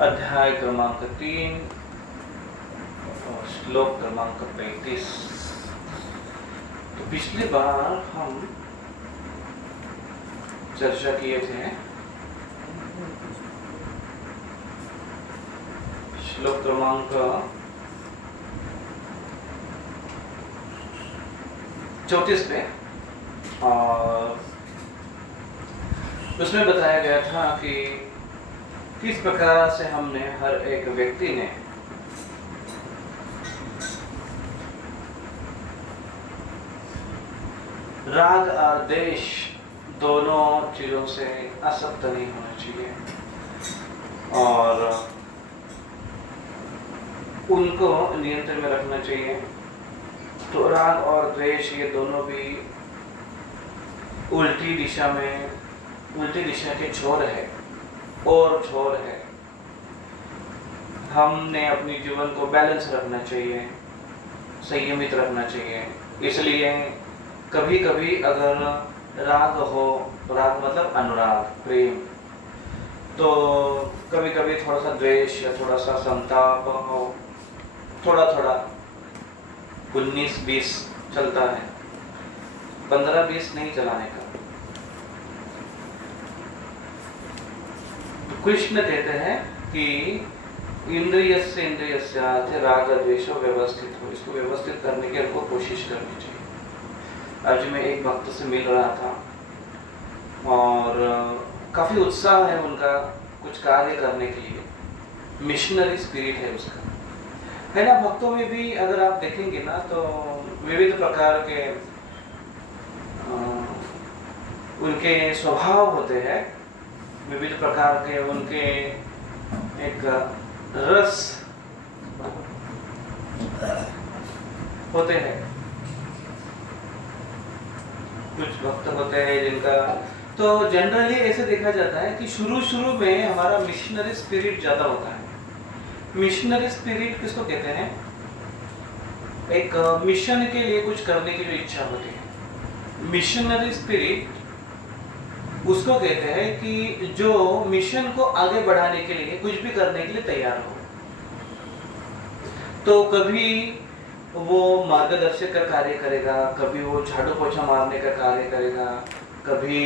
अध्याय क्रमांक 3 और श्लोक क्रमांक 35। तो पिछली बार हम चर्चा किए थे श्लोक क्रमांक 34 पे, और उसमें बताया गया था कि किस प्रकार से हमने हर एक व्यक्ति ने राग और द्वेष दोनों चीजों से आसक्त नहीं होना चाहिए और उनको नियंत्रण में रखना चाहिए। तो राग और द्वेष ये दोनों भी उल्टी दिशा के छोर है और छोर है। हमने अपने जीवन को बैलेंस रखना चाहिए, संयमित रखना चाहिए। इसलिए कभी कभी अगर राग हो, राग मतलब अनुराग, प्रेम, तो कभी कभी थोड़ा सा द्वेष या थोड़ा सा संताप हो, थोड़ा 19-20 चलता है, 15-20 नहीं चलाने का। कृष्ण कहते हैं कि इंद्रियस्य इंद्रियस्यार्थे राग द्वेषो व्यवस्थित हो। इसको व्यवस्थित करने की हमको कोशिश करनी चाहिए। आज मैं एक भक्त से मिल रहा था और काफी उत्साह है उनका कुछ कार्य करने के लिए, मिशनरी स्पिरिट है उसका, है ना। भक्तों में भी अगर आप देखेंगे ना तो विविध प्रकार के उनके स्वभाव होते हैं, विविध प्रकार के उनके एक रस होते हैं। कुछ भक्त होते हैं जिनका तो जनरली ऐसे देखा जाता है कि शुरू में हमारा मिशनरी स्पिरिट ज्यादा होता है। मिशनरी स्पिरिट किसको कहते हैं? एक मिशन के लिए कुछ करने की जो इच्छा होती है, मिशनरी स्पिरिट उसको कहते हैं कि जो मिशन को आगे बढ़ाने के लिए कुछ भी करने के लिए तैयार हो। तो कभी वो मार्गदर्शक का कार्य करेगा, कभी वो झाड़ू पोछा मारने का कार्य करेगा, कभी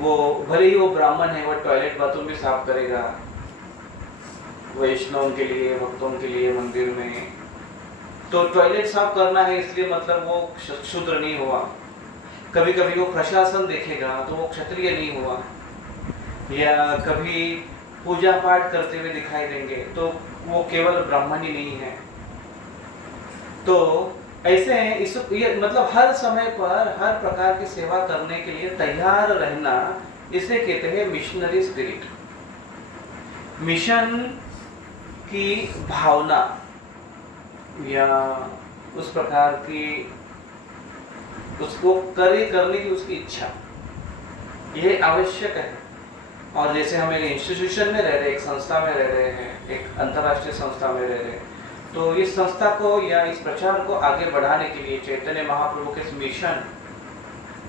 वो भले ही वो ब्राह्मण है वो टॉयलेट बाथरूम भी साफ करेगा वैष्णव के लिए, भक्तों के लिए मंदिर में। तो टॉयलेट साफ करना है इसलिए मतलब वो शूद्र नहीं हुआ। कभी कभी वो प्रशासन देखेगा तो वो क्षत्रिय नहीं हुआ, या कभी पूजा पाठ करते हुए दिखाई देंगे तो वो केवल ब्राह्मण ही नहीं है। तो ऐसे ये मतलब हर समय पर हर प्रकार की सेवा करने के लिए तैयार रहना, इसे कहते हैं मिशनरी स्पिरिट। मिशन की भावना या उस प्रकार की उसको करने की उसकी इच्छा, यह आवश्यक है। और जैसे हम एक इंस्टीट्यूशन में रह रहे, एक संस्था में रह रहे हैं, एक अंतर्राष्ट्रीय संस्था में रह रहे हैं, तो इस संस्था को या इस प्रचार को आगे बढ़ाने के लिए चैतन्य महाप्रभु के मिशन,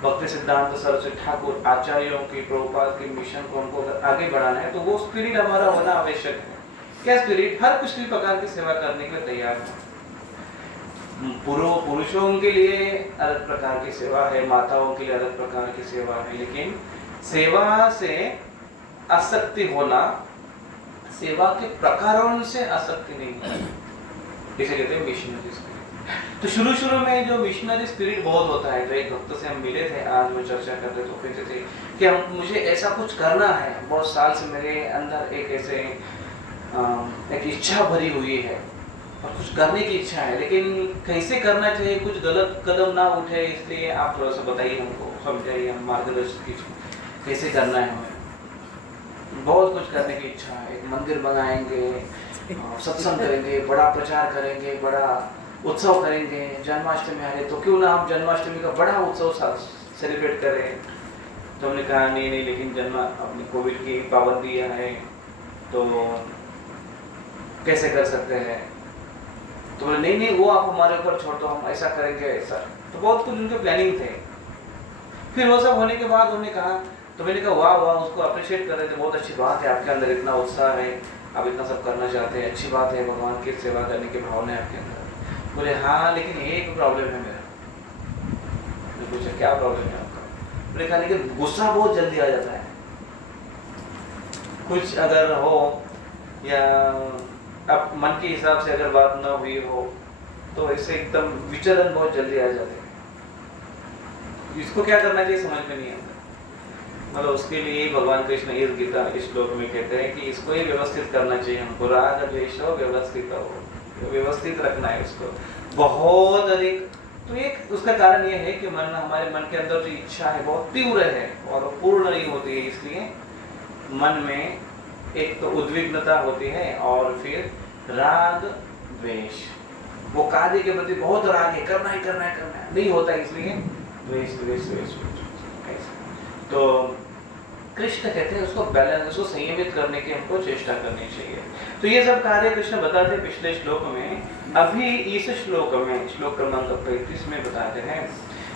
भक्ति सिद्धांत सरस्वती ठाकुर आचार्यों की, प्रभुपाद के मिशन को हमको आगे बढ़ाना है, तो वो स्पिरिट हमारा होना आवश्यक है। क्या स्पिरिट? हर किसी प्रकार की सेवा करने के लिए तैयार है। पुरुषों के लिए अलग प्रकार की सेवा है, माताओं के लिए अलग प्रकार की सेवा है, लेकिन सेवा से आसक्ति होना, सेवा के प्रकारों से आसक्ति नहीं है, इसे कहते हैं मिशनरी स्पिरिट। तो शुरू में जो मिशनरी स्पिरिट बहुत होता है, तो एक भक्त से हम मिले थे, आज वो चर्चा करते तो कहते थे कि मुझे ऐसा कुछ करना है, बहुत साल से मेरे अंदर एक ऐसे एक इच्छा भरी हुई है और कुछ करने की इच्छा है, लेकिन कैसे करना चाहिए, कुछ गलत कदम ना उठे, इसलिए आप थोड़ा सा बताइए, हमको समझाइए, हम मार्गदर्शन कीजिए, कैसे करना है। हमें बहुत कुछ करने की इच्छा है, एक मंदिर बनाएंगे, सत्संग करेंगे, बड़ा प्रचार करेंगे, बड़ा उत्सव करेंगे, जन्माष्टमी आ रही तो क्यों ना हम जन्माष्टमी का बड़ा उत्सव सेलिब्रेट करें। तो हमने कहा नहीं, लेकिन अपनी कोविड की पाबंदियाँ है तो कैसे कर सकते हैं। तो बोले नहीं, वो आप हमारे ऊपर छोड़ दो, हम ऐसा करेंगे ऐसा। तो बहुत कुछ उनके प्लानिंग थे। फिर वो सब होने के बाद उन्होंने कहा तो मैंने कहा वाह वाह, उसको अप्रिशिएट कर रहे थे, बहुत अच्छी बात है, आपके अंदर इतना उत्साह है, आप इतना सब करना चाहते हैं, अच्छी बात है, भगवान की सेवा करने की भावना है आपके अंदर। बोले हाँ, लेकिन एक प्रॉब्लम है मेरा। मैंने पूछा क्या प्रॉब्लम है आपका? बोले कहा लेकिन गुस्सा बहुत जल्दी आ जाता है, कुछ अगर हो या अब मन के हिसाब से अगर बात ना हुई हो तो ऐसे एकदम विचलन बहुत जल्दी आ जाते हैं। इसको क्या करना चाहिए समझ में नहीं आता। मतलब उसके लिए भगवान कृष्ण इस गीता इस श्लोक में कहते हैं कि इसको ही व्यवस्थित करना चाहिए हमको, राग द्वेष व्यवस्थित हो, व्यवस्थित रखना है उसको बहुत अधिक। तो एक उसका कारण यह है कि मन, हमारे मन के अंदर जो इच्छा है बहुत तीव्र है और पूर्ण नहीं होती है, इसलिए मन में एक तो उद्विग्नता होती है और फिर राग द्वेष, वो कार्य के प्रति बहुत राग है, करना ही करना है, करना है, नहीं होता, इसलिए द्वेष द्वेष द्वेष। तो कृष्ण कहते हैं उसको बैलेंस, उसको संयमित करने की हमको चेष्टा करनी चाहिए। तो ये सब कार्य कृष्ण बताते पिछले श्लोक में। अभी इस श्लोक में, श्लोक क्रमांक 35 में बताते हैं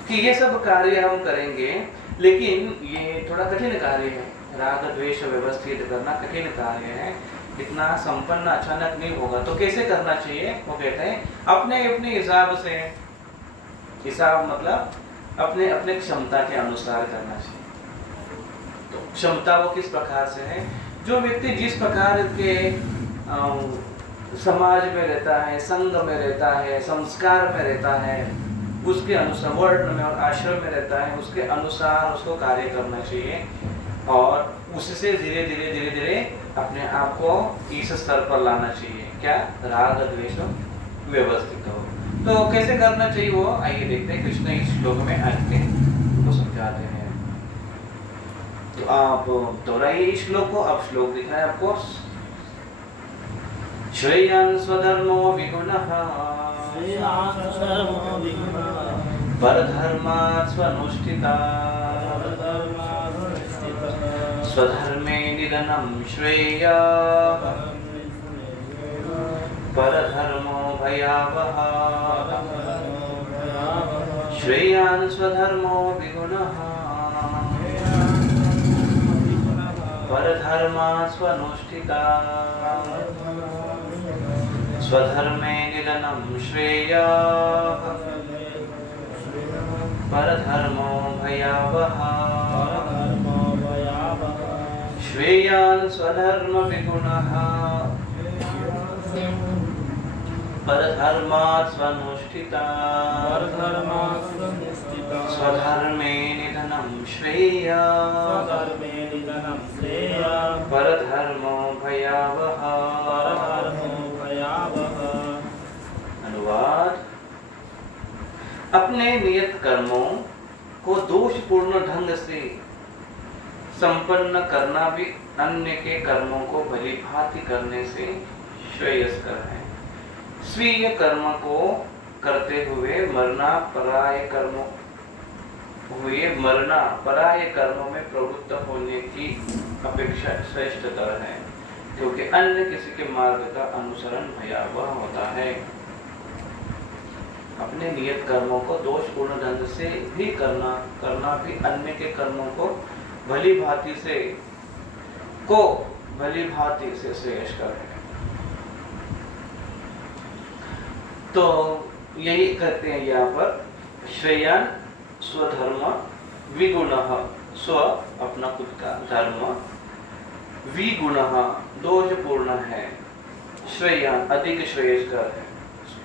कि ये सब कार्य हम करेंगे, लेकिन ये थोड़ा कठिन कार्य है। राग द्वेष व्यवस्थित करना कठिन कार्य है, इतना संपन्न अचानक नहीं होगा। तो कैसे करना चाहिए? वो कहते हैं अपने अपने हिसाब से, हिसाब मतलब अपने अपने क्षमता के अनुसार करना चाहिए। तो क्षमता वो किस प्रकार से है? जो व्यक्ति जिस प्रकार के समाज में रहता है, संघ में रहता है, संस्कार में रहता है, उसके अनुसार, वर्ण में और आश्रम में रहता है, उसके अनुसार उसको कार्य करना चाहिए और उससे धीरे धीरे धीरे धीरे अपने आप को इस स्तर पर लाना चाहिए। क्या? राग द्वेष व्यवस्थित हो। तो कैसे करना चाहिए वो आइए देखते हैं। कृष्ण इस श्लोक में आके तो समझाते हैं। तो आप दोहराइए इस श्लोक को। अब श्लोक दिख रहा है आपको। श्रेयान् स्वधर्मो विगुणः परधर्मात् स्वनुष्ठितात् स्वधर्मे निधनं श्रेयः परधर्मो भयावहः। श्रेयान् स्वधर्मो विगुणः परधर्मात् स्वनुष्ठितात् स्वधर्मे निधनं श्रेयः परधर्मो भयावहः। श्रेयान् स्वधर्म विगुणः परधर्मात् स्वनुष्ठितात् स्वधर्मे निधनं श्रेयः परधर्मो भयावहः। अनुवाद: अपने नियत कर्मों को दोषपूर्ण ढंग से संपन्न करना भी अन्य के कर्मों को भली भांति करने से श्रेयस्कर है। स्वीय कर्म को करते हुए मरना पराय कर्मों में प्रवृत्त होने की अपेक्षा श्रेष्ठतर है, क्योंकि अन्य किसी के मार्ग का अनुसरण भयावह होता है। अपने नियत कर्मों को दोषपूर्ण ढंग से भी करना भी अन्य के कर्मों को भली भांति से श्रेयस्कर है। तो यही कहते हैं यहाँ पर, श्रेयान् स्वधर्म विगुणः, स्व अपना खुद का धर्म, विगुणः दोषपूर्ण है, श्रेयान् अधिक श्रेयस्कर है।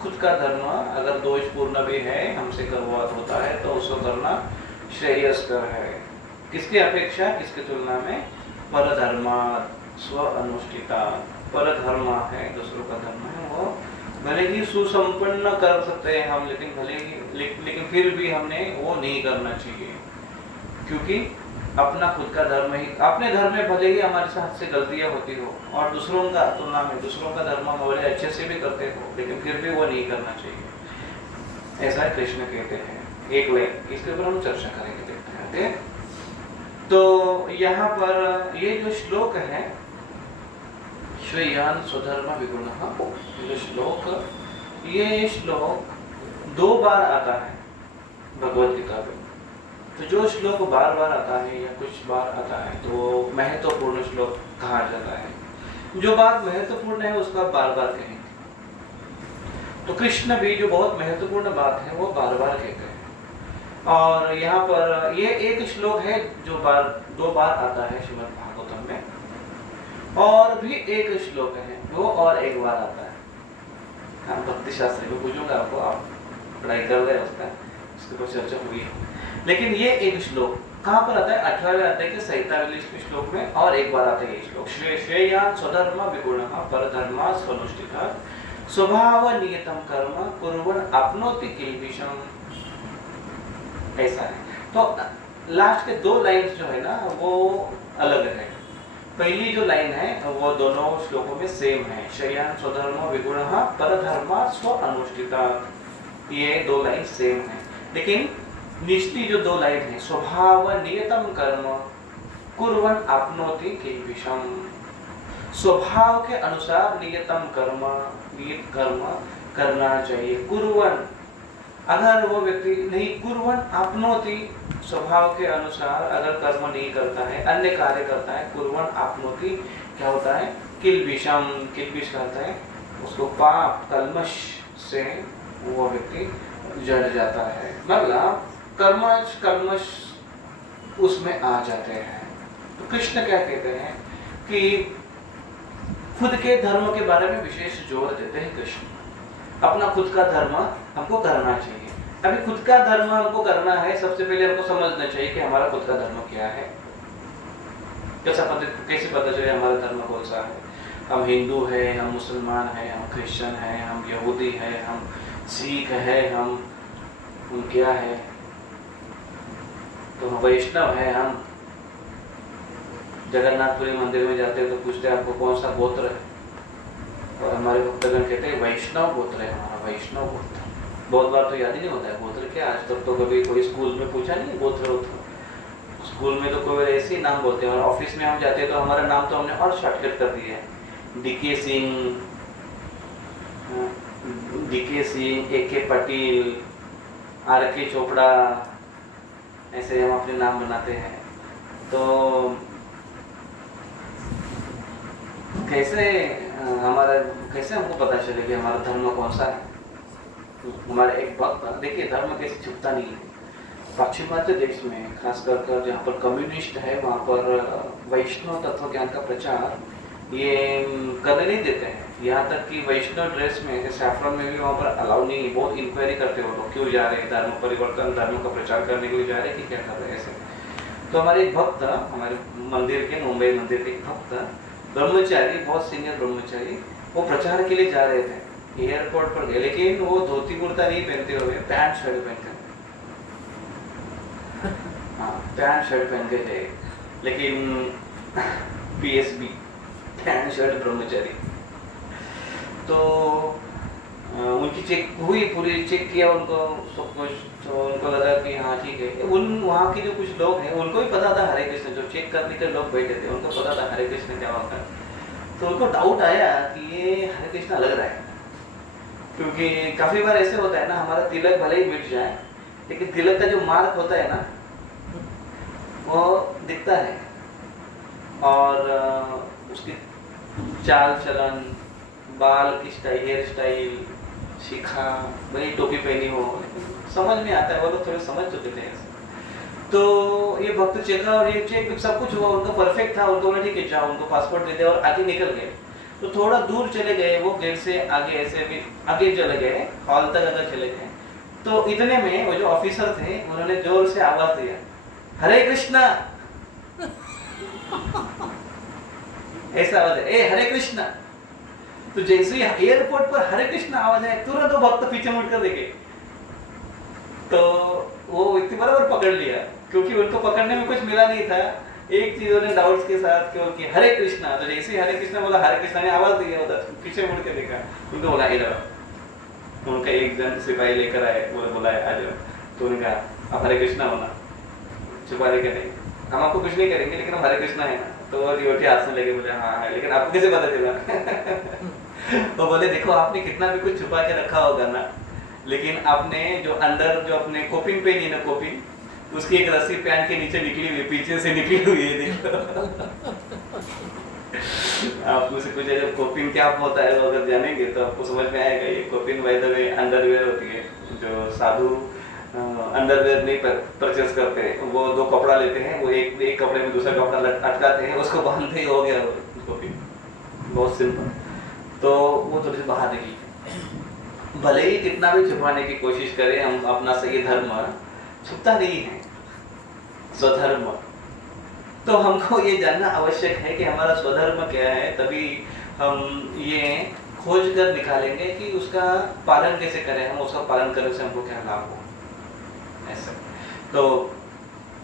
खुद का धर्म अगर दोषपूर्ण भी है, हमसे कर्मवाद होता है, तो उसको करना श्रेयस्कर है। किसकी अपेक्षा, किसकी तुलना में? परधर्मात् स्व अनुष्ठिता। परधर्म है, दूसरों का धर्म है, वो भले ही सुसंपन्न कर सकते हैं हम, लेकिन फिर भी हमने वो नहीं करना चाहिए, क्योंकि अपना खुद का धर्म ही, अपने धर्म में भले ही हमारे साथ से गलतियां होती हो और दूसरों का तुलना में दूसरों का धर्म हम बड़े अच्छे से भी करते हो, लेकिन फिर भी वो नहीं करना चाहिए, ऐसा कृष्ण कहते हैं। एक लाइन इसके ऊपर हम चर्चा करेंगे, देखते हैं। तो यहाँ पर ये जो श्लोक है, श्रेयान् स्वधर्म विगुणः, ये श्लोक 2 बार आता है भगवद गीता में। तो जो श्लोक बार बार आता है या कुछ बार आता है तो वो महत्वपूर्ण श्लोक कहा जाता है। जो बात महत्वपूर्ण है उसको आप बार बार कहेंगे। तो कृष्ण भी जो बहुत महत्वपूर्ण बात है वो बार बार कहते हैं। और यहाँ पर ये एक श्लोक है जो दो बार आता है श्रीमद् भागवतम में, और भी एक श्लोक है वो और एक बार आता है। हाँ, भक्ति शास्त्र में पूछूंगा आपको, आप पढ़ाई कर रहे हैं उसके ऊपर चर्चा हुई है। लेकिन ये एक श्लोक कहाँ पर आता है? 18वें अध्याय के 47वें श्लोक में और एक बार आता है ये श्लोक। श्रेयान् स्वधर्म विगुणः परधर्मात् स्वनुष्ठितः स्वभाव नियतम कर्म कुर्वन् आपनोति किल्बिषम्। ऐसा है। तो लास्ट के दो लाइन्स जो है ना वो अलग है। पहली जो लाइन है वो दोनों श्लोकों में सेम है, श्रेयान् स्वधर्म विगुणः परधर्मात् स्वनुष्ठितः। ये दो लाइन सेम है, लेकिन निचली जो दो लाइन है, स्वभाव नियतम कर्म कुर्वन् आपनोति किल्बिषम्। स्वभाव के अनुसार नियत कर्म करना चाहिए। कुर्वन्, अगर वो व्यक्ति नहीं, कुर्वन् आपनोति, स्वभाव के अनुसार अगर कर्म नहीं करता है, अन्य कार्य करता है, कुर्वन् आपनोति क्या होता है? किल्बिषम्। किल्बिष कहता है उसको पाप कल्मश से वो व्यक्ति जड़ जाता है, मतलब कल्मश उसमें आ जाते हैं। तो कृष्ण क्या कहते हैं कि खुद के धर्म के बारे में विशेष जोर देते हैं कृष्ण। अपना खुद का धर्म हमको करना चाहिए। अभी खुद का धर्म हमको करना है, सबसे पहले हमको समझना चाहिए कि हमारा खुद का धर्म क्या है। कैसे पता चले हमारा धर्म कौन सा है? हम हिंदू है, हम मुसलमान है, हम क्रिश्चियन है, हम यहूदी है, हम सिख है, हम क्या है, तो हम वैष्णव है। हम जगन्नाथपुरी मंदिर में जाते हैं तो पूछते हैं आपको कौन सा गोत्र है, और हमारे भक्तगण कहते हैं वैष्णव गोत्र है हमारा, वैष्णव गोत्र। बहुत बार तो याद ही नहीं होता है गोत्र क्या। आज तक तो कभी कोई स्कूल में पूछा नहीं गोत्र। स्कूल में तो कोई ऐसे ही नाम बोलते हैं, और ऑफिस में हम जाते हैं तो हमारा नाम तो हमने और शॉर्टकट कर दिया है, DK Singh, AK Patil, RK Chopra, ऐसे हम अपने नाम बनाते हैं। तो कैसे हमको पता चले कि हमारा धर्म कौन सा है? हमारे एक भक्त, देखिए धर्म कैसे छुपता नहीं है। पाश्चिमात्य देश में खासकर जहाँ पर कम्युनिस्ट है वहाँ पर वैष्णव तत्व ज्ञान का प्रचार ये करने नहीं देते हैं। यहाँ तक कि वैष्णव ड्रेस में, सैफरन में भी वहाँ पर अलाउ नहीं है। बहुत इंक्वायरी करते हो लोग, क्यों जा रहे हैं, धर्म परिवर्तन, धर्म का प्रचार करने के लिए जा रहे हैं कि क्या कर रहे हैं ऐसे। तो हमारे एक भक्त, हमारे मंदिर के, मुंबई मंदिर के एक भक्त ब्रह्मचारी, बहुत सीनियर ब्रह्मचारी, वो प्रचार के लिए जा रहे थे। एयरपोर्ट पर गए, लेकिन वो धोती कुर्ता नहीं पहनते हुए पैंट शर्ट पहनते, हाँ पैंट शर्ट पहन के थे, लेकिन PSB पैंट शर्ट ब्रह्मचारी। तो उनकी चेक हुई, पूरी चेक किया उनको सब कुछ, तो उनको लगा कि हाँ ठीक है। वहाँ के जो कुछ लोग हैं उनको भी पता था हरे कृष्ण, जो चेक करने के लोग बैठे थे उनको पता था हरे कृष्ण क्या होता है। तो उनको डाउट आया कि ये हरे कृष्ण लग रहा है, क्योंकि काफ़ी बार ऐसे होता है ना, हमारा तिलक भले ही मिट जाए लेकिन तिलक का जो मार्क होता है ना वो दिखता है, और उसकी चाल चलन, बाल की स्टाइल, हेयर स्टाइल, शिखा, भले टोपी पहनी हो, समझ में आता है। वो लोग थोड़े समझ चुके थे ऐसे। तो ये भक्त चेक, और ये चेक सब कुछ हुआ, उनको परफेक्ट था। उनको बोला ठीक है जाओ, उनको पासपोर्ट दे दिया और आगे निकल गए। तो थोड़ा दूर चले गए, वो गेट से आगे ऐसे भी आगे चले गए, हॉल तक अगर चले गए, तो इतने में वो जो ऑफिसर थे उन्होंने जोर से आवाज दिया, हरे कृष्णा। ऐसा आवाज है, ए हरे कृष्णा। तो जैसे ही एयरपोर्ट पर हरे कृष्णा आवाज है, तुरंत वो भक्त पीछे मुड़कर देखे, तो वो व्यक्ति बराबर पकड़ लिया, क्योंकि उनको पकड़ने में कुछ मिला नहीं था। एक चीज उन्होंने डाउट्स के साथ क्योंकि हरे कृष्णा, तो जैसे ही हरे कृष्णा बोला, हरे कृष्णा ने आवाज दिया, उधर पीछे मुड़ के देखा, उनको बोला इधर। उनका एक जन सिपाही लेकर आए, बुलाया आ जाओ। तो उन्होंने कहा आप हरे कृष्णा होना, छुपा लेके नहीं, हम आपको कुछ नहीं करेंगे लेकिन हम हरे कृष्णा है ना। तो वो डिवोटी हंसने लगे, बोले हाँ है, लेकिन आपको कैसे पता चला? वो बोले देखो आपने कितना भी कुछ छुपा के रखा होगा ना, लेकिन आपने जो अंदर जो अपने कोपिंग पहनी ना, कोपिंग, उसकी एक रस्सी पैंट के नीचे निकली हुई है, पीछे से निकली हुई है, देखो। आपको से कुछ अगर कोपिंग क्या होता है वो अगर जानेंगे तो आपको समझ में आएगा। ये coping by the way underwear होती है, जो साधु अंडरवेयर नहीं परचेस करते, वो दो कपड़ा लेते हैं, वो एक कपड़े में दूसरा कपड़ा अटकाते हैं, उसको बांधते ही हो गया कोपिंग, बहुत सिंपल। तो वो थोड़ी सी बाहर निकली। भले ही कितना भी छुपाने की कोशिश करें हम, अपना सही धर्म छुपता नहीं है, स्वधर्म। तो हमको ये जानना आवश्यक है कि हमारा स्वधर्म क्या है, तभी हम ये खोज कर निकालेंगे कि उसका पालन कैसे करें हम, उसका पालन करने से हमको क्या लाभ हो। ऐसा तो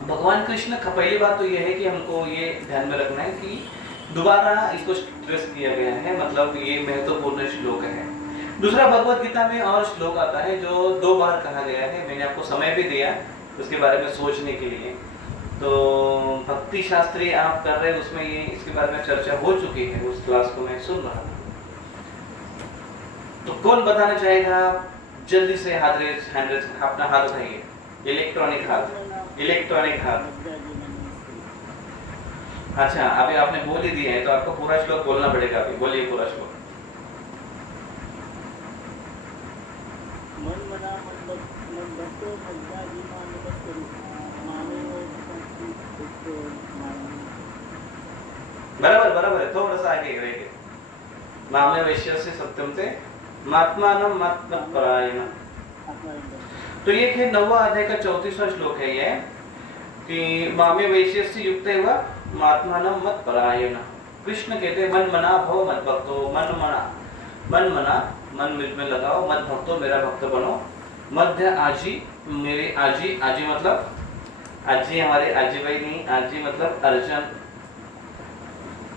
भगवान कृष्ण का पहली बात तो ये है कि हमको ये ध्यान में रखना है कि दोबारा इसको स्ट्रेस किया गया है, मतलब ये महत्वपूर्ण श्लोक है। दूसरा भगवत गीता में और श्लोक आता है जो 2 बार कहा गया है, मैंने आपको समय भी दिया उसके बारे में सोचने के लिए। तो भक्ति शास्त्री आप कर रहे हैं, उसमें ये इसके बारे में चर्चा हो चुकी है, उस क्लास को मैं सुन रहा था। तो कौन बताना चाहेगा? जल्दी से अपना हाथ उठाइए। इलेक्ट्रॉनिक हाथ। अच्छा, अभी आपने बोल ही दिया है तो आपको पूरा श्लोक बोलना पड़ेगा। अभी बोलिए पूरा श्लोक। बराबर है, थोड़ा सा आगे रहेंगे। मामे वैश्यस्य सत्यम से महात्मानं मत्परायण। तो ये है 9वां अध्याय का 34वां श्लोक है ये, कि मामे वैश्यस्य युक्त एवं महात्मानं मत्परायण। कृष्ण कहते हैं मन मना भव मत भक्तो, मन मना, मन में लगाओ, मत भक्तो मेरा भक्त बनो, मध्य आजी मेरे आजी, आजी मतलब आजी हमारे आजी भाई नहीं, आजी मतलब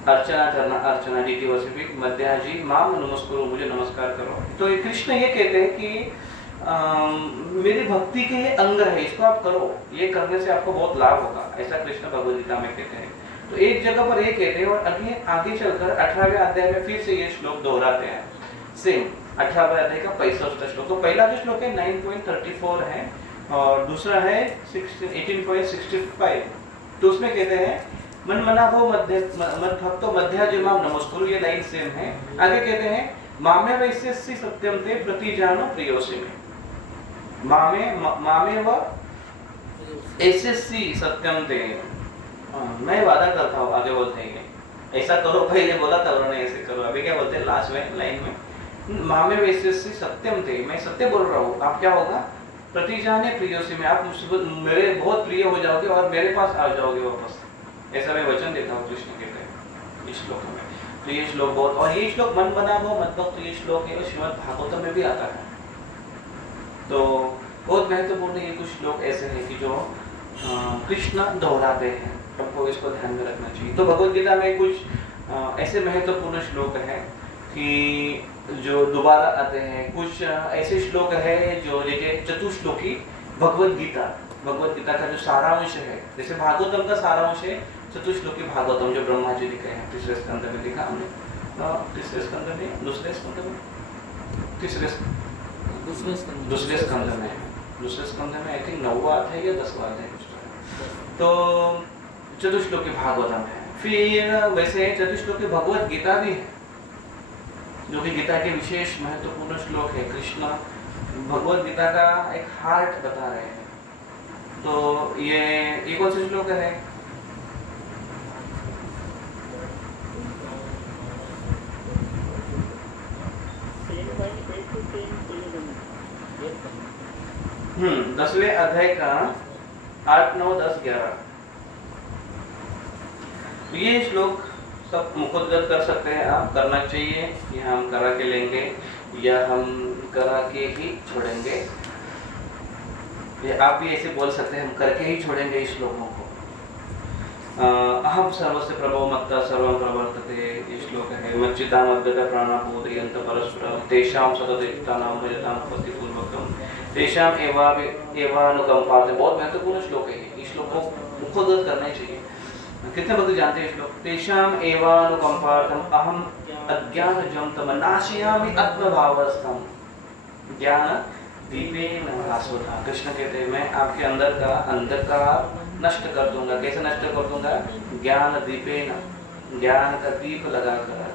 अर्चना करना, अर्चना डीटी वसीफिक, मध्य आजी माम नमस्कुरु, मुझे नमस्कार करो। तो ये कृष्ण ये कहते हैं कि मेरी भक्ति के ये अंग है, इसको आप करो, ये करने से आपको बहुत लाभ होगा, ऐसा कृष्ण भगवद गीता में कहते हैं। तो एक जगह पर ये कहते हैं और आगे चलकर 18वें अध्याय में फिर से ये श्लोक दोहराते हैं, सेम 18वें अध्याय का 65वां श्लोक। तो पहला जो श्लोक है 9.34 है और दूसरा है 18.65। तो उसमें कहते हैं मन मना भव मत भक्तो मध्याजिमाम नमस्कुरु, ये लाइन सेम है। आगे कहते हैं मामे वैश्यस्य सत्यम ते प्रतिजानो प्रियोसि में, मामे व एसएससी सत्यम ते, मैं वादा करता हूँ, आगे बोलते हैं ऐसा करो, पहले बोला था उन्होंने ऐसे करो, अभी क्या बोलते हैं लास्ट में लाइन में, मामे वैश्यस्य सत्यम ते, मैं सत्य बोल रहा हूँ, आप क्या होगा प्रतिजाने प्रियोसि में, आप मेरे बहुत प्रिय हो जाओगे और मेरे पास आ जाओगे वापस, ऐसा मैं वचन देता हूँ, कृष्ण कहते हैं इस श्लोक में। तो ये श्लोक बहुत, और ये श्लोक मन बना भव मत भक्तो, ये श्लोक है श्रीमद् भागवतम में भी आता है। तो बहुत महत्वपूर्ण ये कुछ श्लोक ऐसे हैं कि जो कृष्ण दोहराते हैं, सबको इसको ध्यान में रखना चाहिए। तो भगवद गीता में कुछ ऐसे महत्वपूर्ण श्लोक हैं कि जो दोबारा आते हैं, कुछ ऐसे श्लोक है जो जैसे चतुश्लोकी भगवद गीता का जो सारांश है, जैसे भागवतम का सारांश है चतुश्लोकी भागवतम, जो ब्रह्मा जी लिखे हैं, तीसरे स्कंद में लिखा हमने, तीसरे स्कंद में, दूसरे स्कंद में, दूसरे स्कंद में आई थिंक 9वां अध्याय या 10वां अध्याय कुछ। तो चतुश्लोकी भागवतम है। फिर वैसे चतुश्लोकी भगवद गीता भी है, जो कि गीता के विशेष महत्वपूर्ण श्लोक है। कृष्ण भगवद गीता का एक हार्ट बता रहे हैं। तो ये कौन सा श्लोक है? हम्म, 10वें अध्याय का 8, 9, 10, 11। तो ये श्लोक सब मुखोद्गत कर सकते हैं आप, करना चाहिए, या हम करा के लेंगे या हम करा के ही छोड़ेंगे, आप भी ऐसे बोल सकते हैं हम करके ही छोड़ेंगे इस श्लोकों को। अहम सर्वस्य प्रभो मत्ता सर्वं प्रवर्तते, ये श्लोक है। मच्चिता मद्गता प्राणापूरयन्त परस्परं तेषां सततयुक्तानां भजतां भक्तिपूर्वकं तेषां एवानुकंपा। बहुत महत्वपूर्ण श्लोक है ये, इस श्लोक को मुखोद्गत करना चाहिए। कितने भक्त जानते हैं श्लोक? तेषां एवानुकंपार्थं अहम अज्ञानजं तम नाशयामि आत्मभावस्थं। ज्ञान दीपेन भास्वता। कृष्ण कहते हैं मैं आपके अंदर का अंधकार नष्ट कर दूंगा। कैसे नष्ट कर दूंगा? ज्ञान दीपेन, ज्ञान का दीप लगाकर।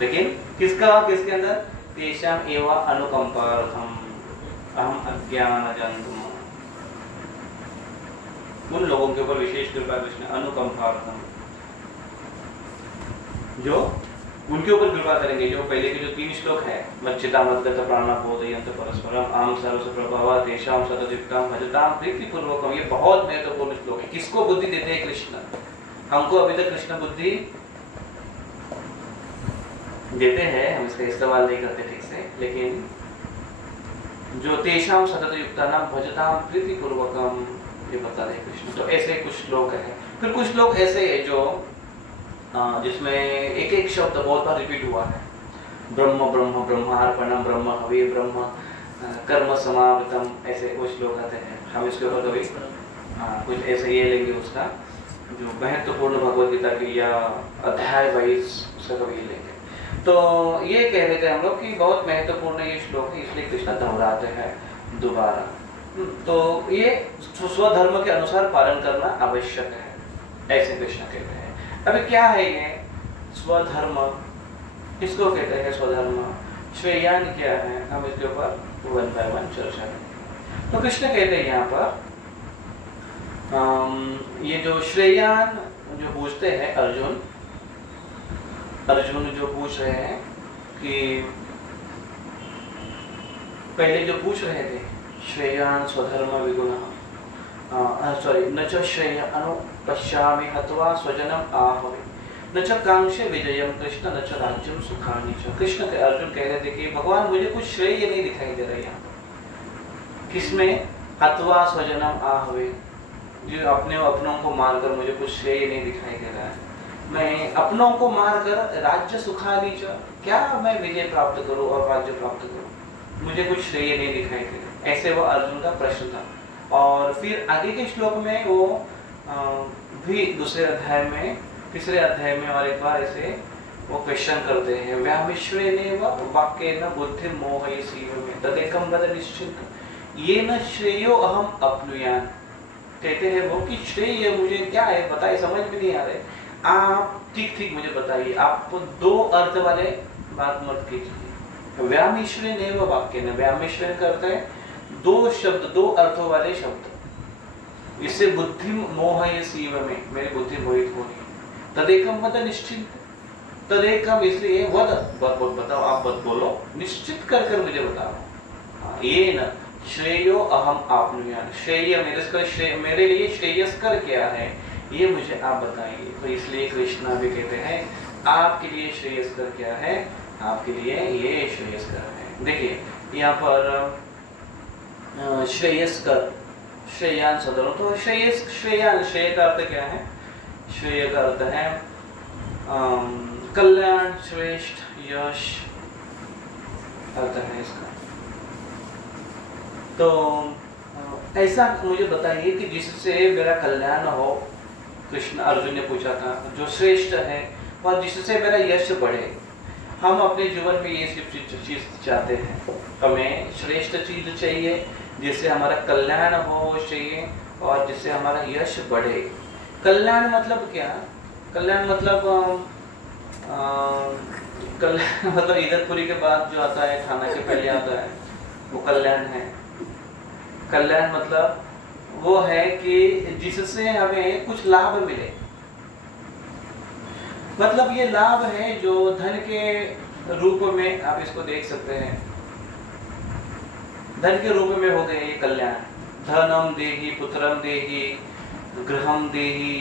लेकिन किसका, किसके अंदर? तेषाम एवा अनुकंपार्थम अहम अज्ञानजन्तुम। उन लोगों के ऊपर विशेष कृपा कृष्ण अनुकंपार्थम, जो उनके ऊपर कृपा करेंगे। जो पहले के जो 3 श्लोक है, मच्चिता मद्गत प्राणबोधयन्त परस्परम आम सर्वस्व प्रभावा तेषाम सततयुक्ताम भजताम प्रीतिपूर्वकम, ये बहुत महत्वपूर्ण श्लोक है। किसको बुद्धि देते हैं? कृष्ण। हमको अभी तक कृष्ण बुद्धि देते हैं, हम इसका इस्तेमाल नहीं करते ठीक से, लेकिन जो तेषाम सततयुक्तानाम भजताम प्रीतिपूर्वकम, ये बता रहे कृष्ण। तो ऐसे कुछ लोग हैं। फिर कुछ लोग ऐसे हैं जो जिसमें एक एक शब्द बहुत बार रिपीट हुआ है। ब्रह्म ब्रह्म ब्रह्मार्पणम, ब्रह्म हवि, ब्रह्म कर्म समावृतम, ऐसे कुछ लोग आते हैं। हम इसके ऊपर कभी कुछ ऐसे ये लेंगे उसका जो महत्वपूर्ण भगवद गीता की या अध्याय वाइज उसका कभी ये लेंगे। तो ये कह रहे थे हम लोग कि बहुत महत्वपूर्ण ये श्लोक है, इसलिए कृष्ण दोहराते हैं दोबारा। तो ये स्वधर्म के अनुसार पालन करना आवश्यक है, ऐसे कृष्ण कहते हैं। अभी क्या है ये स्वधर्म? किसको कहते हैं स्वधर्म? श्रेयान क्या है? हम इसके ऊपर 1 by 1 चर्चा करेंगे। तो कृष्ण कहते हैं यहाँ पर ये जो श्रेयान जो पूछते हैं अर्जुन जो पूछ रहे हैं कि पहले जो पूछ रहे थे श्रेयान स्वधर्म विगुण, सॉरी, न च श्रेय अनु पश्यामि हत्वा स्वजनम आहवे न च कांक्षे विजयम कृष्ण न च राज्यम सुखानि च। कृष्ण के अर्जुन कह रहे थे कि भगवान मुझे कुछ श्रेय नहीं दिखाई दे रहा है यहाँ पर। किसमें? हत्वा स्वजनम आहवे, जो अपनों को मारकर मुझे कुछ श्रेय नहीं दिखाई दे रहा है। मैं अपनों को मारकर राज्य सुखानि च, क्या मैं विजय प्राप्त करूं और राज्य प्राप्त करूं? मुझे कुछ श्रेय नहीं दिखाई दे रहा। ऐसे वो अर्जुन का प्रश्न था। और फिर आगे के श्लोक में वो भी दूसरे अध्याय में, तीसरे अध्याय में और एक बार ऐसे वो क्वेश्चन करते हैं, व्यामिश्रेणेव वाक्येन बुद्धि मोहयसीव में तदेकं वद निश्चित येन श्रेयो अहम अपनुयान। कहते हैं वो कि श्रेय मुझे क्या है बताइए, समझ में नहीं आ रहे, आप ठीक ठीक मुझे बताइए। आप 2 अर्थ वाले बात मत कीजिए। व्यामिश्रेणेव वाक्येन, व्यामिश्रेण करते हैं 2 शब्द, 2 अर्थों वाले शब्द। इससे बुद्धि मोहयसीव में, मेरी बुद्धि मोहित हो रही। तदेकम वद निश्चित, तदेकम इसलिए वद बताओ, आप बत बोलो, निश्चित कर कर मुझे बताओ। ये न श्रेयो अहम आपनुयान, श्रेय मेरे लिए श्रेयस्कर क्या है ये मुझे आप बताइए। तो इसलिए कृष्णा भी कहते हैं आपके लिए श्रेयस्कर क्या है, आपके लिए ये श्रेयस्कर है। देखिए यहाँ पर श्रेयस्कर, श्रेयान सदरो, तो श्रेयान, श्रेय का अर्थ क्या है? श्रेय का अर्थ है कल्याण, श्रेष्ठ, यश अर्थ है इसका। तो ऐसा मुझे बताइए कि जिससे मेरा कल्याण हो। कृष्ण अर्जुन ने पूछा था जो श्रेष्ठ है और जिससे मेरा यश बढ़े। हम अपने जीवन में ये सिर्फ चीज चाहते हैं, हमें श्रेष्ठ चीज चाहिए जिससे हमारा कल्याण हो चाहिए और जिससे हमारा यश बढ़े। कल्याण मतलब क्या? कल्याण मतलब कल्याण मतलब इधरपुरी के बाद जो आता है, खाना के पहले आता है, वो कल्याण है। कल्याण मतलब वो है कि जिससे हमें कुछ लाभ मिले। मतलब ये लाभ है जो धन के रूप में आप इसको देख सकते हैं, धन के रूप में हो गए ये कल्याण। धनम देहि, पुत्रम देहि, गृहम देहि,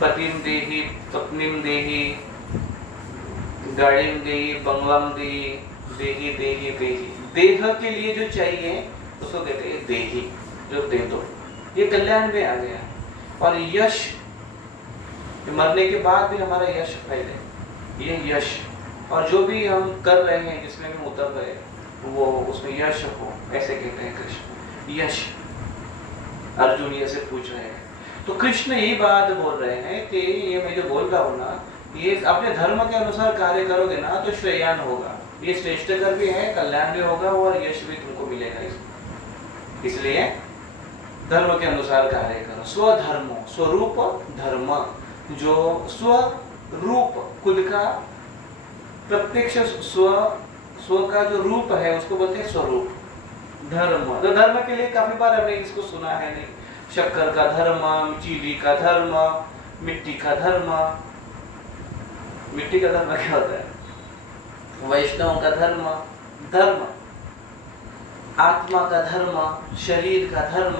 पतिम देहि, पत्नीम देहि, गाड़ीम देहि, बंगलाम देहि, देहि देहि देहि। देह के लिए जो चाहिए उसको कहते हैं देहि, जो दे दो, ये कल्याण में आ गया। और यश, मरने के बाद भी हमारा यश फैले, ये यश। और जो भी हम कर रहे हैं, जिसमें हम उतर रहे वो उसमें यश हो, ऐसे कहते हैं कृष्ण। यश अर्जुन ये से पूछ रहे हैं। तो कृष्ण यही बात बोल रहे हैं कि ये मैं जो बोल रहा हूँ ना, ये अपने धर्म के अनुसार कार्य करोगे ना तो श्रेयान होगा। ये श्रेष्ठकर भी है, कल्याण भी होगा और यश भी तुमको मिलेगा इसमें। इसलिए धर्म के अनुसार कार्य करो। स्वधर्म, स्वरूप धर्म, जो स्वरूप खुद का प्रत्यक्ष स्व का जो रूप है उसको बोलते हैं स्वरूप धर्म। तो धर्म के लिए काफी बार हमने इसको सुना है, नहीं, शक्कर का धर्म, चीनी का धर्म, मिट्टी का धर्म। मिट्टी का धर्म क्या होता है? वैष्णव का धर्म, धर्म आत्मा का धर्म, शरीर का धर्म।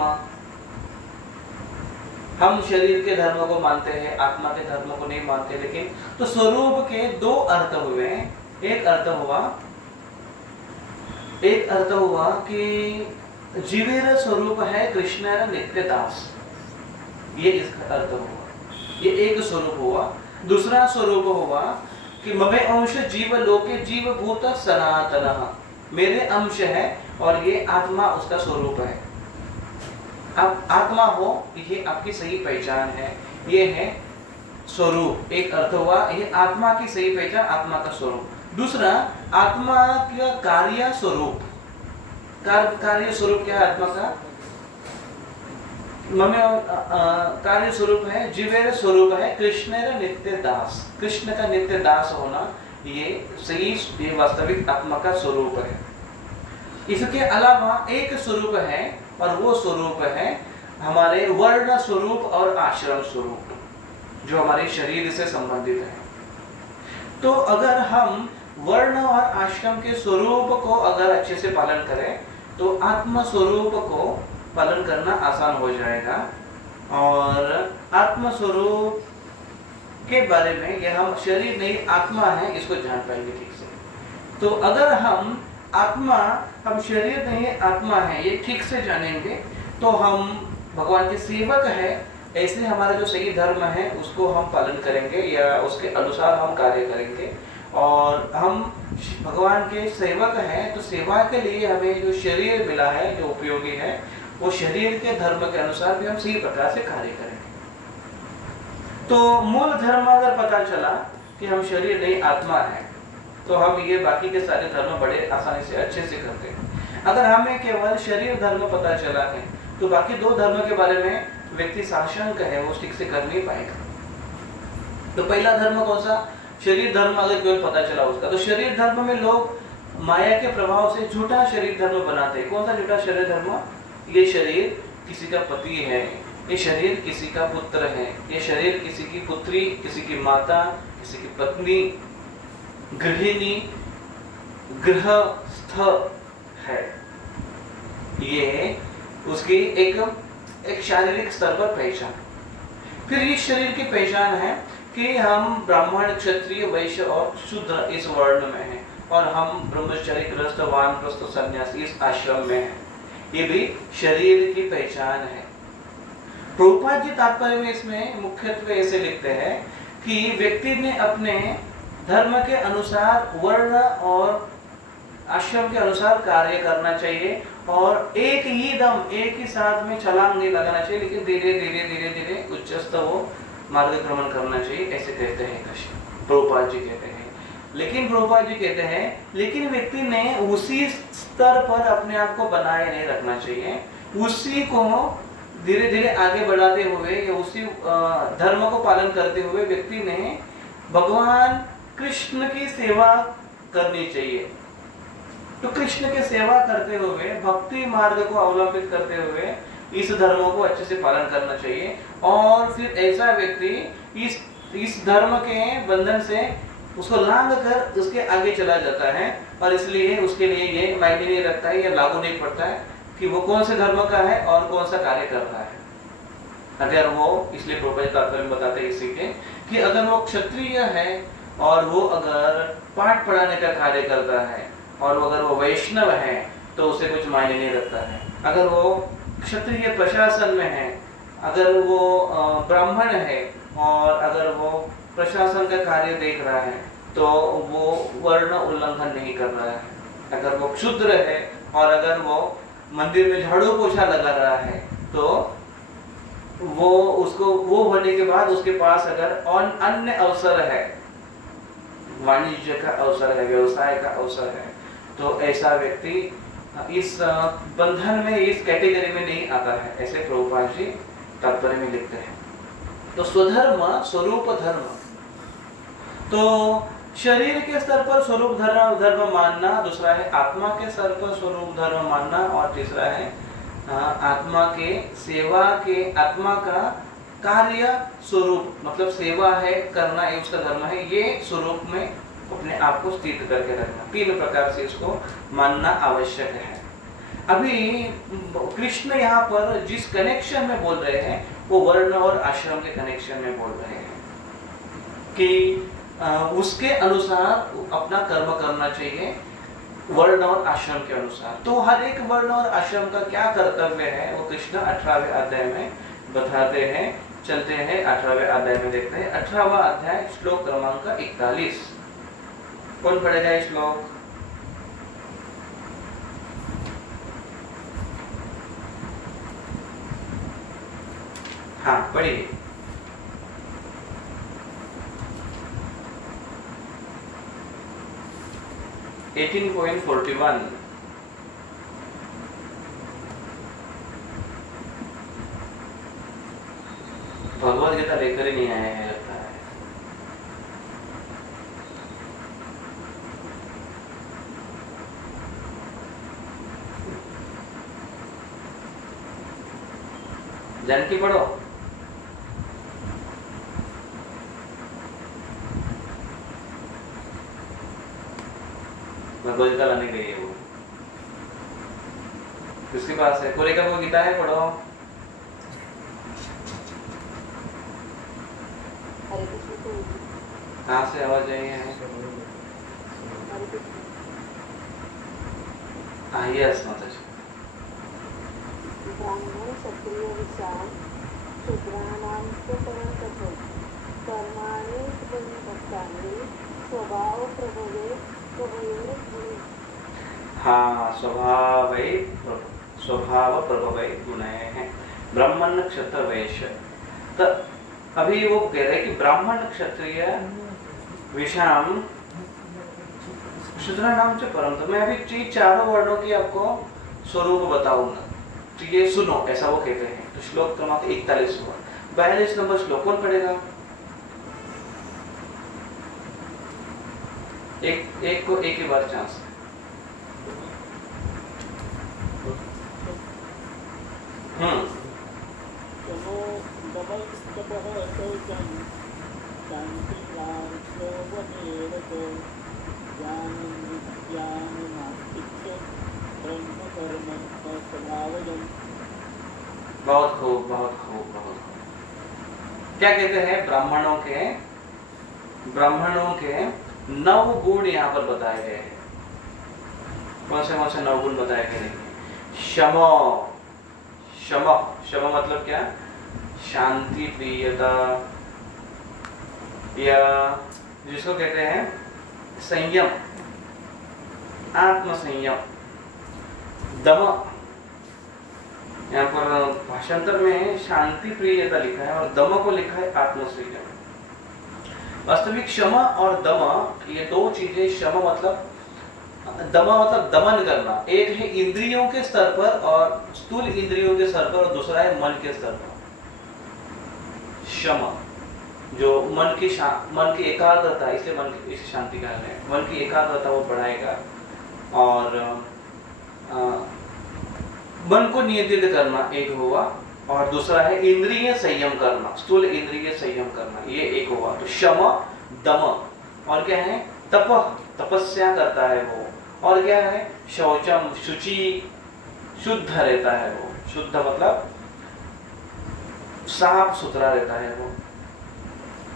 हम शरीर के धर्म को मानते हैं, आत्मा के धर्म को नहीं मानते। लेकिन तो स्वरूप के दो अर्थ हुए। एक अर्थ हुआ कि जीवेर स्वरूप है कृष्ण नित्य दास, ये इसका अर्थ हुआ, ये एक स्वरूप हुआ। दूसरा स्वरूप हुआ कि ममे अंश जीव लोके जीव भूत सनातन, मेरे अंश है और ये आत्मा उसका स्वरूप है। आप आत्मा हो, ये आपकी सही पहचान है, ये है स्वरूप। एक अर्थ हुआ ये आत्मा की सही पहचान, आत्मा का स्वरूप। दूसरा आत्मा का कार्य स्वरूप। कार्य स्वरूप क्या है आत्मा का? कार्य स्वरूप है, जीवेर स्वरूप है कृष्ण नित्य दास। कृष्ण का नित्य दास होना ये सही, ये वास्तविक आत्मा का स्वरूप है। इसके अलावा एक स्वरूप है और वो स्वरूप है हमारे वर्ण स्वरूप और आश्रम स्वरूप, जो हमारे शरीर से संबंधित है। तो अगर हम वर्ण और आश्रम के स्वरूप को अगर अच्छे से पालन करें तो आत्म स्वरूप को पालन करना आसान हो जाएगा। और आत्म स्वरूप के बारे में, ये हम शरीर नहीं आत्मा है, इसको जान पाएंगे ठीक से। तो अगर हम शरीर नहीं आत्मा है ये ठीक से जानेंगे तो हम भगवान के सेवक है, ऐसे हमारा जो सही धर्म है उसको हम पालन करेंगे या उसके अनुसार हम कार्य करेंगे। और हम भगवान के सेवक हैं तो सेवा के लिए हमें जो शरीर मिला है, जो उपयोगी है, वो शरीर के धर्म के अनुसार भी हम सही प्रकार से कार्य करेंगे। तो मूल धर्म अगर पता चला कि हम शरीर नहीं आत्मा है तो हम ये बाकी के सारे धर्म बड़े आसानी से अच्छे से करते हैं। अगर हमें केवल शरीर धर्म पता चला है तो बाकी दो धर्म के बारे में व्यक्ति साशंक है, वो ठीक से कर नहीं पाएगा। तो पहला धर्म कौन सा? शरीर धर्म अगर केवल पता चला उसका, तो शरीर धर्म में लोग माया के प्रभाव से झूठा शरीर धर्म बनाते हैं। कौन सा झूठा शरीर धर्म? ये शरीर किसी का पति है, ये शरीर किसी का पुत्र है, ये शरीर किसी की पुत्री, किसी की माता, किसी की पत्नी, गृहिणी, गृहस्थ है। ये उसकी एक शारीरिक स्तर पर पहचान। फिर इस शरीर की पहचान है कि हम ब्राह्मण, क्षत्रिय, वैश्य और शूद्र इस वर्ण में हैं और हम ब्रह्मचारी, गृहस्थ, वानप्रस्थ, सन्यासी इस आश्रम में हैं। ये भी शरीर की पहचान है। प्रभुपाद जी तात्पर्य में इसमें मुख्यत्वे ऐसे लिखते हैं कि व्यक्ति ने अपने धर्म के अनुसार वर्ण और आश्रम के अनुसार कार्य करना चाहिए और एक ही दम, एक ही साथ में छलांग नहीं लगाना चाहिए, लेकिन धीरे धीरे धीरे धीरे उच्चस्थ वो मार्गक्रमण करना चाहिए, ऐसे कहते हैं प्रभुपाद जी कहते हैं। लेकिन प्रभुपाद जी कहते हैं लेकिन व्यक्ति ने उसी स्तर पर अपने आप को बनाए नहीं रखना चाहिए, उसी को धीरे धीरे आगे बढ़ाते हुए या उसी धर्म को पालन करते हुए व्यक्ति ने भगवान कृष्ण की सेवा करनी चाहिए। तो कृष्ण की सेवा करते हुए, भक्ति मार्ग को अवलंबित करते हुए इस धर्मों को अच्छे से पालन करना चाहिए। और फिर ऐसा व्यक्ति इस धर्म के बंधन से उसको लांघ कर उसके आगे चला जाता है और इसलिए उसके लिए ये मायने नहीं रखता है या लागू नहीं पड़ता है कि वो कौन से धर्म का है और कौन सा कार्य कर रहा है। अगर वो, इसलिए प्रभुपाद तात्पर्य बताते हैं इसी के कि अगर वो क्षत्रिय है और वो अगर पाठ पढ़ाने का कार्य करता है और अगर वो वैष्णव है तो उसे कुछ मायने नहीं रखता है। अगर वो क्षत्रिय प्रशासन में है, अगर वो ब्राह्मण है और अगर वो प्रशासन का कार्य देख रहा है तो वो वर्ण उल्लंघन नहीं कर रहा है। अगर वो क्षुद्र है और अगर वो मंदिर में झाड़ू पोछा लगा रहा है तो वो होने के बाद उसके पास अगर अन्य अवसर है वाणिज्य का अवसर है, व्यवसाय का अवसर है, तो ऐसा व्यक्ति इस बंधन में, इस कैटेगरी में नहीं आता है, ऐसे प्रभुपाद जी तात्पर्य में लिखते हैं। तो स्वधर्म स्वरूप धर्म, तो शरीर के स्तर पर स्वरूप धर्म मानना, दूसरा है आत्मा के स्तर पर स्वरूप धर्म मानना, और तीसरा है आत्मा के सेवा के, आत्मा का कार्य स्वरूप मतलब सेवा है करना, ये उसका धर्म है, ये स्वरूप में अपने आप को स्थित करके रखना। तीन प्रकार से इसको मानना आवश्यक है। अभी कृष्ण यहाँ पर जिस कनेक्शन में बोल रहे हैं वो वर्ण और आश्रम के कनेक्शन में बोल रहे हैं कि उसके अनुसार अपना कर्म करना चाहिए, वर्ण और आश्रम के अनुसार। तो हर एक वर्ण और आश्रम का क्या कर्तव्य है वो कृष्ण 18वें अध्याय में बताते हैं। चलते हैं 18वें अध्याय में, देखते हैं 18वां अध्याय श्लोक क्रमांक 41। कौन पढ़ेगा ये श्लोक? हाँ पढ़िए। (18.41) भगवद गीता लेकर ही नहीं आए हैं लगता है। जानकी पढ़ो। भगवद गीता लाने गई है वो। किसके पास है? कोरे का वो गीता है, पढ़ो। कहाँ से आवाज आई है? यस माता जी। ब्राह्मण क्षत्रिय विशाल शूद्राणां च परं ततो कर्माणि भक्तानि स्वभाव प्रभवे गुणे। हाँ, स्वभाव प्रभवे गुणे हैं। ब्राह्मण क्षत्र वैश्य, तो अभी वो कह रहे हैं कि ब्राह्मण क्षत्रिय विषाम शूद्र नाम से परम। तो मैं अभी चारों वर्णों की आपको स्वरूप बताऊंगा, तो ये सुनो, ऐसा वो कहते हैं। तो श्लोक क्रमांक 41 हुआ। 42 नंबर श्लोक कौन पढ़ेगा? एक को एक ही बार चांस। बहुत खूब, बहुत खूब, बहुत खूब। क्या कहते हैं? ब्राह्मणों के 9 गुण यहाँ पर बताए गए हैं। कौन से 9 गुण बताए गए हैं? शम मतलब क्या? शांति प्रियता, या जिसको कहते हैं संयम, आत्मसंयम। दम, यहाँ पर भाषांतर में शांति प्रियता लिखा है और दम को लिखा है आत्मसंयम। वास्तविक क्षमा और दम ये दो चीजें, क्षमा मतलब दमा मतलब दमन करना, एक है इंद्रियों के स्तर पर और स्थूल इंद्रियों के स्तर पर, और दूसरा है मन के स्तर पर। क्षमा जो मन की एकाग्रता, इसलिए मन की इसे शांति कहा है। मन की एकाग्रता वो बढ़ाएगा, और मन को नियंत्रित करना एक हुआ, और दूसरा है इंद्रिय संयम करना, स्थूल इंद्रिय संयम करना, ये एक हुआ। तो शम दम, और क्या है? तपस्या करता है वो, और क्या है? शौचम, शुचि, शुद्ध रहता है वो। शुद्ध मतलब साफ सुथरा रहता है वो।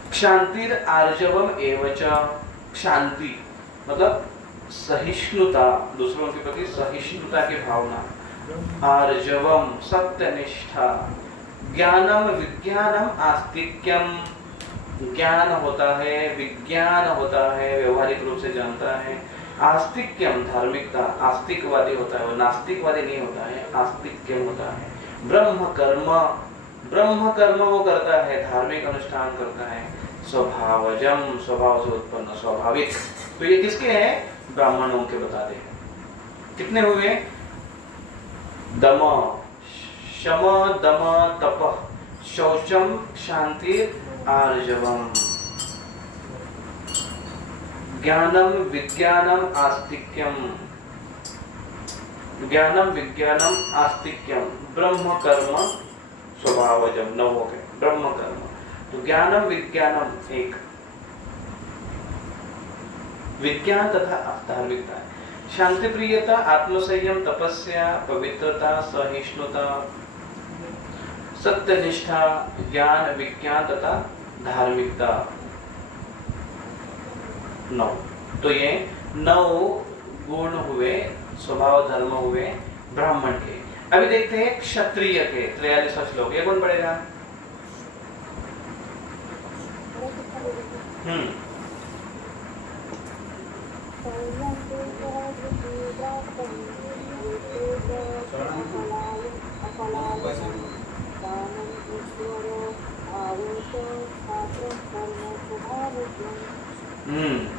क्षांतिर आर्जवम एवच, शांति मतलब सहिष्णुता, दूसरों के प्रति सहिष्णुता की भावना। आर्जवम सत्यनिष्ठा, ज्ञानम विज्ञानम आस्तिक्यम, ज्ञान होता है, विज्ञान होता है, व्यवहारिक रूप से जानता है। आस्तिक्यम धार्मिकता, आस्तिकवादी होता है वो, नास्तिकवादी नहीं होता है, आस्तिक्यम होता है। ब्रह्म कर्म वो करता है, धार्मिक अनुष्ठान करता है। स्वभावजम, स्वभाव से उत्पन्न, स्वाभाविक। तो ये किसके हैं? ब्राह्मणों के बता दे। कितने हुए? दम, शम, दम, तप, शौचम, शांति, आर्जवम, ज्ञानम, विज्ञानम, आस्तिक्यम, ज्ञानम, विज्ञानम, आस्तिक्यम, ब्रह्म कर्म, स्वभावजम। 9 हो गए। ब्रह्म कर्म तो ज्ञानम, विज्ञानम एक, विज्ञान तथा धार्मिकता, शांति प्रियता, आत्मसंयम, तपस्या, पवित्रता, सहिष्णुता, सत्यनिष्ठा, ज्ञान, विज्ञान तथा धार्मिकता। 9। तो ये 9 गुण हुए, स्वभाव धर्म हुए ब्राह्मण के। अभी देखते हैं क्षत्रिय के 43वां श्लोक। ये कौन पढ़ेगा?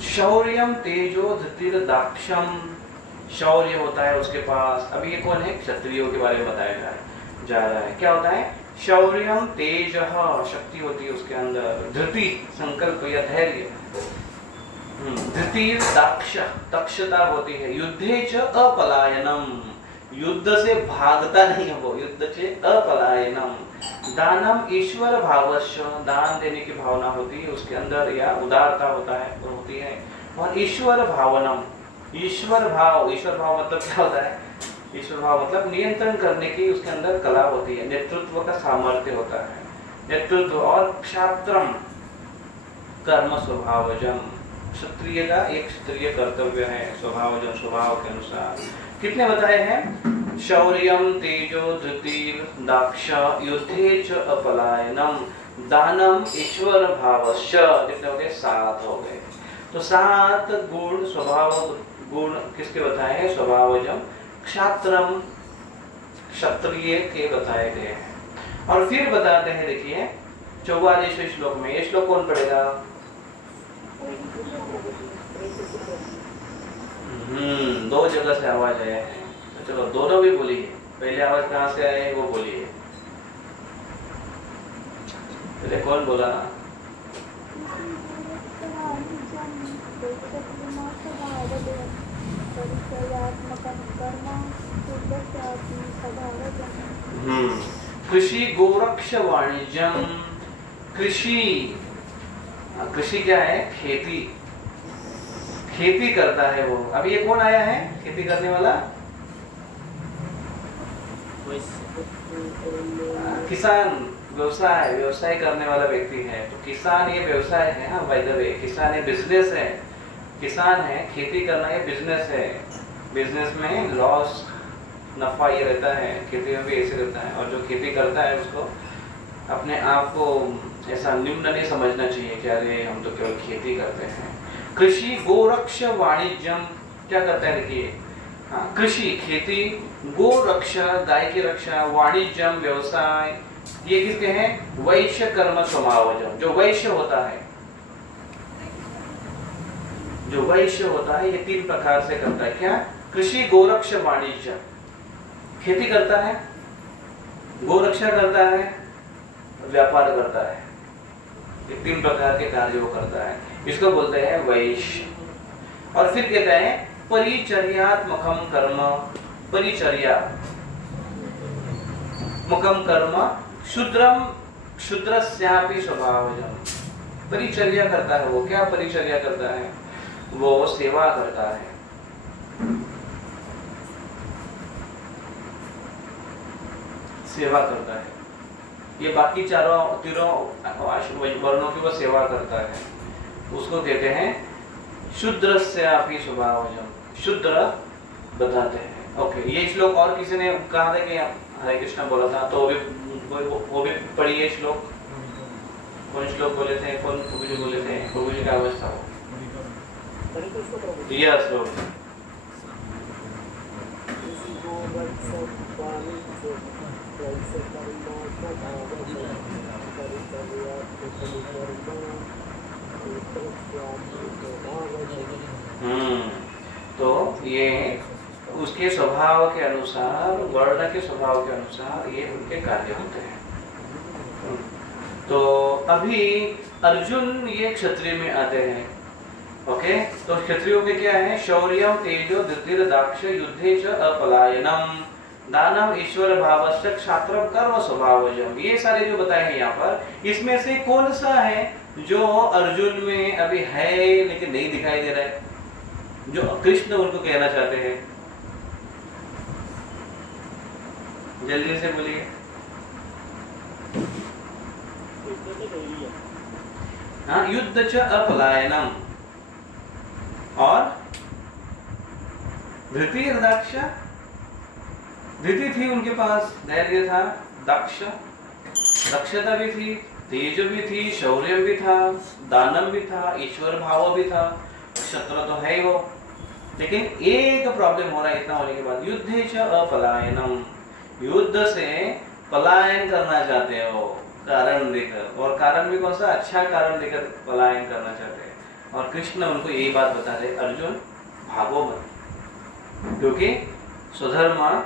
शौर्यम, तेजो, धृतिर, दाक्षम। शौर्य होता है उसके पास। अभी ये कौन है? क्षत्रियों के बारे में बताया जा रहा है। क्या होता है? शौर्यम, तेज, शक्ति होती है उसके अंदर। धृति, संकल्प या धैर्य। धृतिर, दाक्ष, दक्षता होती है। युद्धे च अपलायनम, युद्ध से भागता नहीं है वो, युद्ध से अपलायनम। दानम, ईश्वर भावस्य, दान देने की भावना होती है उसके अंदर, या उदारता होता है होती है। और ईश्वर भावनम, ईश्वर भाव। ईश्वर भाव मतलब क्या होता है? ईश्वर भाव मतलब नियंत्रण करने की उसके अंदर कला होती है, नेतृत्व का सामर्थ्य होता है, नेतृत्व। और क्षात्रम, कर्म, स्वभावजम। क्षत्रिय का एक क्षत्रिय कर्तव्य है स्वभावजम, स्वभाव के अनुसार। कितने बताए हैं? शौर्यम, तेजो, धृतिर, दाक्ष, युद्धे च अपलायनम, दानम, ईश्वर भावस्य। कितने हो गए? 7 हो गए। तो 7 गुण, स्वभाव गुण किसके बताए हैं? स्वभावजम, क्षात्रम, क्षत्रिय के बताए गए हैं। और फिर बताते हैं, देखिए 44वें श्लोक में। ये श्लोक कौन पढ़ेगा? 2 जगह से आवाज आया है, तो चलो दोनों भी बोलिए। पहले आवाज कहाँ से आए वो बोलिए। पहले कौन बोला? कृषि, गोरक्ष, वाणिज्यम। कृषि, कृषि क्या है? खेती, खेती करता है वो। अभी ये कौन आया है खेती करने वाला? किसान, व्यवसाय, व्यवसाय करने वाला व्यक्ति है। तो किसान ये व्यवसाय है। हाँ, बाय द वे, किसान ये बिजनेस है। किसान है, खेती करना ये बिजनेस है। बिजनेस में लॉस, नफा ये रहता है, खेती में भी ऐसे रहता है। और जो खेती करता है उसको अपने आप को ऐसा निम्न नहीं समझना चाहिए कि अरे हम तो केवल खेती करते हैं। कृषि, गोरक्ष, वाणिज्यम क्या करता है? देखिए, हाँ, कृषि खेती, गोरक्षा गाय की रक्षा, वाणिज्यम व्यवसाय, ये किसके हैं? वैश्य, कर्म, स्वभावजम। जो वैश्य होता है, जो वैश्य होता है ये 3 प्रकार से करता है। क्या? कृषि, गोरक्ष, वाणिज्य। खेती करता है, गोरक्षा करता है, व्यापार करता है। ये 3 प्रकार के कार्य वो करता है। इसको बोलते हैं वैश्य। और फिर कहते हैं परिचर्यात्मकम कर्म। परिचर्या, मुखम कर्म, शूद्रम, शूद्रस्यापि स्वभावजम। परिचर्या करता है वो। क्या परिचर्या करता है? वो सेवा करता है। सेवा करता है। ये बाकी तीनों वर्णों की वो सेवा करता है। उसको कहते हैं शूद्रस्यापि स्वभावजम। शूद्र बताते हैं। ओके, ये श्लोक और किसी ने कहा था कि हरे कृष्ण बोला था, तो वो भी पढ़िए श्लोक। कौन श्लोक बोले थे? कौन प्रभु जी बोले थे? प्रभु जी का अवस्था हो यह श्लोक। तो ये उसके स्वभाव के अनुसार, वर्ण के स्वभाव के अनुसार ये उनके कार्य होते हैं। तो अभी अर्जुन ये क्षत्रिय में आते हैं। ओके, तो क्षत्रियों में क्या है? शौर्यम तेजो धृतिर्दाक्ष युद्धे च अपलायनम दानम ईश्वर भावस्य क्षात्रम कर्म स्वभावजम। ये सारे जो बताए हैं यहाँ पर, इसमें से कौन सा है जो अर्जुन में अभी है लेकिन नहीं दिखाई दे रहा है, जो कृष्ण उनको कहना चाहते हैं? जल्दी से बोलिए। हाँ, युद्ध च अपलायनम और धृति दक्ष। धृति थी उनके पास, धैर्य था, दक्षता भी थी, तेज भी थी, शौर्य भी था, दानव भी था, ईश्वर भाव भी था, क्षत्र तो है ही वो। लेकिन एक प्रॉब्लम हो रहा है इतना होने के बाद, युद्धे च अपलायनम, युद्ध से पलायन करना चाहते हो कारण देकर, और कारण भी कौन सा? अच्छा कारण देकर पलायन करना चाहते हैं। और कृष्ण उनको यही बात बता रहे, अर्जुन भागो मत, क्योंकि स्वधर्म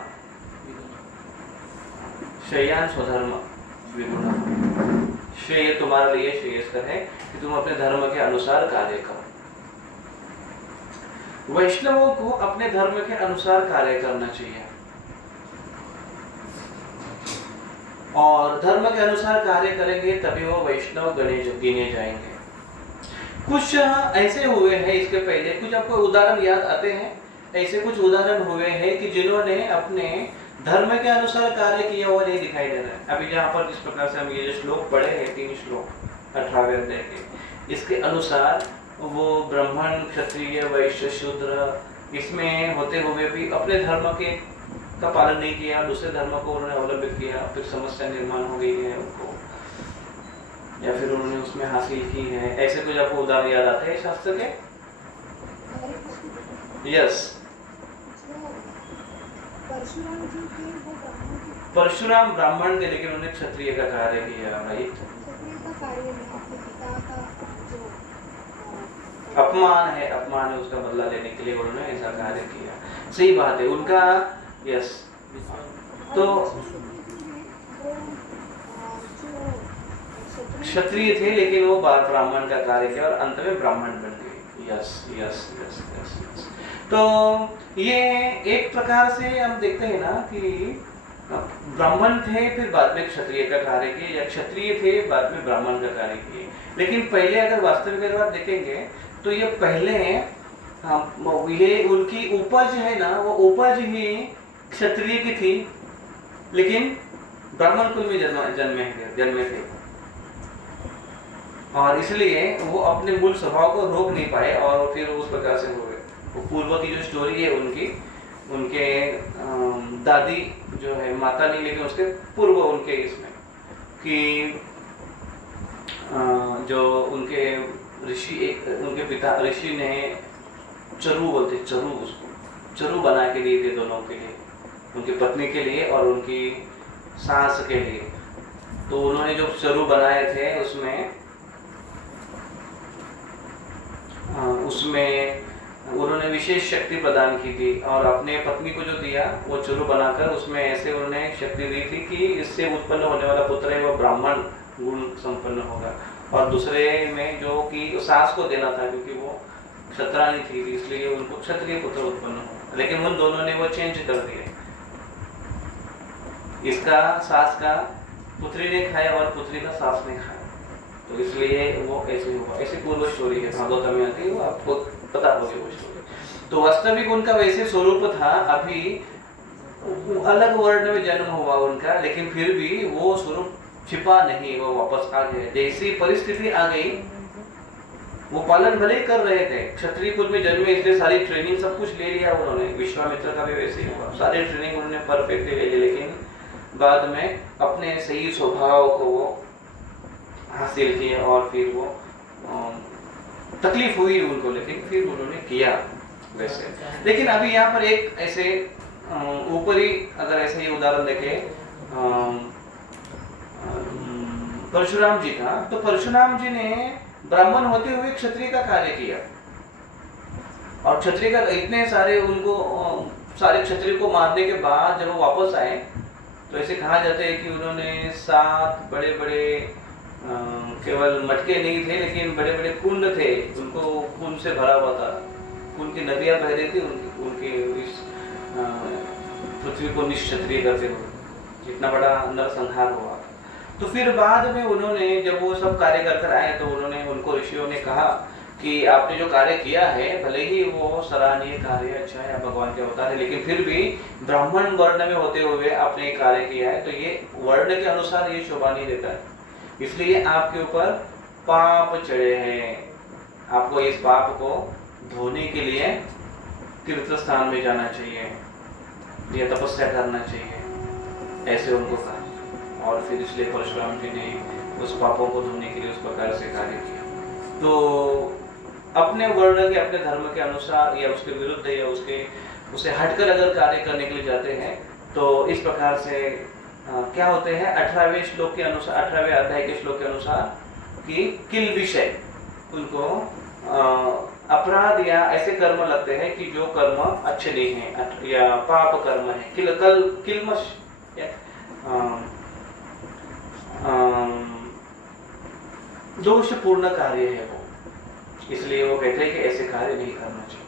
श्रेयान स्वधर्म विगुण, श्रेय तुम्हारे लिए श्रेयस्कर है कि तुम अपने धर्म के अनुसार कार्य करो। वैष्णवों को अपने धर्म के अनुसार कार्य करना चाहिए, और धर्म के अनुसार कार्य करेंगे तभी वो वैष्णव गिने जाएंगे। कुछ ऐसे हुए हैं, इसके पहले कुछ आपको उदाहरण याद आते हैं? ऐसे कुछ उदाहरण हुए हैं कि जिन्होंने अपने धर्म के अनुसार कार्य किया हुआ नहीं दिखाई दे रहा है। अभी जहाँ पर जिस प्रकार से हम ये जो श्लोक पढ़े हैं, 3 श्लोक 18वें अध्याय के, इसके अनुसार वो ब्राह्मण, क्षत्रिय, वैश्य, शूद्र इसमें होते हुए भी अपने धर्म के का पालन नहीं किया, दूसरे धर्म को उन्होंने अवलंबित किया, फिर समस्या निर्माण हो गई है उनको, या फिर उन्होंने उसमें हासिल की है। ऐसे कुछ आपको उदाहरण याद आते हैं शास्त्र के? यस, परशुराम ब्राह्मण थे लेकिन उन्होंने क्षत्रिय का कार्य किया, राइट? अपमान है, अपमान है, उसका बदला लेने के लिए उन्होंने ऐसा कार्य किया। सही बात है उनका। यस, तो क्षत्रिय थे लेकिन वो ब्राह्मण का कार्य किया और अंत में ब्राह्मण बन गए। Yes yes yes yes yes. तो ये एक प्रकार से हम देखते हैं ना कि ब्राह्मण थे फिर बाद में क्षत्रिय का कार्य किए, या क्षत्रिय थे बाद में ब्राह्मण का कार्य किए। लेकिन पहले अगर वास्तविक अगर आप देखेंगे तो ये पहले ये उनकी उपज है ना, वो उपज ही क्षत्रिय की थी लेकिन ब्राह्मण कुल में जन्मे थे, और इसलिए वो अपने मूल स्वभाव को रोक नहीं पाए और फिर उस प्रकार से हो गए। वो पूर्व की जो स्टोरी है उनके दादी जो है, माता नहीं लेकिन उसके पूर्व उनके इसमें कि जो उनके ऋषि, उनके पिता ऋषि ने चरु बोलते, उसको चरु बना के दिए थे दोनों के लिए, उनकी पत्नी के लिए और उनकी सास के लिए। तो उन्होंने जो चरु बनाए थे उसमें उन्होंने विशेष शक्ति प्रदान की थी, और अपने पत्नी को जो दिया वो चरु बनाकर उसमें ऐसे उन्होंने शक्ति दी थी कि इससे उत्पन्न होने वाला पुत्र है वो ब्राह्मण गुण संपन्न होगा, और दूसरे में जो कि सास को देना था क्योंकि वो क्षत्राणी थी इसलिए उनको क्षत्रिय पुत्र उत्पन्न होगा। लेकिन उन दोनों ने वो चेंज कर दिए, इसका सास का पुत्री ने खाया और पुत्री का सास ने खाया, तो इसलिए वो ऐसे हुआ। ऐसे पूर्व स्टोरी है भागवत में आती है, वो आपको पता होगी वो स्टोरी। तो वास्तविक उनका वैसे स्वरूप था, अभी अलग वर्ण में जन्म हुआ उनका, लेकिन फिर भी वो स्वरूप छिपा नहीं, वो वापस आ गए। जैसी परिस्थिति आ गई वो पालन भले ही कर रहे थे, क्षत्रिय कुल में जन्मे इसलिए सारी ट्रेनिंग सब कुछ ले लिया उन्होंने। विश्वामित्र का भी वैसे ही हुआ, सारी ट्रेनिंग उन्होंने परफेक्टली ले ली, लेकिन बाद में अपने सही स्वभाव को वो हासिल किए और फिर वो तकलीफ हुई उनको, लेकिन फिर उन्होंने किया वैसे। लेकिन अभी यहाँ पर एक ऐसे ऊपरी अगर ऐसे ही उदाहरण देखें परशुराम जी का, तो परशुराम जी ने ब्राह्मण होते हुए क्षत्रिय का कार्य किया, और क्षत्रिय का इतने सारे उनको सारे क्षत्रिय को मारने के बाद जब वो वापस आए तो ऐसे कहा जाता है कि उन्होंने 7 बड़े बड़े केवल मटके नहीं थे लेकिन बड़े बड़े कुंड थे, उनको खून से भरा हुआ था, खून की नदियां बह रही थी उनके इस पृथ्वी को निश्क्षत्रिय करते हुए, इतना बड़ा नरसंहार हुआ। तो फिर बाद में उन्होंने जब वो सब कार्य कर कर आए तो उन्होंने उनको ऋषियों ने कहा कि आपने जो कार्य किया है भले ही वो सराहनीय कार्य अच्छा है, आप भगवान के अवतार है, लेकिन फिर भी ब्राह्मण वर्ण में होते हुए आपने ये कार्य किया है तो ये वर्ण के अनुसार ये शोभा नहीं देता है, इसलिए आपके ऊपर पाप चढ़े हैं, आपको इस पाप को धोने के लिए तीर्थ स्थान में जाना चाहिए या तपस्या करना चाहिए, ऐसे उनको कहा। और फिर इसलिए परशुराम जी ने उस पापों को धोने के लिए उस प्रकार से कार्य किया। तो अपने वर्ण के अपने धर्म के अनुसार या उसके विरुद्ध या उसे हटकर अगर कार्य करने के लिए जाते हैं तो इस प्रकार से क्या होते हैं 18वें श्लोक के अनुसार, 18वें अध्याय के श्लोक के अनुसार कि किल विषय, उनको अपराध या ऐसे कर्म लगते हैं कि जो कर्म अच्छे नहीं हैं या पाप कर्म है, किलमश दोषपूर्ण कार्य है वो, इसलिए वो कहते हैं कि ऐसे कार्य नहीं करना चाहिए।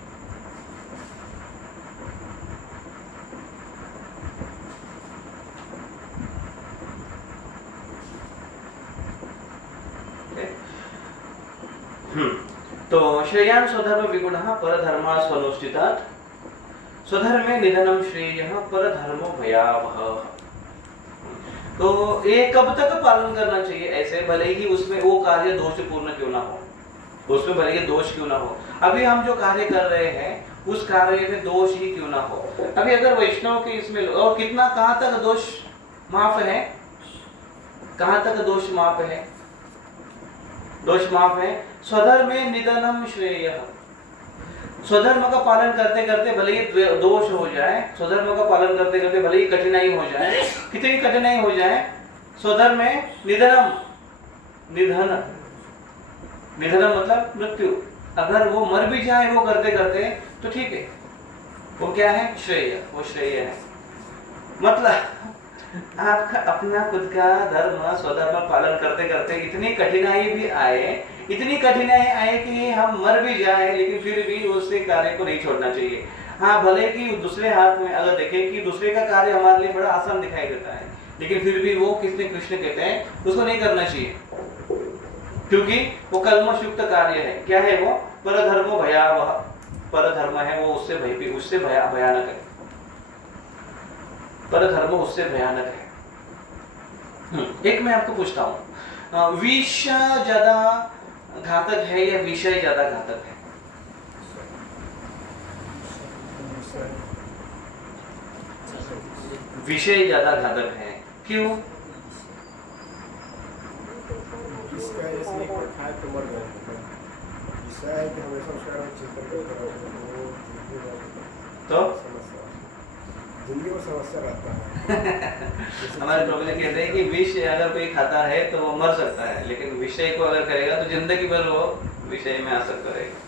तो श्रेयान स्वधर्म विगुणः परधर्मा स्वनुष्ठितात् स्वधर्मे निधनम श्रेयः परधर्मो भयावहः। तो ये कब तक पालन करना चाहिए ऐसे, भले ही उसमें वो कार्य दोषपूर्ण क्यों ना हो, उसमें भले ही दोष क्यों ना हो, अभी हम जो कार्य कर रहे हैं उस कार्य में दोष ही क्यों ना हो, अभी अगर वैष्णव के इसमें और कितना कहाँ तक दोष माफ है, कहाँ तक दोष माफ है, दोष माफ है स्वधर्मे निधनम श्रेयः, स्वधर्म का पालन करते करते भले ही दोष हो जाए, स्वधर्म का पालन करते करते भले ही कठिनाई हो जाए, कितनी कठिनाई हो जाए, स्वधर्म में निधनम, निधनम मतलब मृत्यु, अगर वो मर भी जाए वो करते करते तो ठीक है, वो क्या है श्रेय, वो श्रेय है। मतलब आपका अपना खुद का धर्म स्वधर्म पालन करते करते इतनी कठिनाई भी आए, इतनी कठिनाई आए कि हम मर भी जाए लेकिन फिर भी उससे कार्य को नहीं छोड़ना चाहिए। हाँ, भले कि दूसरे हाथ में अगर देखें कि दूसरे का कार्य हमारे लिए बड़ा आसान दिखाई देता है लेकिन फिर भी वो किसने कृष्ण कहते हैं उसको नहीं करना चाहिए, क्योंकि वो कल्मषयुक्त कार्य है। क्या है वो? परधर्मो भयावह, परधर्म है वो उससे भयानक है, परधर्म उससे भयानक है। एक मैं आपको पूछता हूँ, विष ज्यादा घातक है या विषय ज्यादा घातक है? विषय ज्यादा घातक है, क्यों? इसका इसलिए खाए तो मर गए, इसका है कि हमेशा उसका चिंतन करते तो जिंदगी में समस्या रहता है। हमारे प्रभु ने कहते हैं कि विष अगर कोई खाता है तो वो मर सकता है, लेकिन विषय को अगर करेगा तो जिंदगी भर वो विषय में आसक्त रहेगा।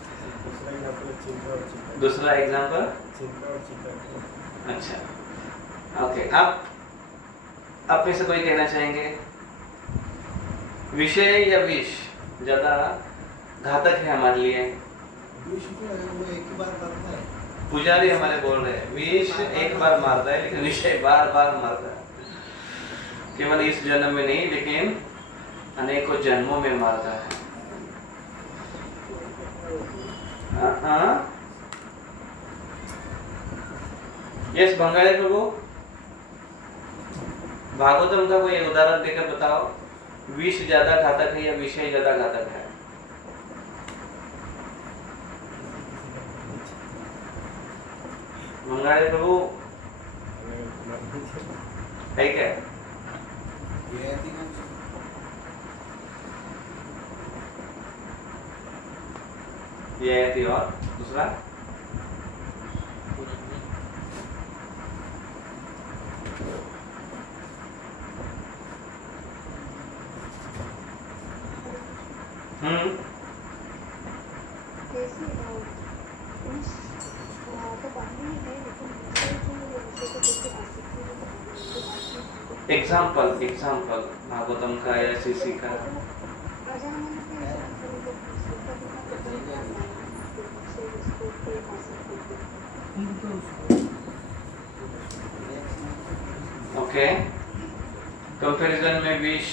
दूसरा एग्जाम्पल चिंता और चिंता। अच्छा, ओके, आप में से कोई कहना चाहेंगे विषय या विष ज्यादा घातक है हमारे लिए? विष तो वो एक ही बार करता है। पुजारी हमारे बोल रहे हैं विष एक बार मारता है लेकिन विषय बार बार मारता है, केवल इस जन्म में नहीं लेकिन अनेकों जन्मों में मारता है। यस बंगाली प्रभु, भागवतम का कोई उदाहरण देकर बताओ, विष ज्यादा घातक है या विषय ज्यादा घातक है? मंगाड़े प्रभु है क्या? ये थी, और दूसरा जैसे उस तो बाहरी है, लेकिन विषय जो है, विषय को जैसे आसक्ति में तो आसक्ति एग्जाम्पल भागवतम का या सीसी का। अजानन के ऐसे मतलब विषय का बिना पता नहीं चलना है, विषय उसको कोई आसक्ति ओके, कंपैरिजन में विश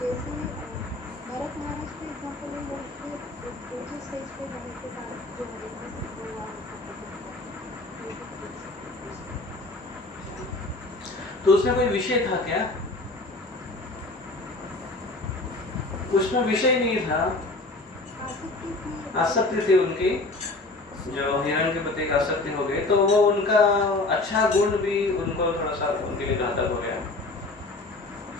जैसे भरत महाराज के एग्जाम्पल है, वो उसके ऊंचे स्टेज पे जाने के बाद जो हरिदास हुआ तो उसमें कोई विषय था क्या? उसमें विषय नहीं था, आसक्ति थी उनकी, जो हिरण के प्रति आसक्ति हो गई, तो वो उनका अच्छा गुण भी उनको थोड़ा सा उनके लिए घातक हो गया।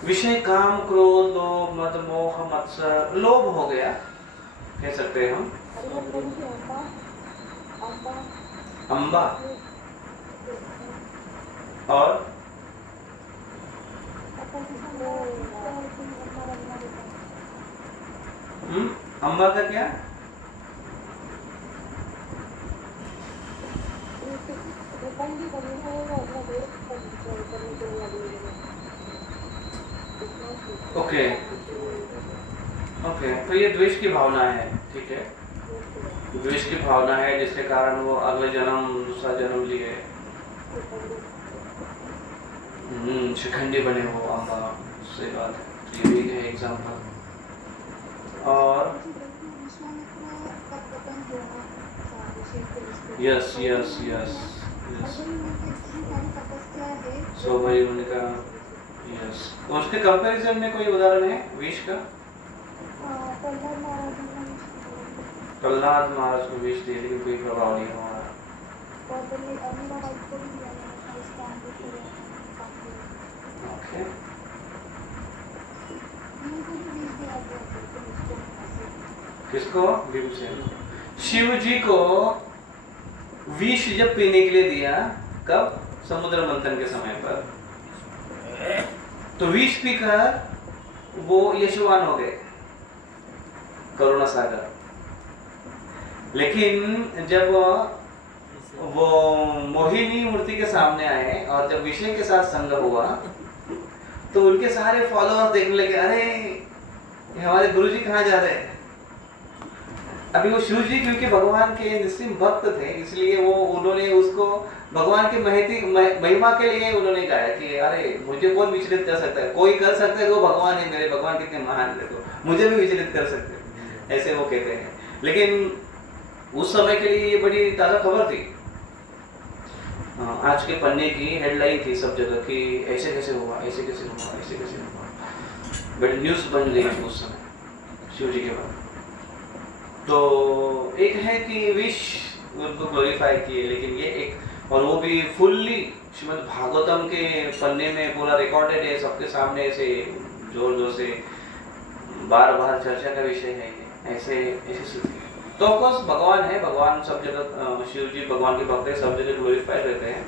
विषय काम, क्रोध, लोभ, मद, मोह, मत्सर, लोभ हो गया कह सकते हैं हम। अम्बा और अम्बा का क्या? ओके ओके, तो ये द्वेष की भावना है, ठीक है, द्वेष की भावना है, जिसके कारण वो अगले जन्म दूसरा जन्म लिए शिखंडी बने हो अम्बा, सही बात है, ये भी है एग्जाम्पल। और यस यस यस सो भाई उनका यस, उसके कंपैरिजन में कोई उदाहरण है विष का? प्रहलाद महाराज को विष दे, लेकिन कोई प्रभाव नहीं हो रहा। ओके, किसको? भीमसेन। शिव जी को विष जब पीने के लिए दिया, कब? समुद्र मंथन के समय पर, तो विष पीकर वो यशवान हो गए, करुणा सागर। लेकिन जब वो मोहिनी मूर्ति के सामने आए और जब विषय के साथ संग हुआ, तो उनके सारे फॉलोअर्स देखने लगे, अरे ये हमारे गुरुजी कहाँ जा रहे हैं? अभी वो शिव जी क्योंकि भगवान के निस्सिम भक्त थे, इसलिए वो उन्होंने उसको भगवान की महिमा के लिए उन्होंने कहा कि अरे मुझे कौन विचलित कर सकता है, कोई कर सकता है तो भगवान है, मेरे भगवान कितने महान है, तो मुझे भी विचलित कर सकते हैं, ऐसे वो कहते हैं। लेकिन उस समय के लिए ये बड़ी ताज़ा खबर थी, आज के पन्ने की हेडलाइन थी सब जगह कि ऐसे कैसे हुआ, ऐसे कैसे हुआ, ऐसे कैसे हुआ, बड़ी न्यूज़ बन गई थी उस समय शिव जी के बाद। तो एक है कि विश उनको ग्लोरीफाई किए, लेकिन ये एक, और वो भी फुल्ली श्रीमद् भागवतम के पन्ने में पूरा रिकॉर्डेड है, सबके सामने ऐसे जोर जोर से बार बार चर्चा का विषय है ये, ऐसे ऐसी स्थिति। तो ऑफकोर्स भगवान है, भगवान सब जगह, शिव जी भगवान के भक्त है, सब जगह ग्लोरीफाई रहते हैं।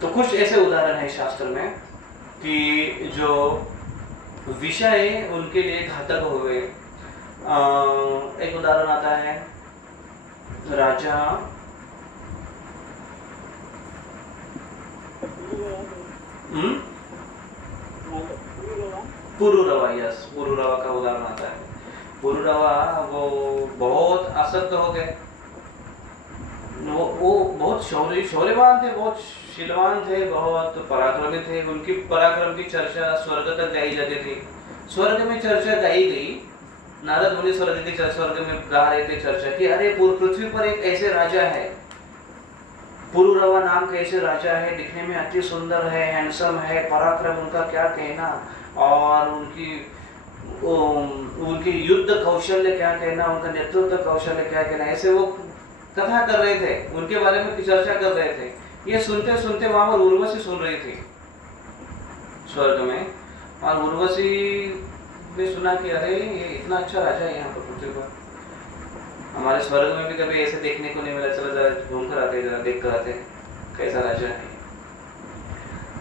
तो कुछ ऐसे उदाहरण है शास्त्र में कि जो विषय उनके लिए घातक हो गए। एक उदाहरण आता है, राजा पुरुरवा, यस, पुरुरवा का उदाहरण आता है। पुरुरवा वो बहुत आसक्त हो गए, वो बहुत शौर्यवान थे, बहुत शीलवान थे, बहुत पराक्रमी थे। उनकी पराक्रम की चर्चा स्वर्ग तक गाई जाती थी, स्वर्ग में चर्चा गाई गई। नारद मुनि स्वर्ग में गा रहे थे चर्चा कि अरे पृथ्वी पर एक ऐसे राजा है, पुरुरवा नाम का ऐसे राजा है, दिखने में अति सुंदर है, हैंडसम है, पराक्रम उनका क्या कहना, और उनकी युद्ध कौशल्य क्या कहना, उनका नेतृत्व कौशल्य क्या कहना, ऐसे वो कथा कर रहे थे, उनके बारे में चर्चा कर रहे थे। ये सुनते सुनते वहां पर उर्वशी सुन रही थी स्वर्ग में, और उर्वशी ने सुना कि अरे ये इतना अच्छा राजा है यहाँ पर पृथ्वी पर, हमारे स्वर्ग में भी कभी ऐसे देखने को नहीं मिला। चलो जरा घूम कर आते हैं, जरा देख कर आते हैं कैसा राजा है।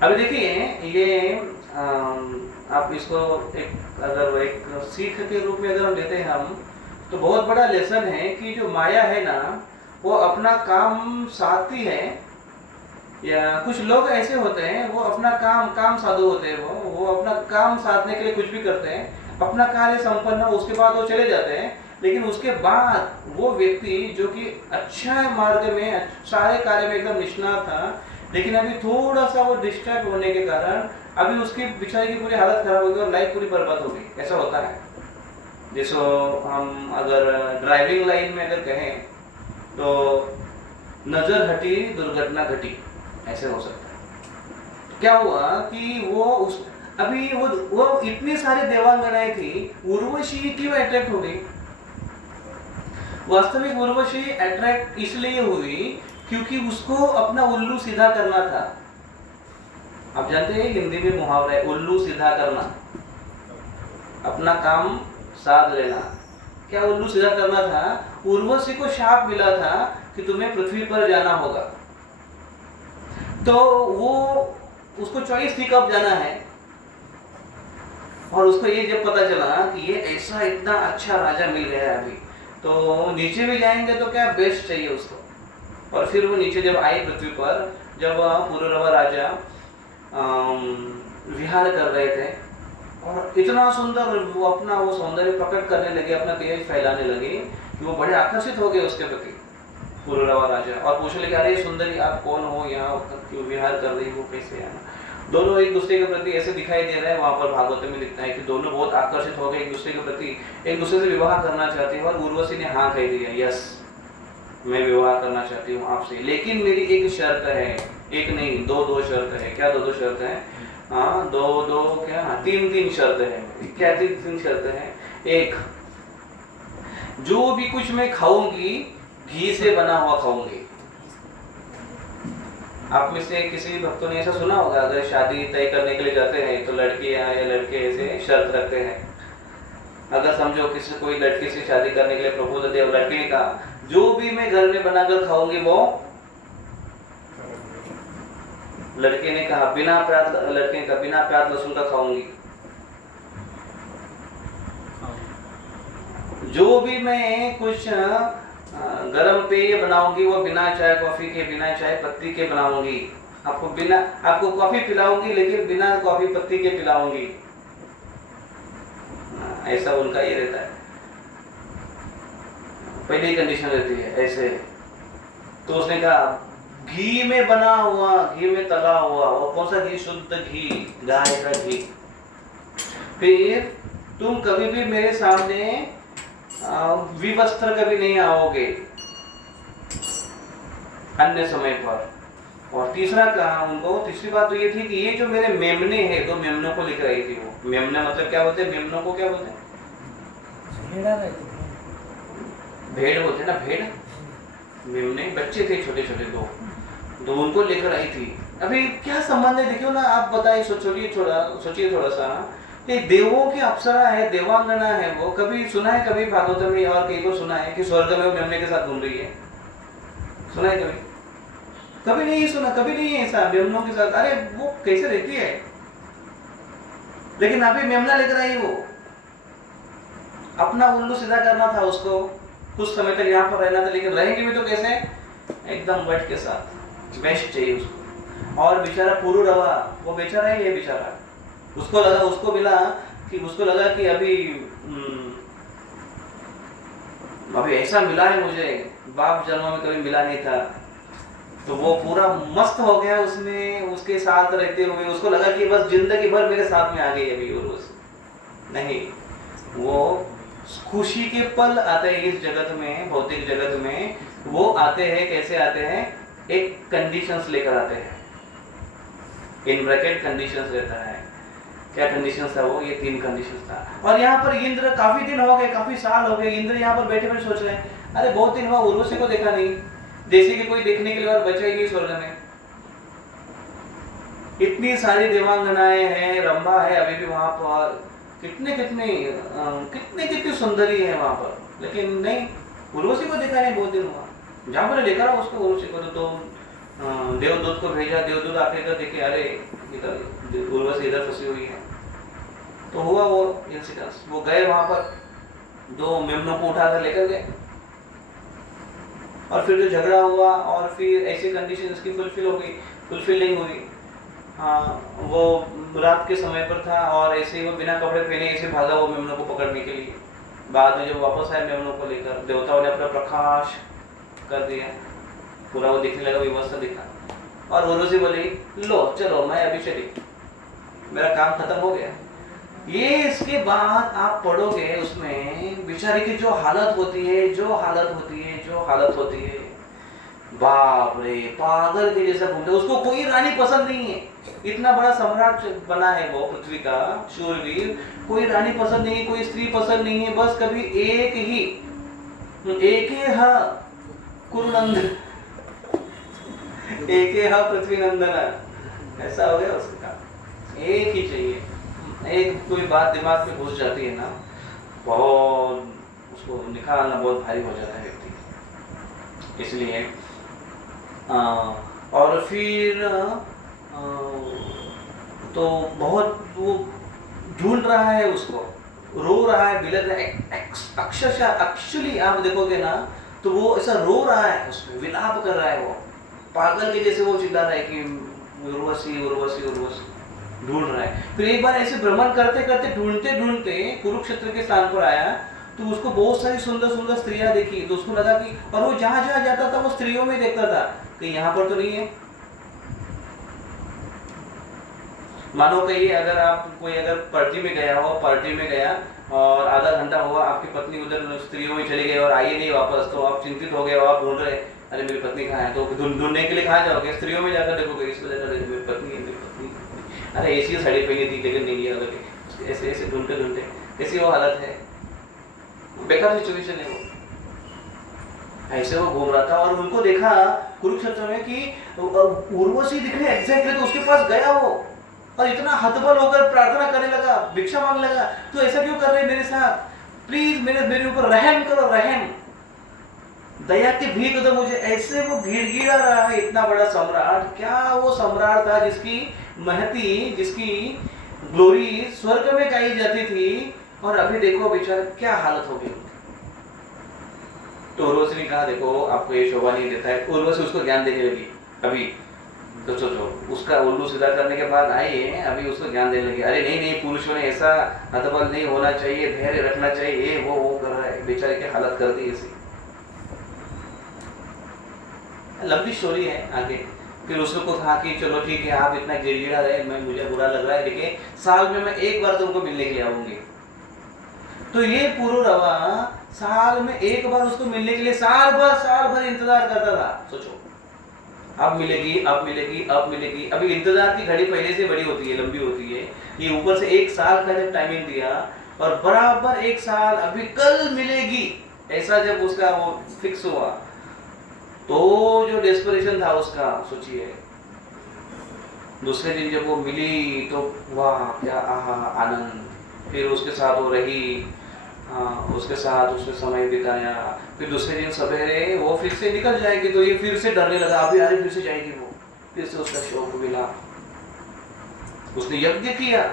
अभी देखिए ये आप इसको एक सीख के रूप में अगर हम लेते हैं हम, तो बहुत बड़ा लेसन है कि जो माया है ना वो अपना काम साधती है। या कुछ लोग ऐसे होते हैं वो अपना काम साधु होते हैं, वो अपना काम साधने के लिए कुछ भी करते हैं, अपना कार्य संपन्न हो उसके बाद वो चले जाते हैं। लेकिन उसके बाद वो व्यक्ति जो कि अच्छा मार्ग में सारे कार्य में एकदम निष्णात था, लेकिन अभी थोड़ा सा वो डिस्ट्रैक्ट होने के कारण अभी उसकी बेचारे की पूरी हालत खराब हो गई और लाइफ पूरी बर्बाद हो गई। ऐसा होता है। जैसे हम अगर ड्राइविंग लाइन में अगर कहें तो नजर हटी दुर्घटना घटी, ऐसे हो सकता है। क्या हुआ कि वो इतनी सारी देवांगनाएं थी, उर्वशी क्यों अट्रैक्ट हो गई? वास्तविक उर्वशी अट्रैक्ट इसलिए हुई क्योंकि उसको अपना उल्लू सीधा करना था। आप जानते हैं हिंदी में मुहावरा है उल्लू सीधा करना, अपना काम साध लेना। क्या उल्लू सीधा करना था? उर्वशी को शाप मिला था कि तुम्हें पृथ्वी पर जाना होगा, तो वो उसको चॉइस थी कब जाना है। और उसको ये जब पता चला कि ये ऐसा इतना अच्छा राजा मिल गया अभी, तो नीचे भी जाएंगे तो क्या बेस्ट चाहिए उसको। और फिर वो नीचे जब आई पृथ्वी पर, जब पुरुरवा राजा विहार कर रहे थे और इतना सुंदर वो अपना वो सौंदर्य प्रकट करने लगे, अपना तेज फैलाने लगे कि वो बड़े आकर्षित हो गए उसके प्रति पुरुरवा राजा। और पूछने लगे अरे सुंदरी आप कौन हो, यहाँ क्यों विहार कर रही हो, कैसे आना। दोनों एक दूसरे के प्रति ऐसे दिखाई दे रहे हैं। वहां पर भागवत में लिखता है कि दोनों बहुत आकर्षित हो गए एक दूसरे के प्रति, एक दूसरे से विवाह करना चाहते हैं। और उर्वशी ने हाँ कह दिया, यस मैं विवाह करना चाहती हूँ आपसे, लेकिन मेरी एक शर्त है। एक नहीं दो शर्त है। क्या दो शर्त है? हाँ दो क्या, तीन शर्त है। क्या तीन शर्त है? एक, जो भी कुछ मैं खाऊंगी घी से बना हुआ खाऊंगी। आप में से किसी भक्तों ने ऐसा सुना होगा, अगर शादी तय करने के लिए जाते हैं तो लड़कियां या लड़के ऐसे शर्त रखते हैं। अगर समझो किसी कोई लड़की से शादी करने के लिए प्रपोजल दिया, लड़की ने कहा जो भी मैं घर में बनाकर खाऊंगी वो, लड़के ने कहा लड़के ने कहा बिना प्याज लहसुन का खाऊंगी। जो भी मैं कुछ गरम पेय बनाऊंगी वो बिना चाय कॉफी के, बिना चाय पत्ती के बनाऊंगी। आपको कॉफी पिलाऊंगी लेकिन बिना कॉफी पत्ती के पिलाऊंगी। ऐसा उनका ये रहता है, पहली कंडीशन रहती है ऐसे। तो उसने कहा घी में बना हुआ, घी में तला हुआ, और कौन सा घी? शुद्ध घी, गाय का घी। फिर तुम कभी भी मेरे सामने विवस्त्र कभी नहीं आओगे अन्य समय पर। और तीसरा कहा उनको, तीसरी बात तो ये थी कि ये जो मेरे मेमने हैं, 2 मेमनों को लिख रही थी वो। मेमने मतलब क्या बोलते हैं? मेमनों को क्या बोलते हैं? भेड़ बोलते ना, भेड़। मेमने बच्चे थे छोटे छोटे, दो उनको लेकर आई थी। अभी क्या संबंध है देखियो ना, आप बताइए, सोचिए थोड़ा सा। ये देवों की अप्सरा है, देवांगना है वो। कभी सुना है कभी भागवत में और कहीं को सुना है कि स्वर्ग में वो मेमने के साथ घूम रही है? सुना है कभी? कभी नहीं सुना, कभी नहीं है ऐसा मेमनों के साथ। अरे वो कैसे रहती है? लेकिन अभी मेमना लेकर आई वो, अपना उल्लू सीधा करना था उसको, कुछ समय तक यहाँ पर रहना था, लेकिन रहेंगे भी तो कैसे? एकदम वट के साथ, बेस्ट चाहिए उसको। और बेचारा पुरुरवा, वो बेचारा ही है बेचारा। उसको लगा कि अभी ऐसा मिला है मुझे, बाप जन्म में कभी मिला नहीं था। तो वो पूरा मस्त हो गया उसमें, उसके साथ रहते हुए। उसको लगा कि बस जिंदगी भर मेरे साथ में आ गई अभी। और नहीं, वो खुशी के पल आते हैं इस जगत में, भौतिक जगत में। वो आते हैं, कैसे आते हैं? एक कंडीशंस लेकर आते हैं, इन ब्रैकेट कंडीशंस रहता है। क्या कंडीशंस था वो? ये 3 कंडीशंस था। और यहाँ पर इंद्र, काफी दिन हो गए, काफी साल हो गए, इंद्र यहाँ पर बैठे बैठे सोच रहे हैं अरे बहुत दिन हुआ उर्वशी को देखा नहीं, जैसे कि कोई देखने के लिए और बचा ही नहीं स्वर्ग में। इतनी सारी देवांगनाएं हैं, रंभा है अभी भी वहां पर, कितनी सुंदरी है वहां पर, लेकिन नहीं, उर्वशी को देखा नहीं, बहुत दिन हुआ। जहाँ मैंने देखा ना उसको, उर्वशी को, तो देवदूत को भेजा, देवदूत आके इधर देखे, अरे इधर उर्वशी इधर फंसी हुई है। तो हुआ वो इंसिडेंस, वो गए वहां पर, दो मेमनों को उठाकर लेकर गए, और फिर जो झगड़ा हुआ और फिर ऐसी कंडीशन इसकी फुलफिल नहीं हुई। हाँ, वो रात के समय पर था और ऐसे ही वो बिना कपड़े पहने ऐसे भागा वो मेमनों को पकड़ने के लिए। बाद में जब वापस आए मेमनों को लेकर, देवताओं ने अपना प्रकाश कर दिया, पूरा वो दिखने लगा, व्यवस्था दिखा, और उर्वशी बोली लो चलो मैं अभी चली, मेरा काम खत्म हो गया। ये इसके बाद आप पढ़ोगे उसमें बेचारी की जो हालत होती है, बाप रे, पागल के जैसा घूमते। उसको कोई रानी पसंद नहीं है, इतना बड़ा सम्राट बना है वो पृथ्वी का शूरवीर, कोई रानी पसंद नहीं है, कोई स्त्री पसंद नहीं है, बस कभी एक ही कुरुनंदन, एक ही पृथ्वी नंदन, ऐसा हो गया उसका, एक ही चाहिए। एक कोई बात दिमाग में घुस जाती है ना, बहुत उसको निकालना बहुत भारी हो जाता है व्यक्ति। इसलिए और फिर तो बहुत वो ढूंढ रहा है उसको, रो रहा है, बिलख रहा है, अक्षरशः एक्चुअली आप देखोगे ना तो वो ऐसा रो रहा है, उसमें विलाप कर रहा है, वो पागल के जैसे वो चिल्ला रहा है कि उर्वशी उर्वशी उर्वशी, ढूंढ रहा है। फिर एक बार ऐसे भ्रमण करते करते ढूंढते ढूंढते कुरुक्षेत्र के स्थान पर आया, तो उसको बहुत सारी सुंदर सुंदर स्त्रियां देखी, तो उसको लगा कि, और वो जहां जहां जाता था वो स्त्रियों में देखता था कि यहाँ पर तो नहीं है। मानो कहिए अगर आप कोई अगर पार्टी में गया और आधा घंटा हुआ, आपकी पत्नी उधर स्त्रियों में चली गई और आई नहीं वापस, तो आप चिंतित हो गए और आप ढूंढ रहे, अरे मेरी पत्नी कहाँ है, तो ढूंढने के लिए कहाँ जाओगे, स्त्रियों में जाकर देखोगे, इस वजह से मेरी पत्नी, अरे ऐसी साड़ी पहनी थी लेकिन नहीं है, ऐसे ऐसे ढूंढते ढूंढते कैसी वो हालत है, बेकार सिचुएशन है वो, ऐसे वो घूम रहा था। और उनको देखा कुरुक्षेत्र में कि उर्वशी दिखने एग्जैक्टली, तो उसके पास गया वो और इतना हतबल होकर प्रार्थना करने लगा, भिक्षा मांगने लगा, तो ऐसा क्यों कर रहे मेरे साथ, प्लीज मेरे ऊपर रहम करो, रहम, दया की भीख दो मुझे। ऐसे वो गिड़गिड़ा रहा है, इतना बड़ा सम्राट, क्या वो सम्राट था जिसकी महती, जिसकी ग्लोरी स्वर्ग में गाई जाती थी, और अभी देखो बेचारा क्या हालत हो गई। तो उर्वशी ने कहा देखो आपको ये शोभा नहीं देता है, उर्वशी उसको ज्ञान देने लगी। अभी तो सोचो, उसका उल्लू सीधा करने के बाद आई है, अभी उसको ज्ञान देने लगी, अरे नहीं पुरुषों ने ऐसा हतबल नहीं होना चाहिए, धैर्य रखना चाहिए, वो कर रहा है, बेचारे की हालत कर दी ऐसी। लंबी स्टोरी है आगे। फिर उसको कहा कि चलो ठीक है, आप इतना गिड़गिड़ा रहे, मुझे बुरा लग रहा है, लेकिन साल में मैं एक बार तुमको मिलने के लिए आऊंगी। तो ये पुरुरवा साल में एक बार उसको मिलने के लिए साल भर इंतजार करता था। सोचो, अब मिलेगी, अब मिलेगी, अब मिलेगी। अभी इंतजार की घड़ी पहले से बड़ी होती है, लंबी होती है, ये ऊपर से एक साल का जब टाइमिंग दिया, और बराबर एक साल, अभी कल मिलेगी, ऐसा जब उसका वो फिक्स हुआ, तो जो डेस्परेशन था उसका, सोचिए दूसरे दिन जब वो मिली तो वाह क्या आनंद। फिर उसके साथ वो रही, उसके साथ उसने समय बिताया। फिर दूसरे दिन सवेरे वो फिर से निकल जाएगी, तो ये फिर से डरने लगा, अभी अरे फिर से जाएगी वो, फिर से उसका शौक मिला। उसने यज्ञ किया,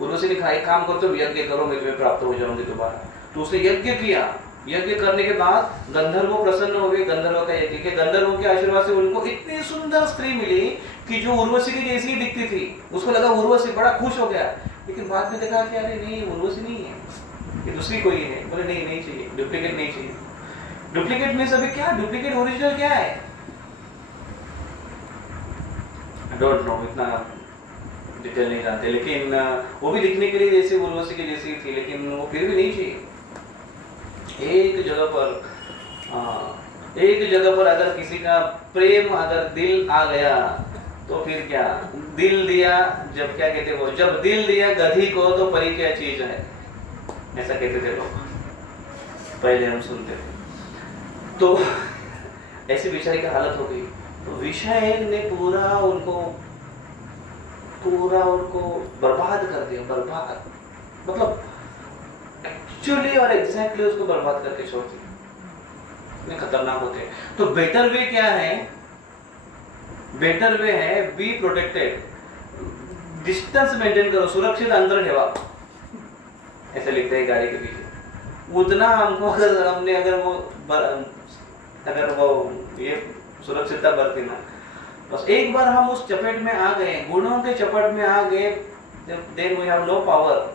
उर्वशी ने कहा एक काम करो, तुम यज्ञ करो, मैं तुम्हें प्राप्त हो जाऊंगी दोबारा। तो उसने यज्ञ किया, यज्ञ करने के बाद गंधर्व प्रसन्न हो गए, गंधर्व का यज्ञ किया, गंधर्वों के आशीर्वाद से उनको इतनी सुंदर स्त्री मिली कि जो उर्वशी की जैसी ही दिखती थी। उसको लगा उर्वशी, बड़ा खुश हो गया, लेकिन बाद में देखा कि अरे नहीं, उर्वशी नहीं है, ये दूसरी कोई है। बोले नहीं चाहिए, डुप्लीकेट नहीं चाहिए। डुप्लीकेट में सभी क्या, डुप्लीकेट ओरिजिनल क्या है, आई डोंट नो, इतना डिटेल नहीं जानते, लेकिन वो भी दिखने के लिए जैसे उर्वशी की जैसी थी, लेकिन वो फिर भी नहीं चाहिए। एक जगह पर अगर किसी का प्रेम, अगर दिल आ गया तो फिर क्या, दिल दिया, जब क्या कहते वो, जब दिल दिया गधी को तो परी क्या चीज है, ऐसा कहते थे लोग, पहले हम सुनते थे। तो ऐसी बेचारी की हालत हो गई। तो विषय ने पूरा उनको बर्बाद कर दिया, बर्बाद मतलब एक्चुअली और एग्जैक्टली उसको बर्बाद करके छोड़ दिया। कितने खतरनाक होते हैं। तो बेटर वे क्या है? बेटर वे है बी प्रोटेक्टेड, डिस्टेंस मेंटेन करो, सुरक्षित अंतर ठेवा, ऐसे लिखते हैं गाड़ी के पीछे। उतना हमको अगर वो ये सुरक्षितता बरती ना, बस एक बार हम उस चपेट में आ गए, गुणों के चपेट में आ गए, then we have no power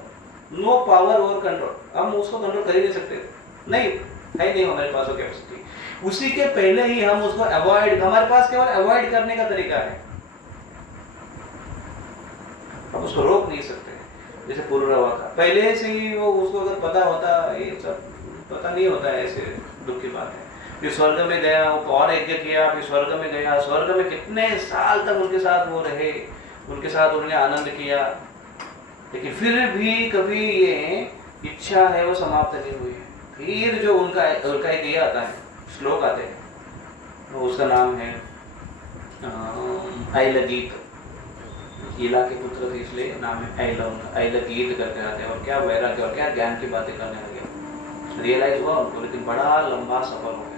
over control. हम उसको कंट्रोल कर ही नहीं सकते, नहीं है, नहीं हमारे पास वो कैपेसिटी। उसी के पहले ही हम उसको अवॉइड, हमारे पास केवल अवॉइड करने का तरीका है, हम उसको रोक नहीं सकते। जैसे पुरुरवा का पहले से ही वो, उसको अगर पता होता, ये सब पता नहीं होता है, ऐसे दुख की बात है। फिर स्वर्ग में गया, और यज्ञ किया, फिर स्वर्ग में गया, स्वर्ग में कितने साल तक उनके साथ वो रहे, उनके साथ उन्होंने आनंद किया, लेकिन फिर भी कभी ये इच्छा है वो समाप्त नहीं हुई। फिर जो उनका एक ये आता है, श्लोक आते हैं, तो उसका नाम है ऐलगीत। ईला के पुत्र थे इसलिए नाम है ऐलगीत करके आते हैं। और क्या वैराग्य और क्या ज्ञान की बातें करने लगे, रियलाइज हुआ उनको, लेकिन बड़ा लंबा सफर हो गया।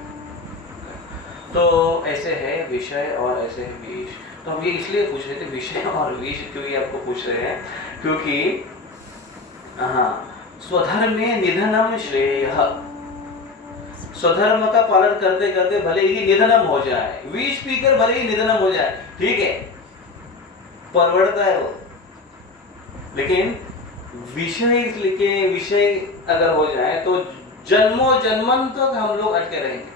तो ऐसे है विषय और ऐसे है विष। तो हम ये इसलिए पूछ रहे थे विषय और विष क्यों ये आपको पूछ रहे हैं, क्योंकि स्वधर्मे निधनम श्रेयः, स्वधर्म का पालन करते करते भले ही निधनम हो जाए, विष पीकर भले ही निधनम हो जाए, ठीक है, परवड़ता है वो, लेकिन विषय अगर हो जाए तो जन्मों जन्मन तक हम लोग अटके रहेंगे।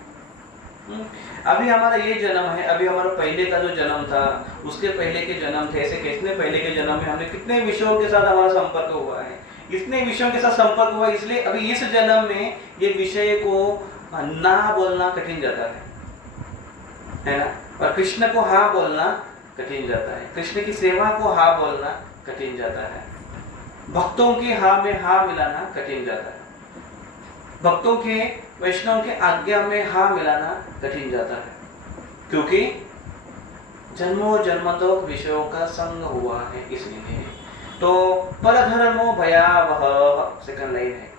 अभी हमारा ये जन्म है, अभी हमारा पहले का जो जन्म था, उसके पहले के जन्म थे, ऐसे कितने पहले के जन्म में हमने कितने विषयों के साथ हमारा संपर्क हुआ है, इतने विषयों के साथ संपर्क हुआ, इसलिए अभी इस जन्म में ये विषय को ना बोलना कठिन जाता है ना, और कृष्ण को हाँ बोलना कठिन जाता है, कृष्ण की सेवा को हाँ बोलना कठिन जाता है, भक्तों की हाँ में हाँ मिलाना कठिन जाता है, भक्तों के वैष्णव के आज्ञा में हाँ मिलाना कठिन जाता है, क्योंकि जन्मों जन्मों विषयों का संग हुआ है, इसलिए। तो परधर्मो भयावह, सेकंड लाइन है,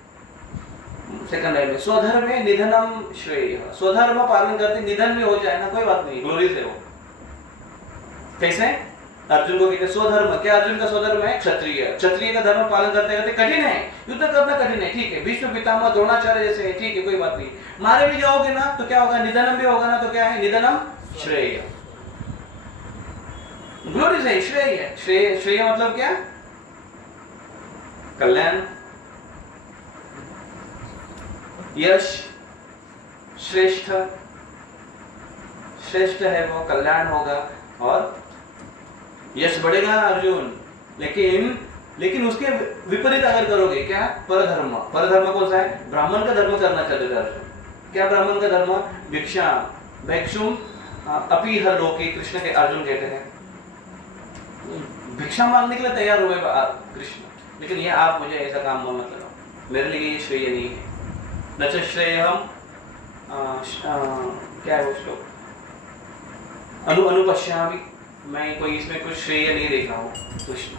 सेकंड लाइन में स्वधर्मे निधनम श्रेयः, स्वधर्म पालन करते निधन भी हो जाए ना कोई बात नहीं, ग्लोरी से हो। कैसे? अर्जुन को कहते स्वधर्म, क्या अर्जुन का स्वधर्म है? क्षत्रिय, क्षत्रिय का धर्म पालन करते करते कठिन है, युद्ध करना कठिन है, ठीक है, भीष्म पितामह द्रोणाचार्य जैसे है, ठीक है, कोई बात नहीं, मारे भी जाओगे ना तो क्या होगा, निधनम भी होगा ना, तो क्या है, निधनम श्रेय, ग्लोरी से श्रेय है, श्रेय मतलब क्या, कल्याण, यश, श्रेष्ठ, श्रेष्ठ है वो, कल्याण होगा और यश बढ़ेगा अर्जुन, लेकिन उसके विपरीत अगर करोगे, क्या, परधर्म, परधर्म कौन सा है, ब्राह्मण का धर्म करना चाहते थे अर्जुन, क्या ब्राह्मण का धर्म, भिक्षा, भिक्षुम अपि हर लोके, कृष्ण के अर्जुन कहते हैं, भिक्षा मांगने के लिए तैयार हुए कृष्ण, लेकिन ये आप मुझे ऐसा काम मत लगाओ, मेरे लिए ये श्रेय नहीं है, न च श्रेयहम, क्या है वो श्लोक, अनुपश्यामि, मैं कोई इसमें कुछ श्रेय नहीं देख रहा हूँ कृष्ण,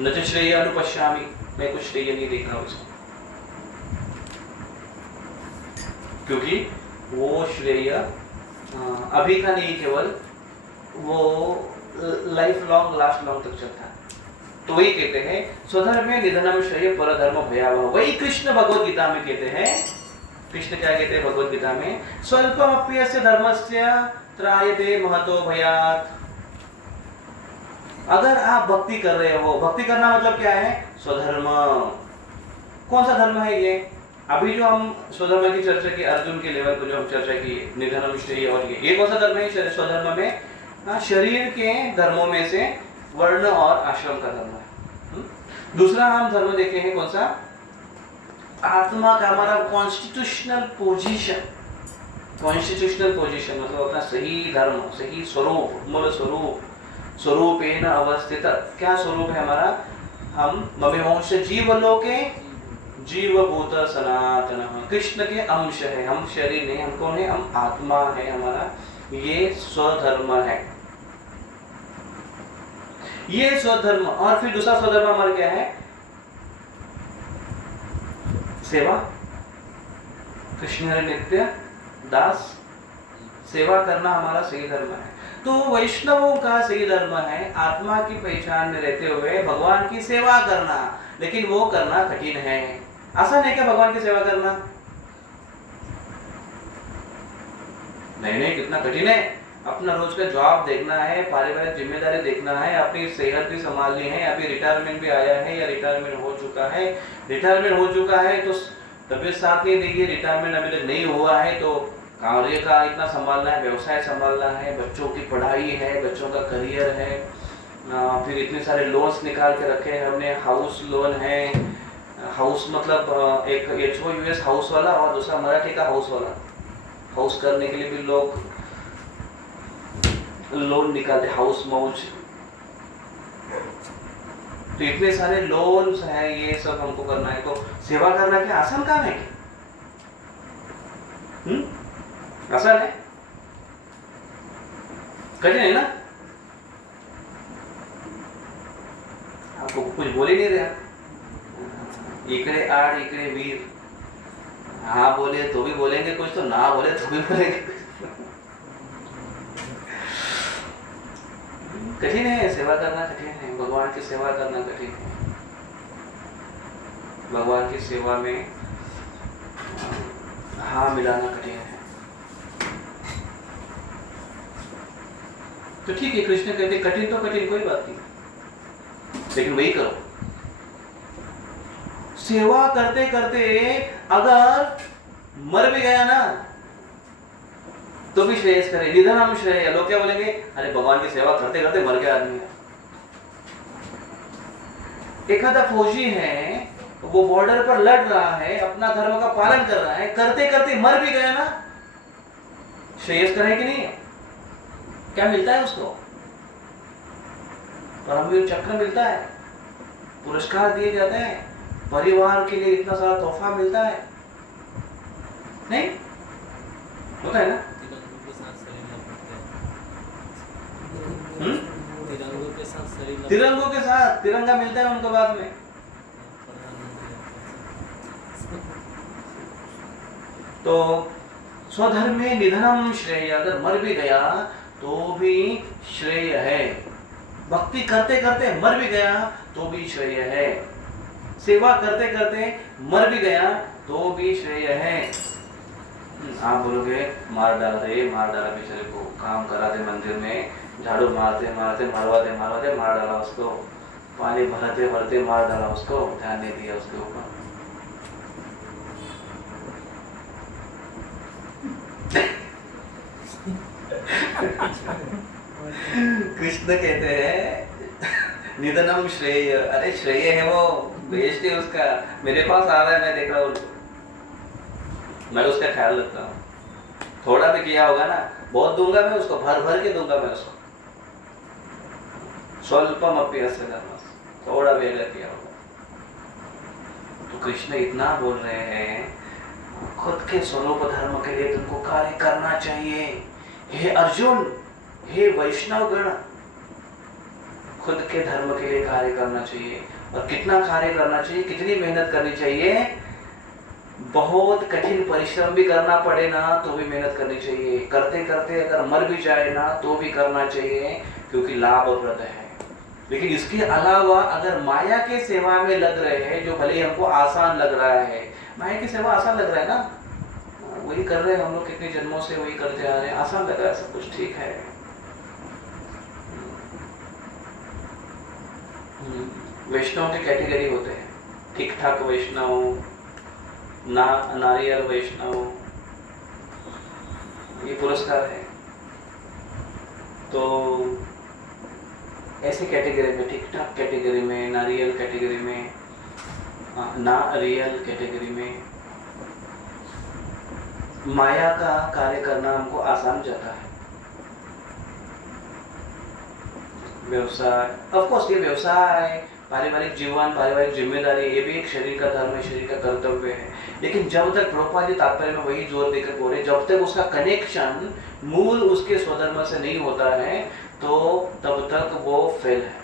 न च श्रेय अनुपश्यामि, मैं कुछ श्रेय नहीं देख रहा हूँ इसमें, क्योंकि वो श्रेय अभी का नहीं, केवल वो लाइफ लॉन्ग, लास्ट लॉन्ग तक चलता है। तो वही कहते हैं स्वधर्मे निधनम श्रेय परधर्म भयावह, वही कृष्ण भगवद गीता में कहते हैं, कृष्ण क्या कहते हैं भगवद गीता में, स्वल्पमप्यस्य धर्मस्य त्रायते महतो भयात्, अगर आप भक्ति कर रहे हो, भक्ति करना मतलब क्या है, स्वधर्म, कौन सा धर्म है ये, अभी जो हम स्वधर्म की चर्चा की, अर्जुन के लेवल पर जो हम चर्चा की, निधनम श्रेय, और ये कौन सा धर्म है, स्वधर्म में शरीर के धर्मों में से वर्ण और आश्रम का धर्म है। दूसरा हम धर्म देखे हैं कौन सा, आत्मा का हमारा कॉन्स्टिट्यूशनल पोजीशन, कॉन्स्टिट्यूशनल पोजीशन मतलब अपना सही धर्म, सही स्वरूप, मूल स्वरूप, स्वरूपेण अवस्थित, क्या स्वरूप है हमारा, हम ममेवंश जीवलोके जीवभूत सनातन, कृष्ण के अंश है, हम शरीर नहीं, हम कौन है, हम आत्मा है, हमारा ये स्वधर्म है, ये स्वधर्म। और फिर दूसरा स्वधर्म हमारा क्या है, सेवा, कृष्ण हरे नित्य दास, सेवा करना हमारा सही धर्म है। तो वैष्णवों का सही धर्म है आत्मा की पहचान में रहते हुए भगवान की सेवा करना, लेकिन वो करना कठिन है। आसान है क्या भगवान की सेवा करना? नहीं, कितना कठिन है। अपना रोज का जॉब देखना है, पारिवारिक जिम्मेदारी देखना है, अपनी सेहत भी संभालनी है। अभी रिटायरमेंट भी आया है या रिटायरमेंट हो चुका है। रिटायरमेंट हो चुका है तो तबीयत साथ नहीं देगी, रिटायरमेंट अभी तक नहीं हुआ है तो कार्य का इतना संभालना है, व्यवसाय संभालना है, बच्चों की पढ़ाई है, बच्चों का करियर है, फिर इतने सारे लोन्स निकाल के रखे हैं हमने। हाउस लोन है, हाउस मतलब एक HOUS हाउस वाला और दूसरा मराठी का हाउस वाला। हाउस करने के लिए भी लोग लोन निकालते, हाउस मौज। तो इतने सारे लोन्स हैं, ये सब हमको करना है। तो सेवा करना क्या आसान काम है क्या? आसान है? कठिन है ना? आपको कुछ बोल ही नहीं रहा। इकड़े आड़ इकड़े वीर, हाँ बोले तो भी बोलेंगे कुछ, तो ना बोले तो भी बोलेंगे। कठिन है सेवा करना, कठिन है भगवान की सेवा करना, कठिन है भगवान की सेवा में हाँ मिलाना कठिन है। तो ठीक है, कृष्ण कहते कठिन तो कठिन, कोई बात नहीं, लेकिन वही करो। सेवा करते करते अगर मर भी गया ना तो भी श्रेयस करे, निधनम श्रेय। लोग क्या बोलेंगे, अरे भगवान की सेवा करते करते मर गया आदमी। एक आधा फौजी है, वो बॉर्डर पर लड़ रहा है, अपना धर्म का पालन कर रहा है, करते करते मर भी गया ना, श्रेयस करे कि नहीं? क्या मिलता है उसको? परमवीर चक्र मिलता है, पुरस्कार दिए जाते हैं, परिवार के लिए इतना सारा तोहफा मिलता है, नहीं होता है ना? तिरंगों के साथ तिरंगा मिलता है उनको बाद में। तो स्वधर्म में निधनम श्रेय, अगर मर भी गया तो भी श्रेय है। भक्ति करते करते मर भी गया तो भी श्रेय है। सेवा करते करते मर भी गया तो भी श्रेय है। आप बोलोगे मार डाला बेचारे को, काम करा दे मंदिर में, झाड़ू मारते मरवा दे मार डाला उसको, पानी भरते मार डाला उसको, ध्यान नहीं दिया उसके ऊपर। कृष्ण कहते हैं निधनम श्रेय। अरे श्रेय है वो, बेस्ट है उसका। मेरे पास आ रहा है, मैं देख रहा हूँ, मैं उसका ख्याल रखता हूँ। थोड़ा भी किया होगा ना, बहुत दूंगा मैं उसको, भर के दूंगा मैं उसको। स्वल्पम अप्यस्य धर्मस्, थोड़ा भी अगर किया होगा। तो कृष्ण इतना बोल रहे हैं, खुद के स्वरूप धर्म के लिए तुमको कार्य करना चाहिए। हे अर्जुन, हे वैष्णव गण, खुद के धर्म के लिए कार्य करना चाहिए। और कितना कार्य करना चाहिए, कितनी मेहनत करनी चाहिए? बहुत कठिन परिश्रम भी करना पड़े ना तो भी मेहनत करनी चाहिए। करते करते अगर मर भी जाए ना तो भी करना चाहिए, क्योंकि लाभप्रद है। लेकिन इसके अलावा अगर माया के सेवा में लग रहे हैं, जो भले हमको आसान लग रहा है, माया की सेवा आसान लग रहा है ना, वही कर रहे हैं हम लोग, कितने जन्मों से वही करते आ रहे हैं, आसान लग रहा है, सब कुछ ठीक है। वैष्णव के कैटेगरी होते हैं, ठीक ठाक वैष्णव, नारियल वैष्णव, ये पुरस्कार है। तो ऐसे कैटेगरी में, ठीक ठाक कैटेगरी में, नारियल कैटेगरी में, ना रियल कैटेगरी में माया का कार्य करना हमको आसान जाता है। व्यवसाय, ऑफ कोर्स ये व्यवसाय, पारिवारिक जीवन, पारिवारिक जिम्मेदारी, ये भी एक शरीर का धर्म है, शरीर का कर्तव्य है। लेकिन जब तक प्रभुपाद जी तात्पर्य में वही जोर देकर बोल रहे, जब तक उसका कनेक्शन मूल उसके स्वधर्म से नहीं होता है तो तब तक वो फेल है।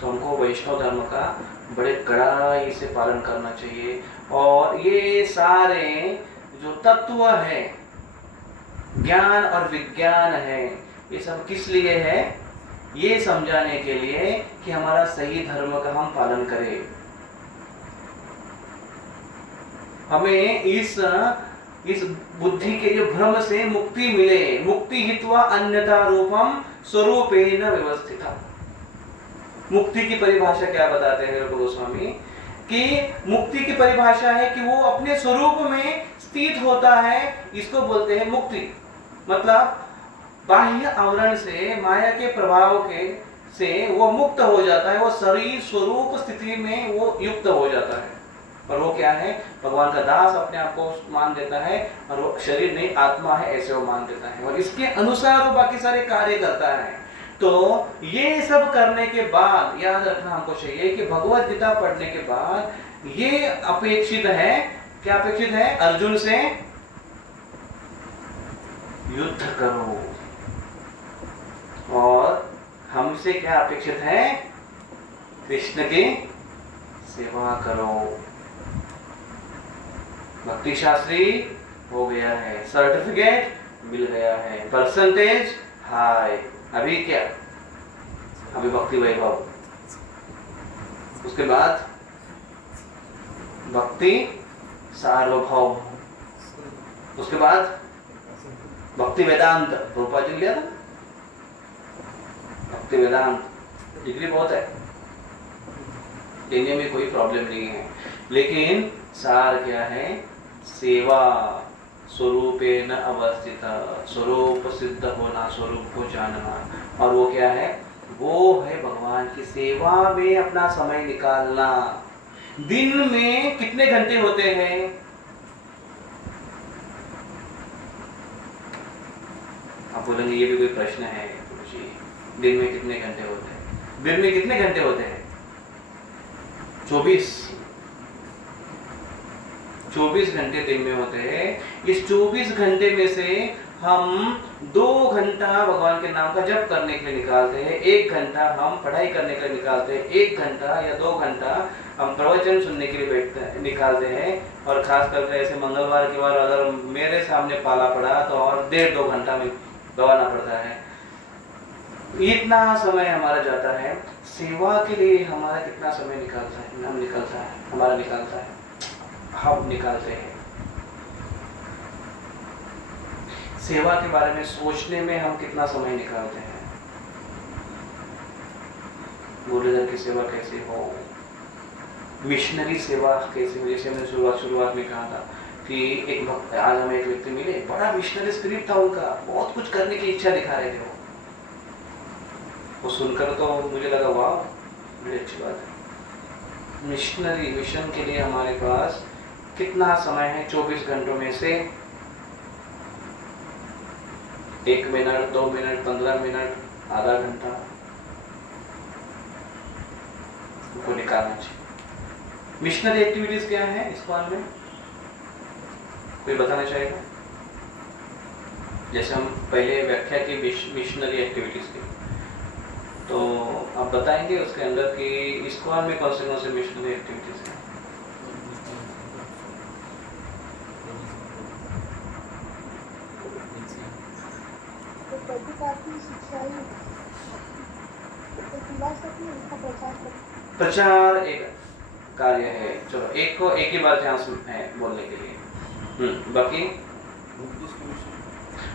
तो हमको वैष्णव धर्म का बड़े कड़ाई से पालन करना चाहिए। और ये सारे जो तत्व है, ज्ञान और विज्ञान है, ये सब किस लिए है? ये समझाने के लिए कि हमारा सही धर्म का हम पालन करें। हमें इस बुद्धि के जो भ्रम से मुक्ति मिले। मुक्ति हित्वा अन्यथा रूपम स्वरूपेण व्यवस्थिता। मुक्ति की परिभाषा क्या बताते हैं रूप गोस्वामी? कि मुक्ति की परिभाषा है कि वो अपने स्वरूप में स्थित होता है, इसको बोलते हैं मुक्ति। मतलब बाह्य आवरण से, माया के प्रभाव के से वो मुक्त हो जाता है, वो शरीर स्वरूप स्थिति में वो युक्त हो जाता है। और वो क्या है? भगवान का दास अपने आप को मान देता है, और वो शरीर नहीं आत्मा है ऐसे वो मान देता है, और इसके अनुसार वो बाकी सारे कार्य करता है। तो ये सब करने के बाद याद रखना हमको चाहिए कि भगवत गीता पढ़ने के बाद ये अपेक्षित है, क्या अपेक्षित है? अर्जुन से युद्ध करो। और हमसे क्या अपेक्षित है? कृष्ण की सेवा करो। भक्ति शास्त्री हो गया है, सर्टिफिकेट मिल गया है, परसेंटेज हाई। अभी क्या? अभी भक्ति वैभव, उसके बाद भक्ति सार्वभौम, उसके बाद भक्ति वेदांत। रूपा जी लिया था भक्ति वेदांत, डिग्री बहुत है, लेने में कोई प्रॉब्लम नहीं है। लेकिन सार क्या है? सेवा, स्वरूपेण अवस्थित, स्वरूप सिद्ध होना, स्वरूप को जानना। और वो क्या है? वो है भगवान की सेवा में अपना समय निकालना। दिन में कितने घंटे होते हैं? आप बोलेंगे ये भी कोई प्रश्न है जी, दिन में कितने घंटे होते हैं? दिन में कितने घंटे होते हैं? 24 घंटे दिन में होते हैं। इस 24 घंटे में से हम 2 घंटा भगवान के नाम का जप करने के लिए निकालते हैं, 1 घंटा हम पढ़ाई करने के लिए निकालते हैं, 1 घंटा या 2 घंटा हम प्रवचन सुनने के लिए बैठते हैं, निकालते हैं। और खास करके ऐसे मंगलवार के बाद अगर मेरे सामने पाला पड़ा तो और 1.5-2 घंटा में गवाना पड़ता है। इतना समय हमारा जाता है। सेवा के लिए हमारा कितना समय निकालता है? हम निकलता है, हमारा निकालता है, हम निकालते हैं। सेवा के बारे में सोचने में हम कितना समय निकालते हैं? मुरलीधर की सेवा कैसे हो, मिशनरी सेवा कैसे हो। जैसे मैंने शुरुआत में कहा था कि एक भक्त, आज हमें एक व्यक्ति मिले, बड़ा मिशनरी स्पिरिट था उनका, बहुत कुछ करने की इच्छा दिखा रहे थे। वो सुनकर तो मुझे लगा वाह, बड़ी अच्छी बात है। मिशनरी मिशन के लिए हमारे पास कितना समय है? 24 घंटों में से 1 मिनट, 2 मिनट, 15 मिनट, आधा घंटा उनको निकालना चाहिए। मिशनरी एक्टिविटीज क्या है इस्कॉन में? कोई बताना चाहेगा? जैसे हम पहले व्याख्या की मिशनरी एक्टिविटीज की, तो आप बताएंगे उसके अंदर कि इस्कॉन में कौन से मिशनरी एक्टिविटीज हैं? प्रचार एक कार्य है। चलो एक को एक ही बार चांस है बोलने के लिए। बाकी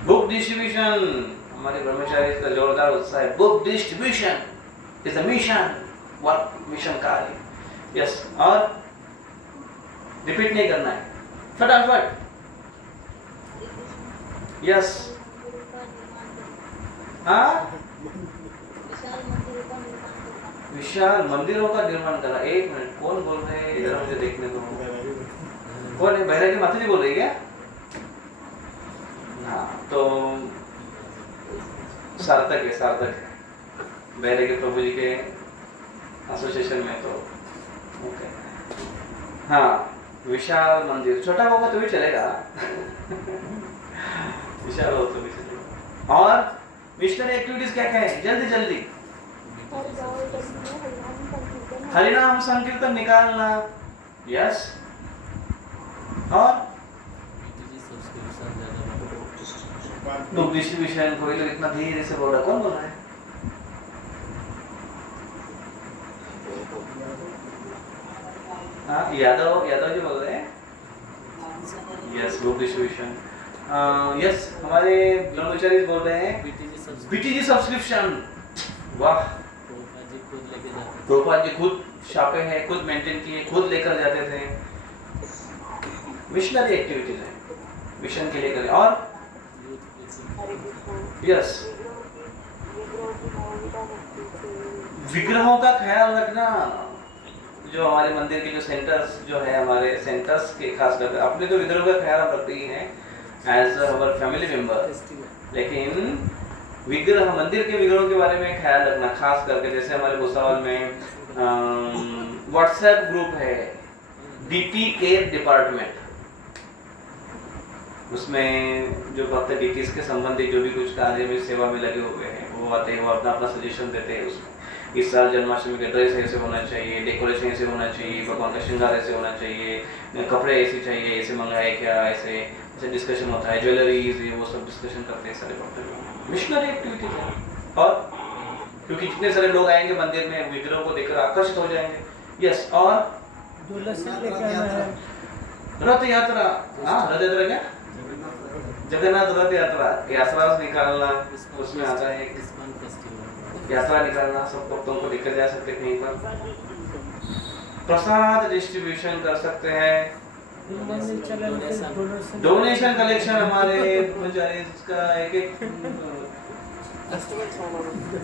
बुक डिस्ट्रीब्यूशन, हमारे ब्रह्मचारी का जोरदार उत्साह है। Book distribution is a mission, work mission कार्य। यस, और रिपीट नहीं करना है, फटाफट। यस, हाँ, विशाल मंदिरों का निर्माण करा। 1 मिनट, कौन बोल रहे हैं इधर? मुझे देखने दो। कौन है? बैरागी माता जी बोल रही है क्या? हाँ, तो सार्थक है बैरागी प्रभु जी के एसोसिएशन में। तो ओके, हाँ, विशाल मंदिर। छोटा होगा तो भी चलेगा, विशाल हो तो भी चलेगा। और मिशनरी एक्टिविटीज क्या क्या है? जल्दी जल्दी। हरिनाम संकीर्तन निकालना, यस। और बुक डिस्ट्रीब्यूशन, कोई तो इतना धीरे से बोल रहा है, कौन बोल रहा है? हाँ, यादव जी बोल रहे हैं। Yes, book distribution, yes. हमारे ब्रह्मचारी बोल रहे हैं बीटीजी सब्सक्रिप्शन, वाह। प्रभुपाद जी खुद छापे हैं, खुद मेंटेन किए, खुद लेकर जाते थे। मिशनरी एक्टिविटीज है, मिशन के लिए करें। और यस, विग्रहों का ख्याल रखना। जो हमारे मंदिर के जो सेंटर्स जो है, हमारे सेंटर्स के खास करके अपने तो विग्रहों का ख्याल रखते ही हैं एज अवर फैमिली मेंबर, लेकिन विग्रह, मंदिर के विग्रहों के बारे में ख्याल रखना खास करके। जैसे हमारे भुसावल में व्हाट्सएप ग्रुप है, डीटी केयर डिपार्टमेंट, उसमें जो भक्त डीटीज के संबंधित जो भी कुछ कार्य में सेवा में लगे हुए हैं वो आते हैं, वो अपना अपना सजेशन देते हैं। उसमें इस साल जन्माष्टमी का ड्रेस ऐसे होना चाहिए, डेकोरेशन ऐसे होना चाहिए, भगवान का श्रृंगार ऐसे होना चाहिए, कपड़े ऐसे चाहिए, ऐसे मंगाए क्या, ऐसे डिस्कशन होता है, ज्वेलरीज, ये वो सब डिस्कशन करते हैं सारे भक्त। मिशनरी एक्टिविटीज है। और क्योंकि जितने सारे लोग आएंगे मंदिर में, विग्रहों को देखकर आकर्षित हो जाएंगे। यस। और रथ यात्रा, हाँ, रथ यात्रा क्या, जगन्नाथ रथ यात्रा, यात्रा निकालना, उसमें आता है यात्रा निकालना, सब भक्तों को लेकर जा सकते हैं कहीं पर। प्रसाद डिस्ट्रीब्यूशन कर सकते हैं, डोनेशन कलेक्शन, हमारे का एक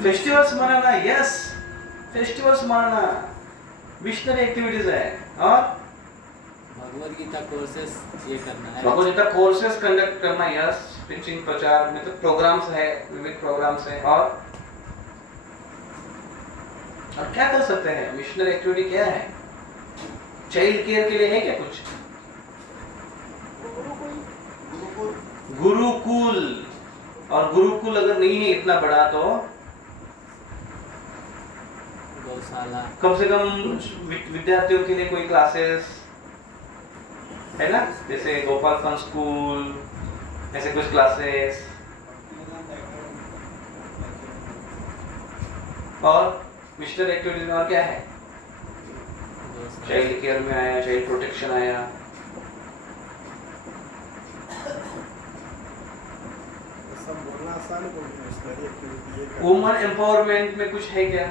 फेस्टिवल्स मनाना, यस, फेस्टिवल्स मनाना मिशनरी एक्टिविटीज है। और भगवद गीता कोर्सेस ये करना है, भगवद गीता कोर्सेस कंडक्ट करना, यस। प्रीचिंग, प्रचार में तो प्रोग्राम्स है, विविध प्रोग्राम्स है। और क्या कर सकते हैं, मिशनरी एक्टिविटी क्या है? चाइल्ड केयर के लिए है क्या कुछ? गुरुकुल, और गुरुकुल अगर नहीं है इतना बड़ा तो गौशाला, कम से कम विद्यार्थियों के लिए कोई क्लासेस है ना, जैसे गोपाल फन स्कूल, ऐसे कुछ क्लासेस। और मिशनरी एक्टिविटीज में और क्या है? चाइल्ड केयर में आया, चाइल्ड प्रोटेक्शन आया, सब बोलना आसान है, मिशनरी एक्टिविटी ये करना। वुमन एम्पावरमेंट में कुछ है क्या?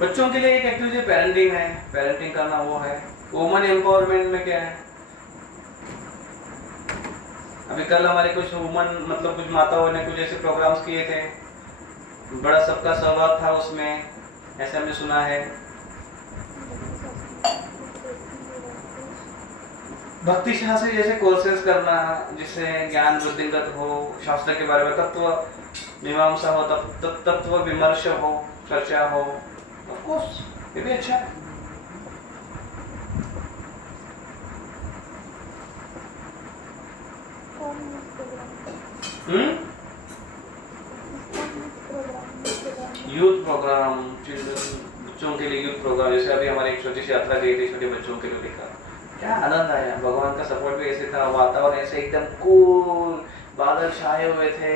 बच्चों के लिए एक एक्टिविटी पेरेंटिंग है, पेरेंटिंग करना वो है। वुमन एम्पावरमेंट में क्या है? अभी कल हमारे कुछ वुमन, मतलब कुछ माताओं ने कुछ ऐसे प्रोग्राम्स किए थे, बड़ा सबका सहभाग था उसमें, ऐसे हमने सुना है। भक्ति शास्त्र जैसे कोर्सेज करना, जिससे ज्ञान वृद्धिगत हो, शास्त्र के बारे में तत्व मीमांसा हो, तत्व विमर्श हो, चर्चा हो, ऑफ कोर्स ये भी अच्छा है। यूथ प्रोग्राम, चिल्ड्रन, बच्चों के लिए यूथ प्रोग्राम, जैसे अभी हमारी एक छोटी सी यात्रा गई थी छोटे बच्चों के लिए, देखा क्या आनंद आया। भगवान का सपोर्ट भी ऐसे था, वातावरण ऐसे एकदम कूल, बादल छाए हुए थे,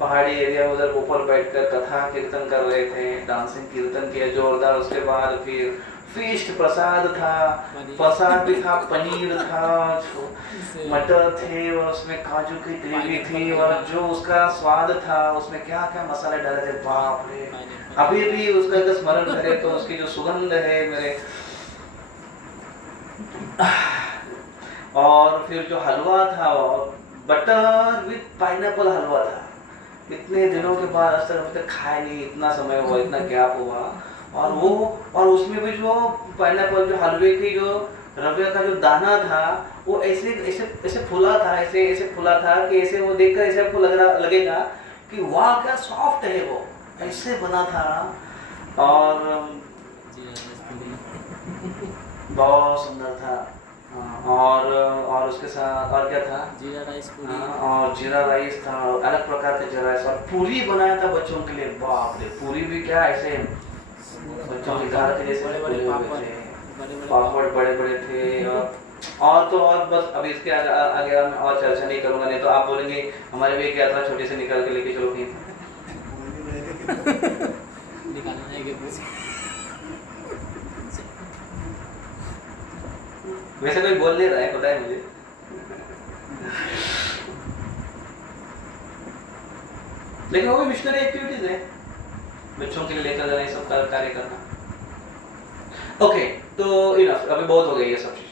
पहाड़ी एरिया में उधर ऊपर बैठकर कथा कीर्तन कर रहे थे, डांसिंग कीर्तन किया जोरदार। उसके बाद फिर फीस्ट, प्रसाद था, प्रसाद भी था, पनीर था, मटर थे, और उसमें काजू की ग्रेवी थी, और जो उसका स्वाद था, उसमें क्या क्या मसाले डाले थे, बाप रे। अभी भी उसका अगर स्मरण करे तो उसकी जो सुगंध है मेरे। और फिर जो हलवा था, बटर विथ पाइनएप्पल हलवा था, इतने दिनों के बाद आज तक खाया नहीं, इतना समय हुआ, इतना गैप हुआ। और वो, और उसमें भी जो पाइनएप्पल, जो हलवे की जो रवे का जो दाना था, वो ऐसे ऐसे ऐसे फूला था, ऐसे ऐसे फूला था कि ऐसे वो देखकर ऐसे आपको लगेगा कि वाह क्या सॉफ्ट है, वो ऐसे बना था। और बहुत सुंदर था। और उसके साथ और क्या था? जीरा राइस पूरी। और जीरा राइस था, अलग प्रकार के जीरा राइस, और पूरी बनाया था बच्चों के लिए। बाप रे, पूरी भी क्या ऐसे बच्चों के घर के जैसे बड़े-बड़े पूरे पापड़, हुए थे, बड़े-बड़े पापड़ बड़े बड़े थे। और तो और बस अब इसके आगे मैं और चर्चा नहीं करूंगा, नहीं तो आप बोलेंगे हमारे भी एक यात्रा छोटी से निकाल के लेके चलो कहीं। निकालना है कि कुछ वैसे कोई बोल नहीं रहा है, पता है मुझे। लेकिन वो भी मिशनरी एक्टिविटीज है, बच्चों के लिए लेकर जाना, ये सब कार्य करना। ओके, तो इनफ, अभी बहुत हो गई ये सब चीज,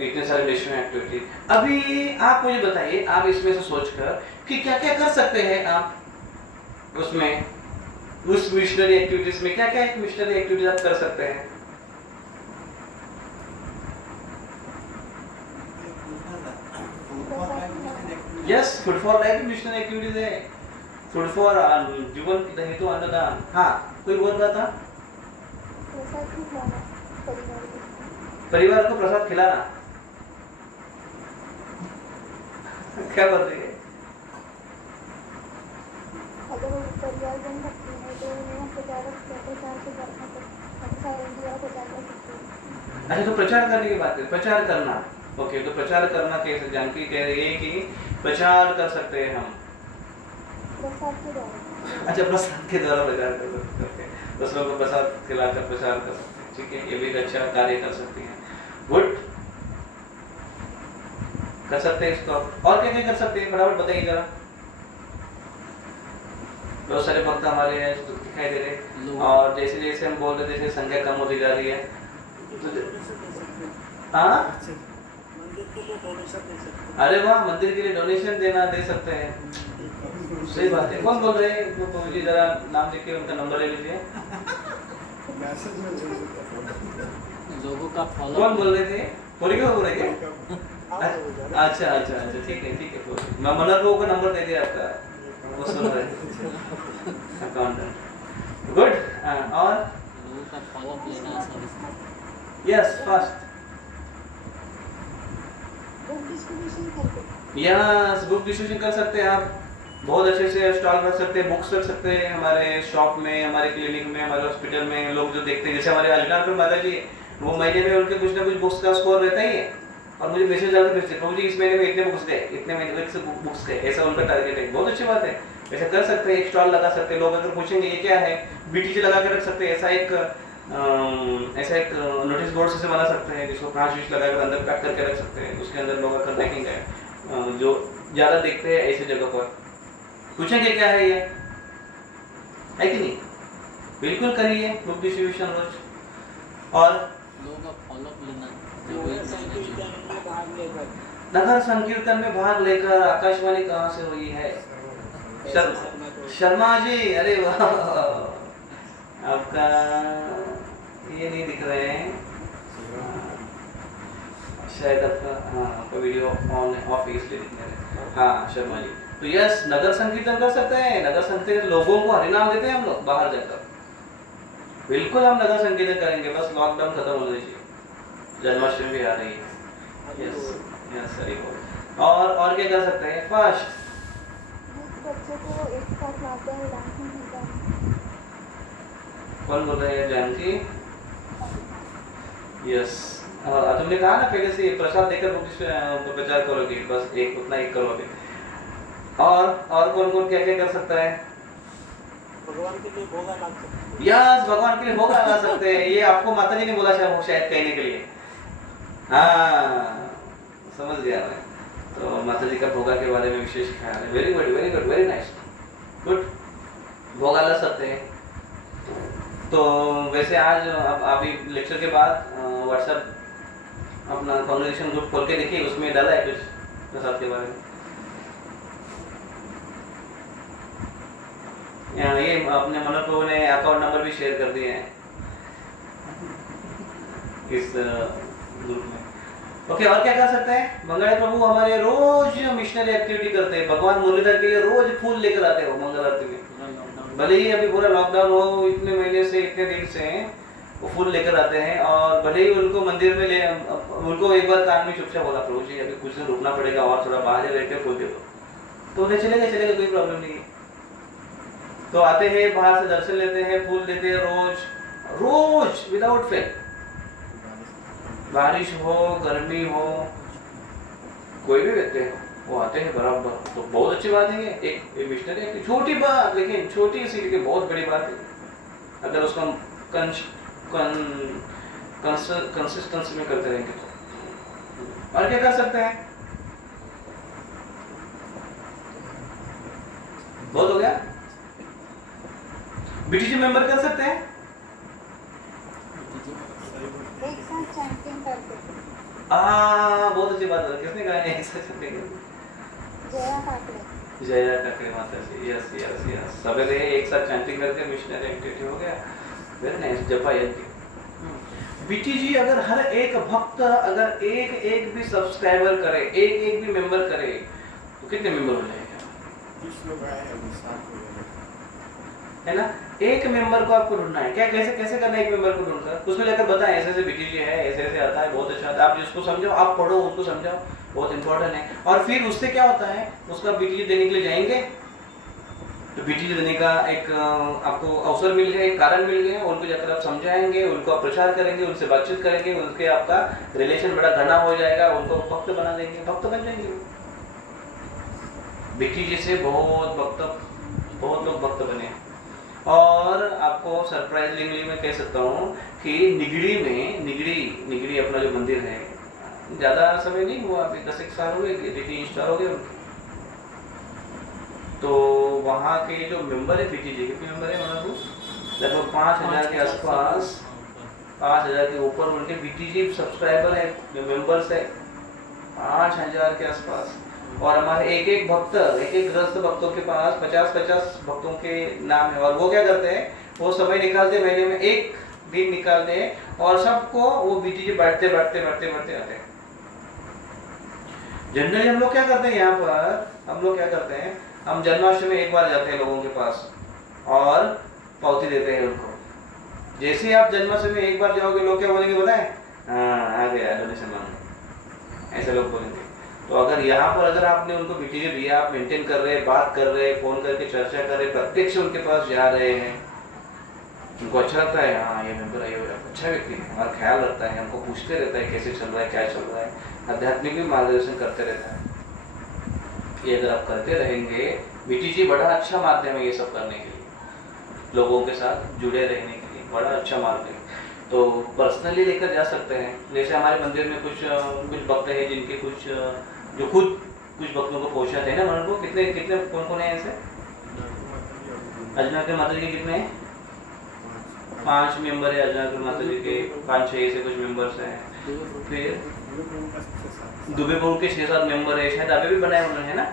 इतने सारे मिशनरी एक्टिविटी। अभी आप मुझे बताइए, आप इसमें से सोचकर कि क्या क्या कर सकते हैं आप उसमें, उस मिशनरी एक्टिविटीज में क्या क्या एक मिशनरी एक्टिविटीज आप कर सकते हैं? Yes, food for life missionary activities है। फूड फॉर जीवन की हेतु अन्नदान। हाँ, कोई बोल रहा था? प्रसाद खिलाना परिवार को। परिवार को प्रसाद खिलाना। क्या बोल रही है? अगर वो परिवार बन सकते हैं तो उन्हें प्रचार से करना अच्छा इंडिया प्रचार कर सकते हैं। अच्छा, तो प्रचार करने की बात है, प्रचार करना। ओके, तो प्रचार करना कैसे? जानकी कह रही है कि प्रचार कर सकते हैं हम प्रसाद के द्वारा। अच्छा, प्रसाद के द्वारा प्रचार कर सकते हैं, दूसरों को प्रसाद खिलाकर प्रचार कर सकते हैं। ठीक है, ये भी एक अच्छा कार्य कर सकती हैं। गुड, कर सकते हैं इसको। और क्या क्या कर सकते हैं, फटाफट बताइए जरा। बहुत सारे भक्त हमारे हैं जो दिखाई दे रहे हैं, और जैसे जैसे हम बोल रहे थे संख्या कम होती जा रही है। हाँ, अरे वाह, मंदिर के लिए डोनेशन देना दे सकते हैं, सही बात है। कौन बोल रहे हैं? तो मुझे जरा नाम लिख के उनका नंबर ले लीजिए। लोगों का फॉलो। कौन बोल रहे थे? पूरी क्यों बोल रहे थे? अच्छा अच्छा अच्छा, ठीक है ठीक है, मैं मनोहर को नंबर दे दिया आपका, वो सुन रहे अकाउंटेंट। गुड, और लोगों का फॉलो लेना आसान। यस, फर्स्ट बुक डिस्ट्रीब्यूशन करके। यस, बुक डिस्ट्रीब्यूशन कर सकते हैं आप, बहुत अच्छे से स्टॉल रख सकते हैं, बुक्स रख सकते हैं हमारे शॉप में, हमारे क्लिनिक में, हमारे हॉस्पिटल में। लोग जो देखते हैं, जैसे हमारे अजनापुर माता जी, वो महीने में उनके कुछ ना कुछ बुक्स का स्कोर रहता ही है, और मुझे मैसेज डालकर भेजते हैं, मुझे इस महीने में इतने बुक्स गए, इतने महीने से बुक्स गए, ऐसा उनका टारगेट है। बहुत अच्छी बात है, ऐसा कर सकते हैं, एक स्टॉल लगा सकते हैं। लोग अगर पूछेंगे ये क्या है, बीटीसी लगा के रख सकते हैं, ऐसा एक नोटिस बोर्ड से बना सकते हैं, जिसको 5 विश लगाकर अंदर पैक करके रख सकते हैं। उसके अंदर लोग आकर देखेंगे, जो ज़्यादा देखते हैं ऐसी जगह पर पूछेंगे क्या है ये, है कि नहीं? बिल्कुल करिए बुक डिस्ट्रीब्यूशन रोज। और लोगों का फॉलो लेना जरूरी है। नगर संकीर्तन में भाग लेकर आकाशवाणी कहाँ से हुई है? शर्मा जी, अरे वाह, आपका ये नहीं दिख रहे हैं शायद, आपका वीडियो ऑन ऑफ इसलिए दिख रहे हैं। हाँ, शर्मा जी, तो यस, नगर संकीर्तन कर सकते हैं। नगर संकीर्तन लोगों को हरिनाम देते हैं हम लोग बाहर जाकर। बिल्कुल हम नगर संकीर्तन करेंगे, बस लॉकडाउन खत्म होने दीजिए, जन्माष्टमी भी आ रही है। यस यस, सही बोल। और क्या कर सकते हैं? फर्स्ट, बच्चों को एक साथ लाते हैं, डांसिंग होता है। कौन बोल रहे हैं? जानकी, यस। और तुमने कहा ना पहले से प्रसाद देकर बुक प्रचार करोगे, बस एक उतना एक करोगे। और कौन कौन क्या क्या कर सकता है? भगवान के लिए भोगा लगा सकते हैं। यस, भगवान के लिए भोग लगा सकते हैं। ये आपको माता जी ने बोला शायद कहने के लिए। हाँ, समझ गया मैं, तो माता जी का भोगा के बारे में विशेष ख्याल है। Very good very good, very nice, good. भोगा ला सकते हैं। तो वैसे आज अब अभी लेक्चर के बाद व्हाट्सएप अपना कॉन्वर्सेशन ग्रुप खोल के देखिए, उसमें डाला है कुछ प्रसाद के बारे में। ये अपने मनोज प्रभु ने अकाउंट नंबर भी शेयर कर दिए हैं इस ग्रुप में। ओके, और क्या कर सकते हैं? बंगाली प्रभु हमारे रोज मिशनरी एक्टिविटी करते हैं। भगवान मुरलीधर के लिए रोज फूल लेकर आते हो मंगल आरती में, भले ही अभी पूरा लॉकडाउन हो, इतने महीने से, इतने दिन से वो फूल लेकर आते हैं और भले ही उनको मंदिर में ले उनको एक बार कान में चुपचाप बोला प्रभु जी अभी कुछ दिन रुकना पड़ेगा और थोड़ा बाहर रह के फूल दे दो, तो उन्हें चलेगा कोई प्रॉब्लम नहीं है। तो आते हैं बाहर से दर्शन लेते हैं, फूल देते हैं रोज विदाउट फेल, बारिश हो गर्मी हो कोई भी व्यक्ति हो वो आते हैं बराबर। तो बहुत अच्छी बात है ये, एक मिशनरी है, छोटी बात लेकिन छोटी सी लेकिन बहुत बड़ी बात है अगर उसको कंसिस्टेंसी में करते रहेंगे तो। और क्या कर सकते हैं, बहुत हो गया। बीटीजी मेंबर कर सकते हैं, एक साथ चैंटिंग करते हैं। बहुत अच्छी बात है। किसने कहा है एक साथ चैंटिंग? जया ठाकरे। जया ठाकरे माता जी, यस यस यस, सब एक साथ चैंटिंग करके मिशनरी एक्टिविटी हो गया। वेरी नाइस, जपा यज्ञ। बीटीजी अगर हर एक भक्त अगर एक भी सब्सक्राइबर करे, एक भी मेंबर करे तो कितने मेंबर हो जाएंगे? 30 लोग आए हैं, 7 हो गए है ना। एक मेंबर को आपको ढूंढना है, क्या कैसे करना है एक मेंबर को ढूंढकर, उसमें जाकर बताएं ऐसे बीटीजी है, ऐसे आता है, बहुत अच्छा आता है। आप जिसको समझाओ, आप पढ़ो उसको समझाओ, बहुत इंपॉर्टेंट है। और फिर उससे क्या होता है, उसका बीटीजी देने के लिए जाएंगे तो बीटीजी देने का एक आपको अवसर मिल गया, एक कारण मिल गया, उनको जाकर आप समझाएंगे, उनको आप प्रचार करेंगे, उनसे बातचीत करेंगे, उनके आपका रिलेशन बड़ा घना हो जाएगा, उनको भक्त बना देंगे, भक्त बन जाएंगे। बीटीजी से बहुत लोग भक्त बने। और आपको सरप्राइजिंगली मैं कह सकता हूँ कि निगड़ी अपना जो मंदिर है, ज़्यादा समय नहीं हुआ, अभी 10 साल हुए, बीटीजी इंस्टॉल हो गए उनके। तो वहाँ के जो मेंबर है बीटीजी, कितने मेंबर है वहाँ को लगभग 5000 के आसपास, 5000 के ऊपर उनके बीटीजी सब्सक्राइबर है, मेंबर्स है 5000 के आसपास। और हमारे एक भक्त, एक गृहस्थ भक्तों के पास 50 भक्तों के नाम है। और वो क्या करते हैं, वो समय निकालते, महीने में एक दिन निकालते हैं और सबको वो बीटीजी बैठते आते हैं। जनरली हम लोग क्या करते हैं, यहाँ पर हम जन्माष्टमी में एक बार जाते हैं लोगों के पास और पावती देते हैं उनको। जैसे ही आप जन्माष्टमी में एक बार जाओगे, लोग क्या बोलेंगे बताएं, हाँ आ गया डोनेशन मांगने, ऐसे लोग बोलेंगे। तो अगर यहाँ पर अगर आपने उनको बीटीजी दिया, आप मेंटेन कर रहे हैं, बात कर रहे हैं, फोन करके चर्चा कर रहे हैं, प्रत्यक्ष उनके पास जा रहे हैं, उनको अच्छा लगता है, हाँ ये मेंबर आए हुए अच्छा व्यक्ति है, हमारा ख्याल रखता है, हमको पूछते रहता है कैसे चल रहा है, क्या चल रहा है, आध्यात्मिक भी मार्गदर्शन करते रहता है। ये अगर आप करते रहेंगे, बीटीजी बड़ा अच्छा माध्यम है ये सब करने के लिए, लोगों के साथ जुड़े रहने के लिए बड़ा अच्छा मार्ग है। तो पर्सनली लेकर जा सकते हैं। जैसे हमारे मंदिर में कुछ भक्त हैं जिनके जो खुद कुछ भक्तों को पहुँचाते हैं ना, उनको कितने कौन है ऐसे? अजनाकर माता जी के कितने हैं? 5 मेंबर है अजनाकर माता जी के, 5-6 ऐसे कुछ मेंबर्स हैं। फिर दुबे प्रभु के 6-7 मेंबर है, शायद अभी भी बनाए उन्होंने, है ना,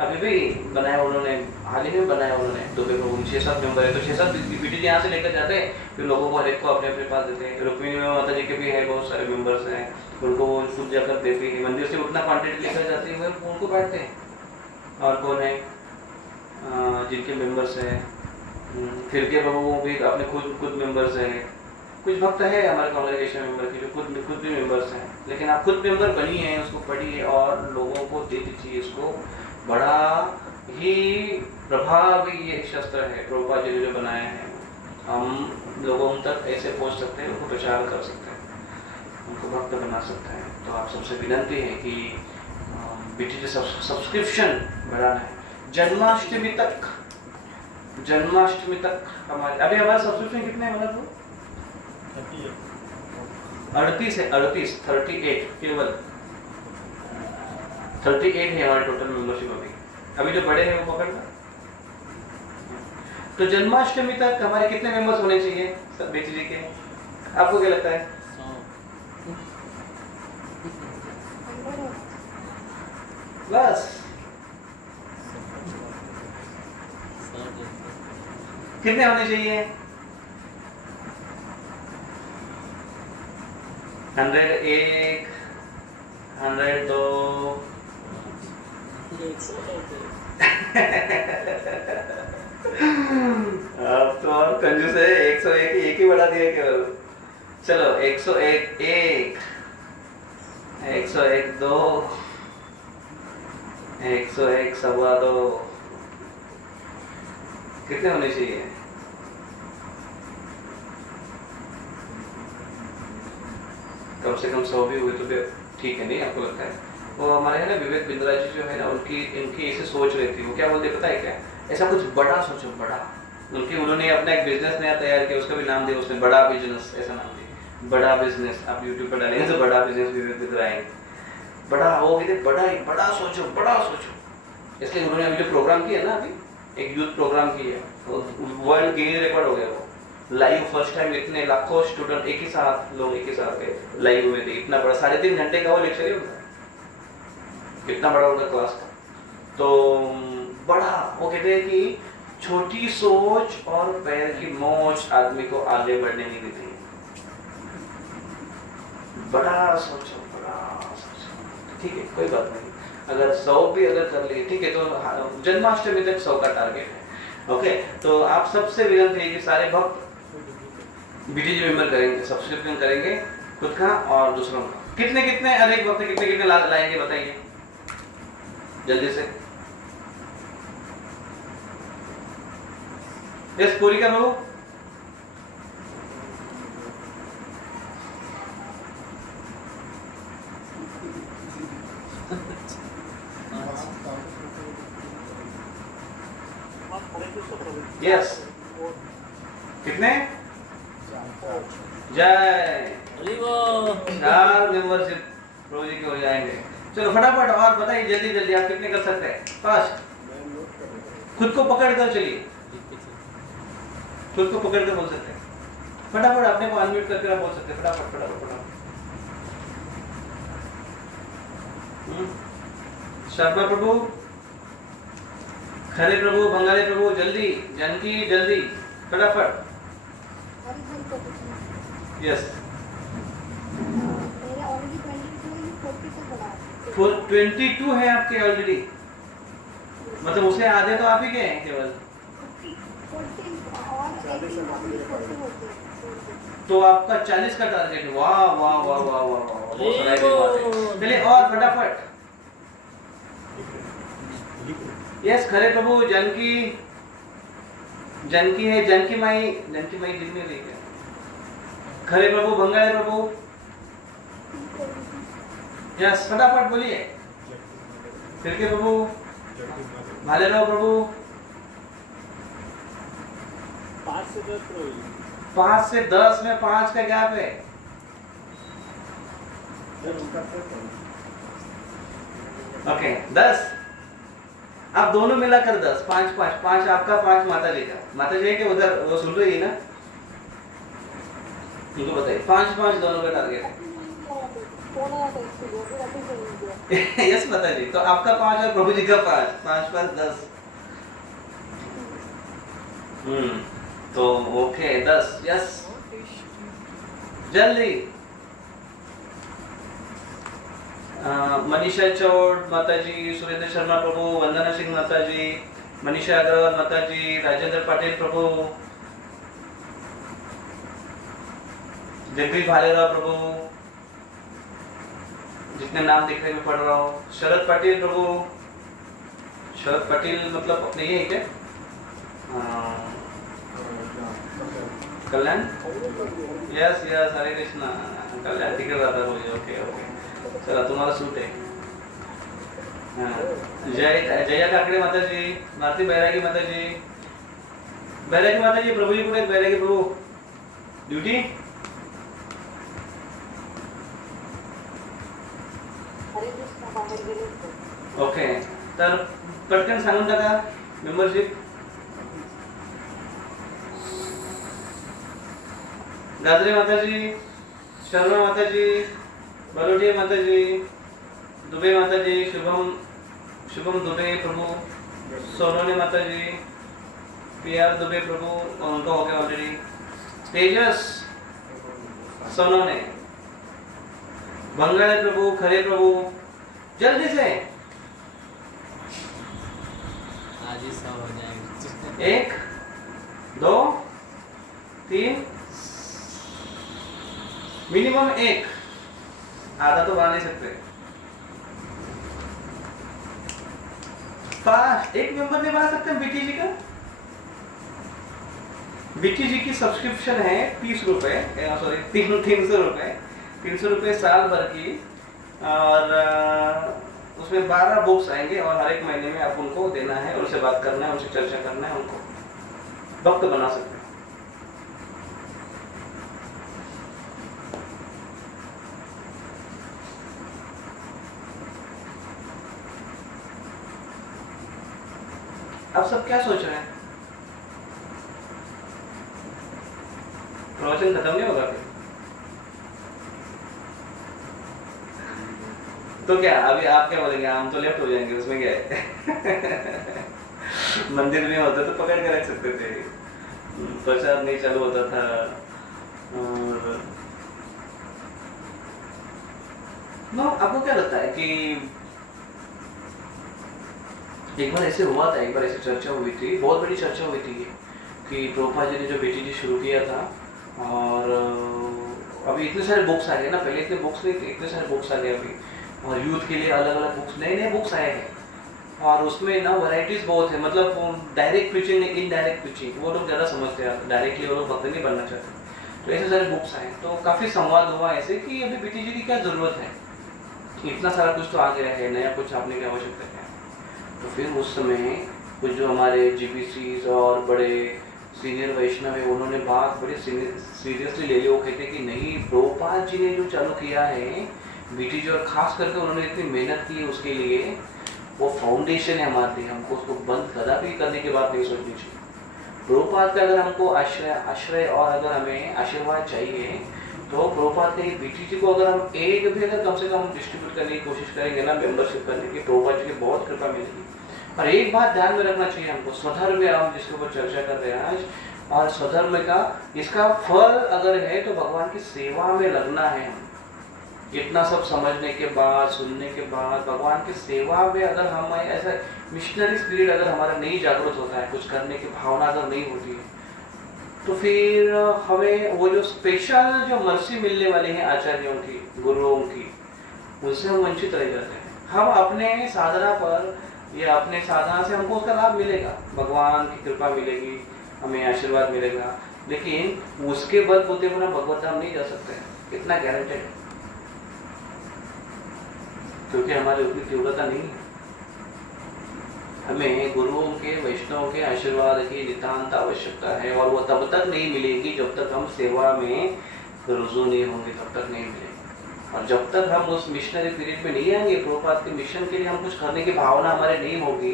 अभी भी बनाया उन्होंने, हाल ही में बनाया उन्होंने दुबे प्रभु 6-7 मेंबर है। तो 6-7 बीटीजी यहाँ से लेकर जाते हैं, फिर लोगों को हर एक को अपने पास देते हैं। रुक्मिणी माता जी के भी है, बहुत सारे मेंबर्स हैं, उनको वो खुद जाकर देते हैं, मंदिर से उतना क्वांटिटी लेकर जाते हैं, फिर उनको बांटते हैं। और कौन है जिनके मेंबर्स हैं, फिर के प्रभु भी अपने खुद मेंबर्स हैं। कुछ भक्त है हमारे कांग्रेगेशन मेंबर की जो खुद भी मेंबर्स हैं, लेकिन आप खुद मेंबर बनिए, उसको पढ़िए और लोगों को दे दीजिए। इसको बड़ा ही प्रभावी ये शस्त्र है प्रभुपाद जी ने जो बनाए हैं, हम लोगों तक ऐसे पहुंच सकते हैं, उनको प्रचार कर सकते हैं, उनको भक्त बना सकते हैं। तो आप सबसे विनती है कि बीटीजी सब्सक्रिप्शन बढ़ाना है। जन्माष्टमी तक हमारे अभी हमारा सब्सक्रिप्शन कितने हैं मतलब 38 है, 38 केवल 38 है हमारे टोटल मेंबरशिप। अभी जो बड़े हैं वो पकड़ना। तो जन्माष्टमी तक हमारे कितने मेंबर्स होने चाहिए सब बीटीजी के, आपको क्या लगता है? बस कितने होने चाहिए? 101, 102 अब तो और कंजूस है, 101 एक ही बढ़ा दिया केवल। चलो 101 1, 101 2, 101 सवा 2, कितने होने चाहिए? कम से कम 100 भी हुए तो ठीक है, नहीं आपको लगता है? वो हमारे है ना विवेक बिंद्रा जी जो है ना, इनकी ऐसे सोच रहती है। वो क्या बोलते पता है क्या? ऐसा कुछ बड़ा सोचो, बड़ा। उन्होंने अपना एक बिजनेस नया तैयार किया, उसका भी नाम दिया उसने बड़ा बिजनेस, ऐसा नाम दिया बड़ा बिजनेस। आप यूट्यूब पर डालेंगे तो बड़ा बिजनेस विवेक बिंद्रा आएंगे। बड़ा वो कहते बड़ा सोचो, बड़ा सोचो। इसलिए उन्होंने अभी जो प्रोग्राम किया ना, अभी एक यूथ प्रोग्राम किया, वर्ल्ड गिनीज रिकॉर्ड हो गया वो। लाइव फर्स्ट टाइम इतने लाखों स्टूडेंट एक ही साथ के लाइव में थे। इतना बड़ा 3.5 घंटे का वो लेक्चर ही होता, कितना बड़ा उनका क्लास था। तो बड़ा वो कहते हैं कि छोटी सोच और पैर की मोच आदमी को आगे बढ़ने नहीं देती। बड़ा सोचो, ठीक है, कोई बात नहीं। अगर 100 भी अगर कर लिए ठीक है, तो जन्माष्टमी तक 100 का टारगेट है। ओके, तो आप सबसे विनती है कि सारे भक्त बीटीजी मेंबर करेंगे, सब्सक्रिप्शन करेंगे खुद का और दूसरों का। कितने हर एक वक्त कितने लाएंगे बताइए जल्दी से। यस, पूरी कर लो। यस, कितने? जय 4 मेंबरशिप प्रभु जी के हो जाएंगे। चलो फटाफट और बताइए जल्दी आप कितने कर सकते हैं? फास्ट, खुद को पकड़ कर चलिए, खुद को पकड़ कर बोल सकते हैं। फटाफट अपने को अनम्यूट करके आप बोल सकते हैं। फटाफट। शर्मा प्रभु, खरे प्रभु, बंगाली प्रभु, जल्दी, जानकी जल्दी, फटाफट। यस, मेरा ऑलरेडी 22 22 है, 40 तक बढ़ा है आपके ऑलरेडी, मतलब उसे आधे तो आप ही के हैं केवल। 40 और 40 होते हैं। तो आपका 40 का टारगेट है। वाह, बहुत सारी बात है। चलिए और फटाफट। यस, खरे प्रभु, जानकी है, जानकी माई दिन में रही है। खरे प्रभु, बंगाली प्रभु, यस, फटाफट बोलिए। फिर के प्रभु, भालेराव प्रभु, 5 से 10 प्रभु। 5 से 10 में 5 का गैप है। ओके, 10 आप दोनों मिलाकर 10, 5 आपका, 5 माता जी का। माता जी के उधर वो सुन रही है ना, उनको बताइए। 5 दोनों का टारगेट है। यस माता जी, तो आपका 5 और प्रभु जी का 5 10। तो ओके 10। यस, जल्दी। मनीषा चौड़ माता जी, सुरेंद्र शर्मा प्रभु, वंदना सिंह माता जी, मनीषा अग्रवाल माता जी, राजेंद्र पाटिल प्रभु, जगदीश भालेराव प्रभु, जितने नाम दिख रहे मैं पढ़ रहा हूँ। शरद पाटिल प्रभु, शरद पाटिल मतलब अपने ये है क्या? कल्याण, यस, हरे कृष्णा, कल्याण ठीक है मुझे। ओके, चलो तुम्हारा सूट है। जया काकड़े माता जी, भारती बैरागी माता जी, प्रभू जी कुठे? बैरागी प्रभू ड्यूटी। ओके, तर पटकन सांगून टाका मेंबरशिप। गाजरे माता जी, शर्मा माता जी, बलोटिया माता जी, दुबे माता जी, शुभम दुबे प्रभु, सोनोने माता जी, PR दुबे प्रभु, उनका हो गया ऑलरेडी। तेजस सोनोने, बंगाली प्रभु, खरे प्रभु, जल्दी से आज ही 100 हो जाएंगे। 1 2 3 मिनिमम एक, आधा तो बना नहीं सकते। एक मेंबर नहीं बना सकते बीटीजी का। बीटीजी की सब्सक्रिप्शन है 30 रुपए, सॉरी 300 रुपए, 300 रुपए साल भर की, और उसमें 12 बुक्स आएंगे और हर एक महीने में आप उनको देना है, उनसे बात करना है, उनसे चर्चा करना है, उनको भक्त बना सकते हैं। अब सब क्या सोच रहे हैं? प्रवचन खत्म नहीं होगा फिर? तो क्या अभी आप क्या बोलेंगे? हम तो लेफ्ट हो जाएंगे, उसमें क्या है? मंदिर में होता तो पकड़ के रख सकते थे, प्रसाद नहीं चालू होता था। और आपको क्या लगता है कि एक बार ऐसे हुआ था, एक बार ऐसी चर्चा हुई थी, बहुत बड़ी चर्चा हुई थी कि प्रभुपाद जी ने जो बीटीजी शुरू किया था, और अभी इतने सारे बुक्स आ गए ना, पहले इतने बुक्स नहीं थे, इतने सारे बुक्स आ गए अभी, और यूथ के लिए अलग अलग बुक्स, नए नए बुक्स आए हैं, और उसमें ना वैरायटीज बहुत है। मतलब डायरेक्ट प्रीचिंग नहीं, इनडायरेक्ट प्रीचिंग, वो लोग ज़्यादा समझते हैं, डायरेक्टली वो लोग भक्त नहीं बनना चाहते। तो ऐसे सारे बुक्स आए, तो काफ़ी संवाद हुआ ऐसे कि अभी बीटीजी की क्या ज़रूरत है, इतना सारा कुछ तो आ गया है, नया कुछ आपने की आवश्यकता है। तो फिर उस समय कुछ जो हमारे जीपीसीज और बड़े सीनियर वैष्णव है, उन्होंने बात बड़ी सीरियसली ले ली। वो कहते कि नहीं, प्रभुपाद जी ने जो चालू किया है बीटीजी, और खास करके उन्होंने इतनी मेहनत की है उसके लिए, वो फाउंडेशन है हमारे लिए, हमको उसको बंद कदापि करने की बात नहीं सोचनी चाहिए। प्रभुपाद का अगर हमको आश्रय और अगर हमें आशीर्वाद चाहिए, तो प्रभुपाद के बीटीजी को अगर हम एक भी अगर कम से कम डिस्ट्रीब्यूट करने की कोशिश करेंगे ना, मेंबरशिप करने की, प्रभुपाद जी की बहुत कृपा मिलेगी। और एक बात ध्यान में रखना चाहिए हमको, स्वधर्म में हम जिसके ऊपर चर्चा कर रहे हैं आज, और स्वधर्म का इसका फल अगर है तो भगवान की सेवा में लगना है। हम इतना सब समझने के बाद, सुनने के बाद, भगवान की सेवा में अगर हम ऐसा मिशनरी स्पिरिट अगर हमारा नहीं जागृत होता है, कुछ करने की भावना अगर नहीं होती है, तो फिर हमें वो जो स्पेशल जो मर्सी मिलने वाली है आचार्यों की, गुरुओं की, उनसे हम वंचित रह जाते हैं। हम अपने साधना पर या अपने साधना से हमको उसका लाभ मिलेगा, भगवान की कृपा मिलेगी, हमें आशीर्वाद मिलेगा, लेकिन उसके बल बोलते हुए भगवत धाम नहीं जा सकते, कितना गारंटेड है, क्योंकि हमारी उतनी तीव्रता नहीं है। हमें गुरुओं के, वैष्णव के आशीर्वाद की नितांत आवश्यकता है, और वो तब तक नहीं मिलेगी जब तक हम सेवा में रुजू नहीं होंगे, तब तक नहीं मिलेगी। और जब तक हम उस मिशनरी पीरियड में नहीं आएंगे, प्रभुपाद के मिशन के लिए हम कुछ करने की भावना हमारे नहीं होगी,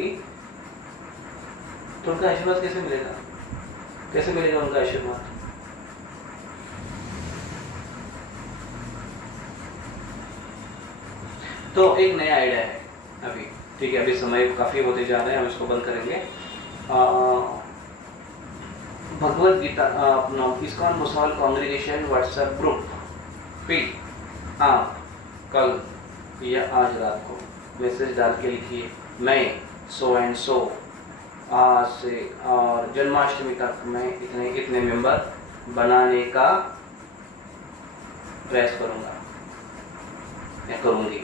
तो उनका आशीर्वाद कैसे मिलेगा? कैसे मिलेगा उनका आशीर्वाद? तो एक नया आइडिया है अभी, ठीक है, अभी समय काफी होते जा रहे हैं, हम इसको बंद करेंगे। भगवद गीता अपना ISKCON Bhusawal congregation WhatsApp group पे आप कल या आज रात को मैसेज डाल के लिखिए, मैं सो एंड सो आज से और जन्माष्टमी तक मैं इतने इतने मेंबर बनाने का प्रयास करूँगा या करूँगी।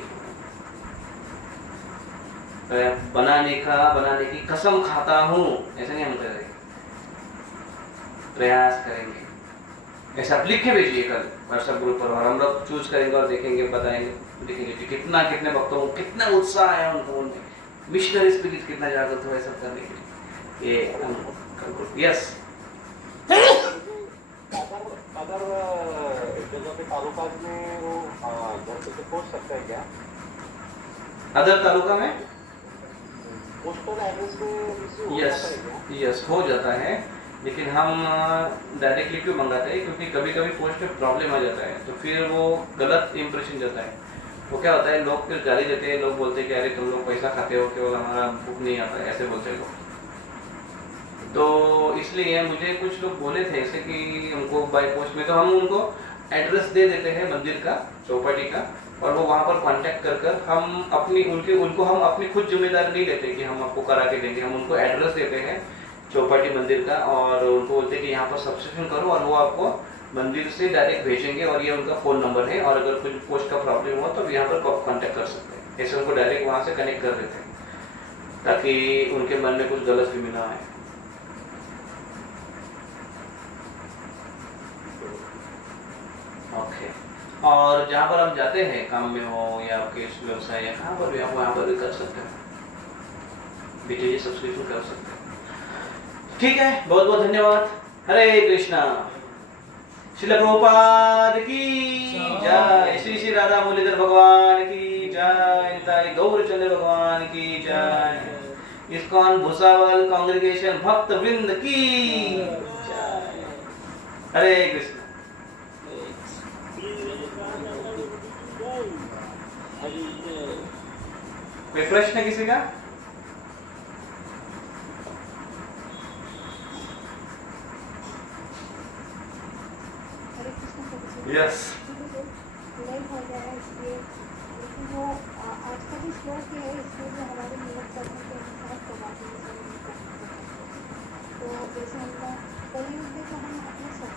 बनाने की कसम खाता हूँ, ऐसा नहीं हम करेंगे, प्रयास करेंगे। ऐसा आप लिख के भेजिए कल व्हाट्सएप ग्रुप पर, और हम लोग चूज करेंगे और देखेंगे, बताएंगे, देखेंगे कि कितने भक्तों को कितना उत्साह है उनको, उनमें मिशनरी स्पिरिट कितना जागृत हो है सब करने के लिए। ये हम यस अगर जगह पे तालुका में वो घर से पहुंच सकता है क्या? अदर तालुका में पोस्टल एड्रेस में यस हो जाता है, लेकिन हम डायरेक्टली क्यों मंगाते हैं? क्योंकि कभी कभी पोस्ट में प्रॉब्लम आ जाता है, तो फिर वो गलत इंप्रेशन जाता है। तो क्या होता है, लोग फिर गाली देते हैं, लोग बोलते हैं कि अरे तुम लोग पैसा खाते हो, केवल हमारा बुक नहीं आता है, ऐसे बोलते हैं लोग। तो इसलिए मुझे कुछ लोग बोले थे ऐसे कि हमको बाय पोस्ट में, तो हम उनको एड्रेस दे देते हैं मंदिर का, चौपाटी का, और वो वहाँ पर कांटेक्ट कर हम अपनी उनको हम अपनी खुद जिम्मेदारी नहीं लेते कि हम आपको करा के देंगे। हम उनको एड्रेस देते हैं चौपाटी मंदिर का, और उनको बोलते हैं कि यहाँ पर सब्सक्रिप्शन करो और वो आपको मंदिर से डायरेक्ट भेजेंगे और ये उनका फ़ोन नंबर है, और अगर कुछ पोस्ट का प्रॉब्लम हुआ तो यहाँ पर कांटेक्ट कर सकते हैं। ऐसे उनको डायरेक्ट वहाँ से कनेक्ट कर देते हैं ताकि उनके मन में कुछ गलत फहमी ना आए। ओके, और जहाँ पर हम जाते हैं काम में हो या आपके व्यवसाय या कहाँ पर भी, आप वहाँ पर भी कर सकते हैं, बीटीजी सब्सक्रिप्शन कर सकते हैं। ठीक है, बहुत बहुत धन्यवाद। हरे कृष्णा। श्रील प्रभुपाद की जय। श्री श्री राधा मुरलीधर भगवान की जय। निताई गौरचंद्र भगवान की जय। इस्कॉन भुसावल कांग्रेगेशन भक्त वृंद की जय। हरे कृष्ण। कोई प्रश्न किसी का? हरे कृष्ण प्रभु। यस। लेट हो गया है इसलिए, लेकिन वो आज का जो श्लोक है इसमें जो हमारे नियत करने के अनुसार प्रभावी तो जैसे हमने कलयुग में तो हम अपने स्वभाव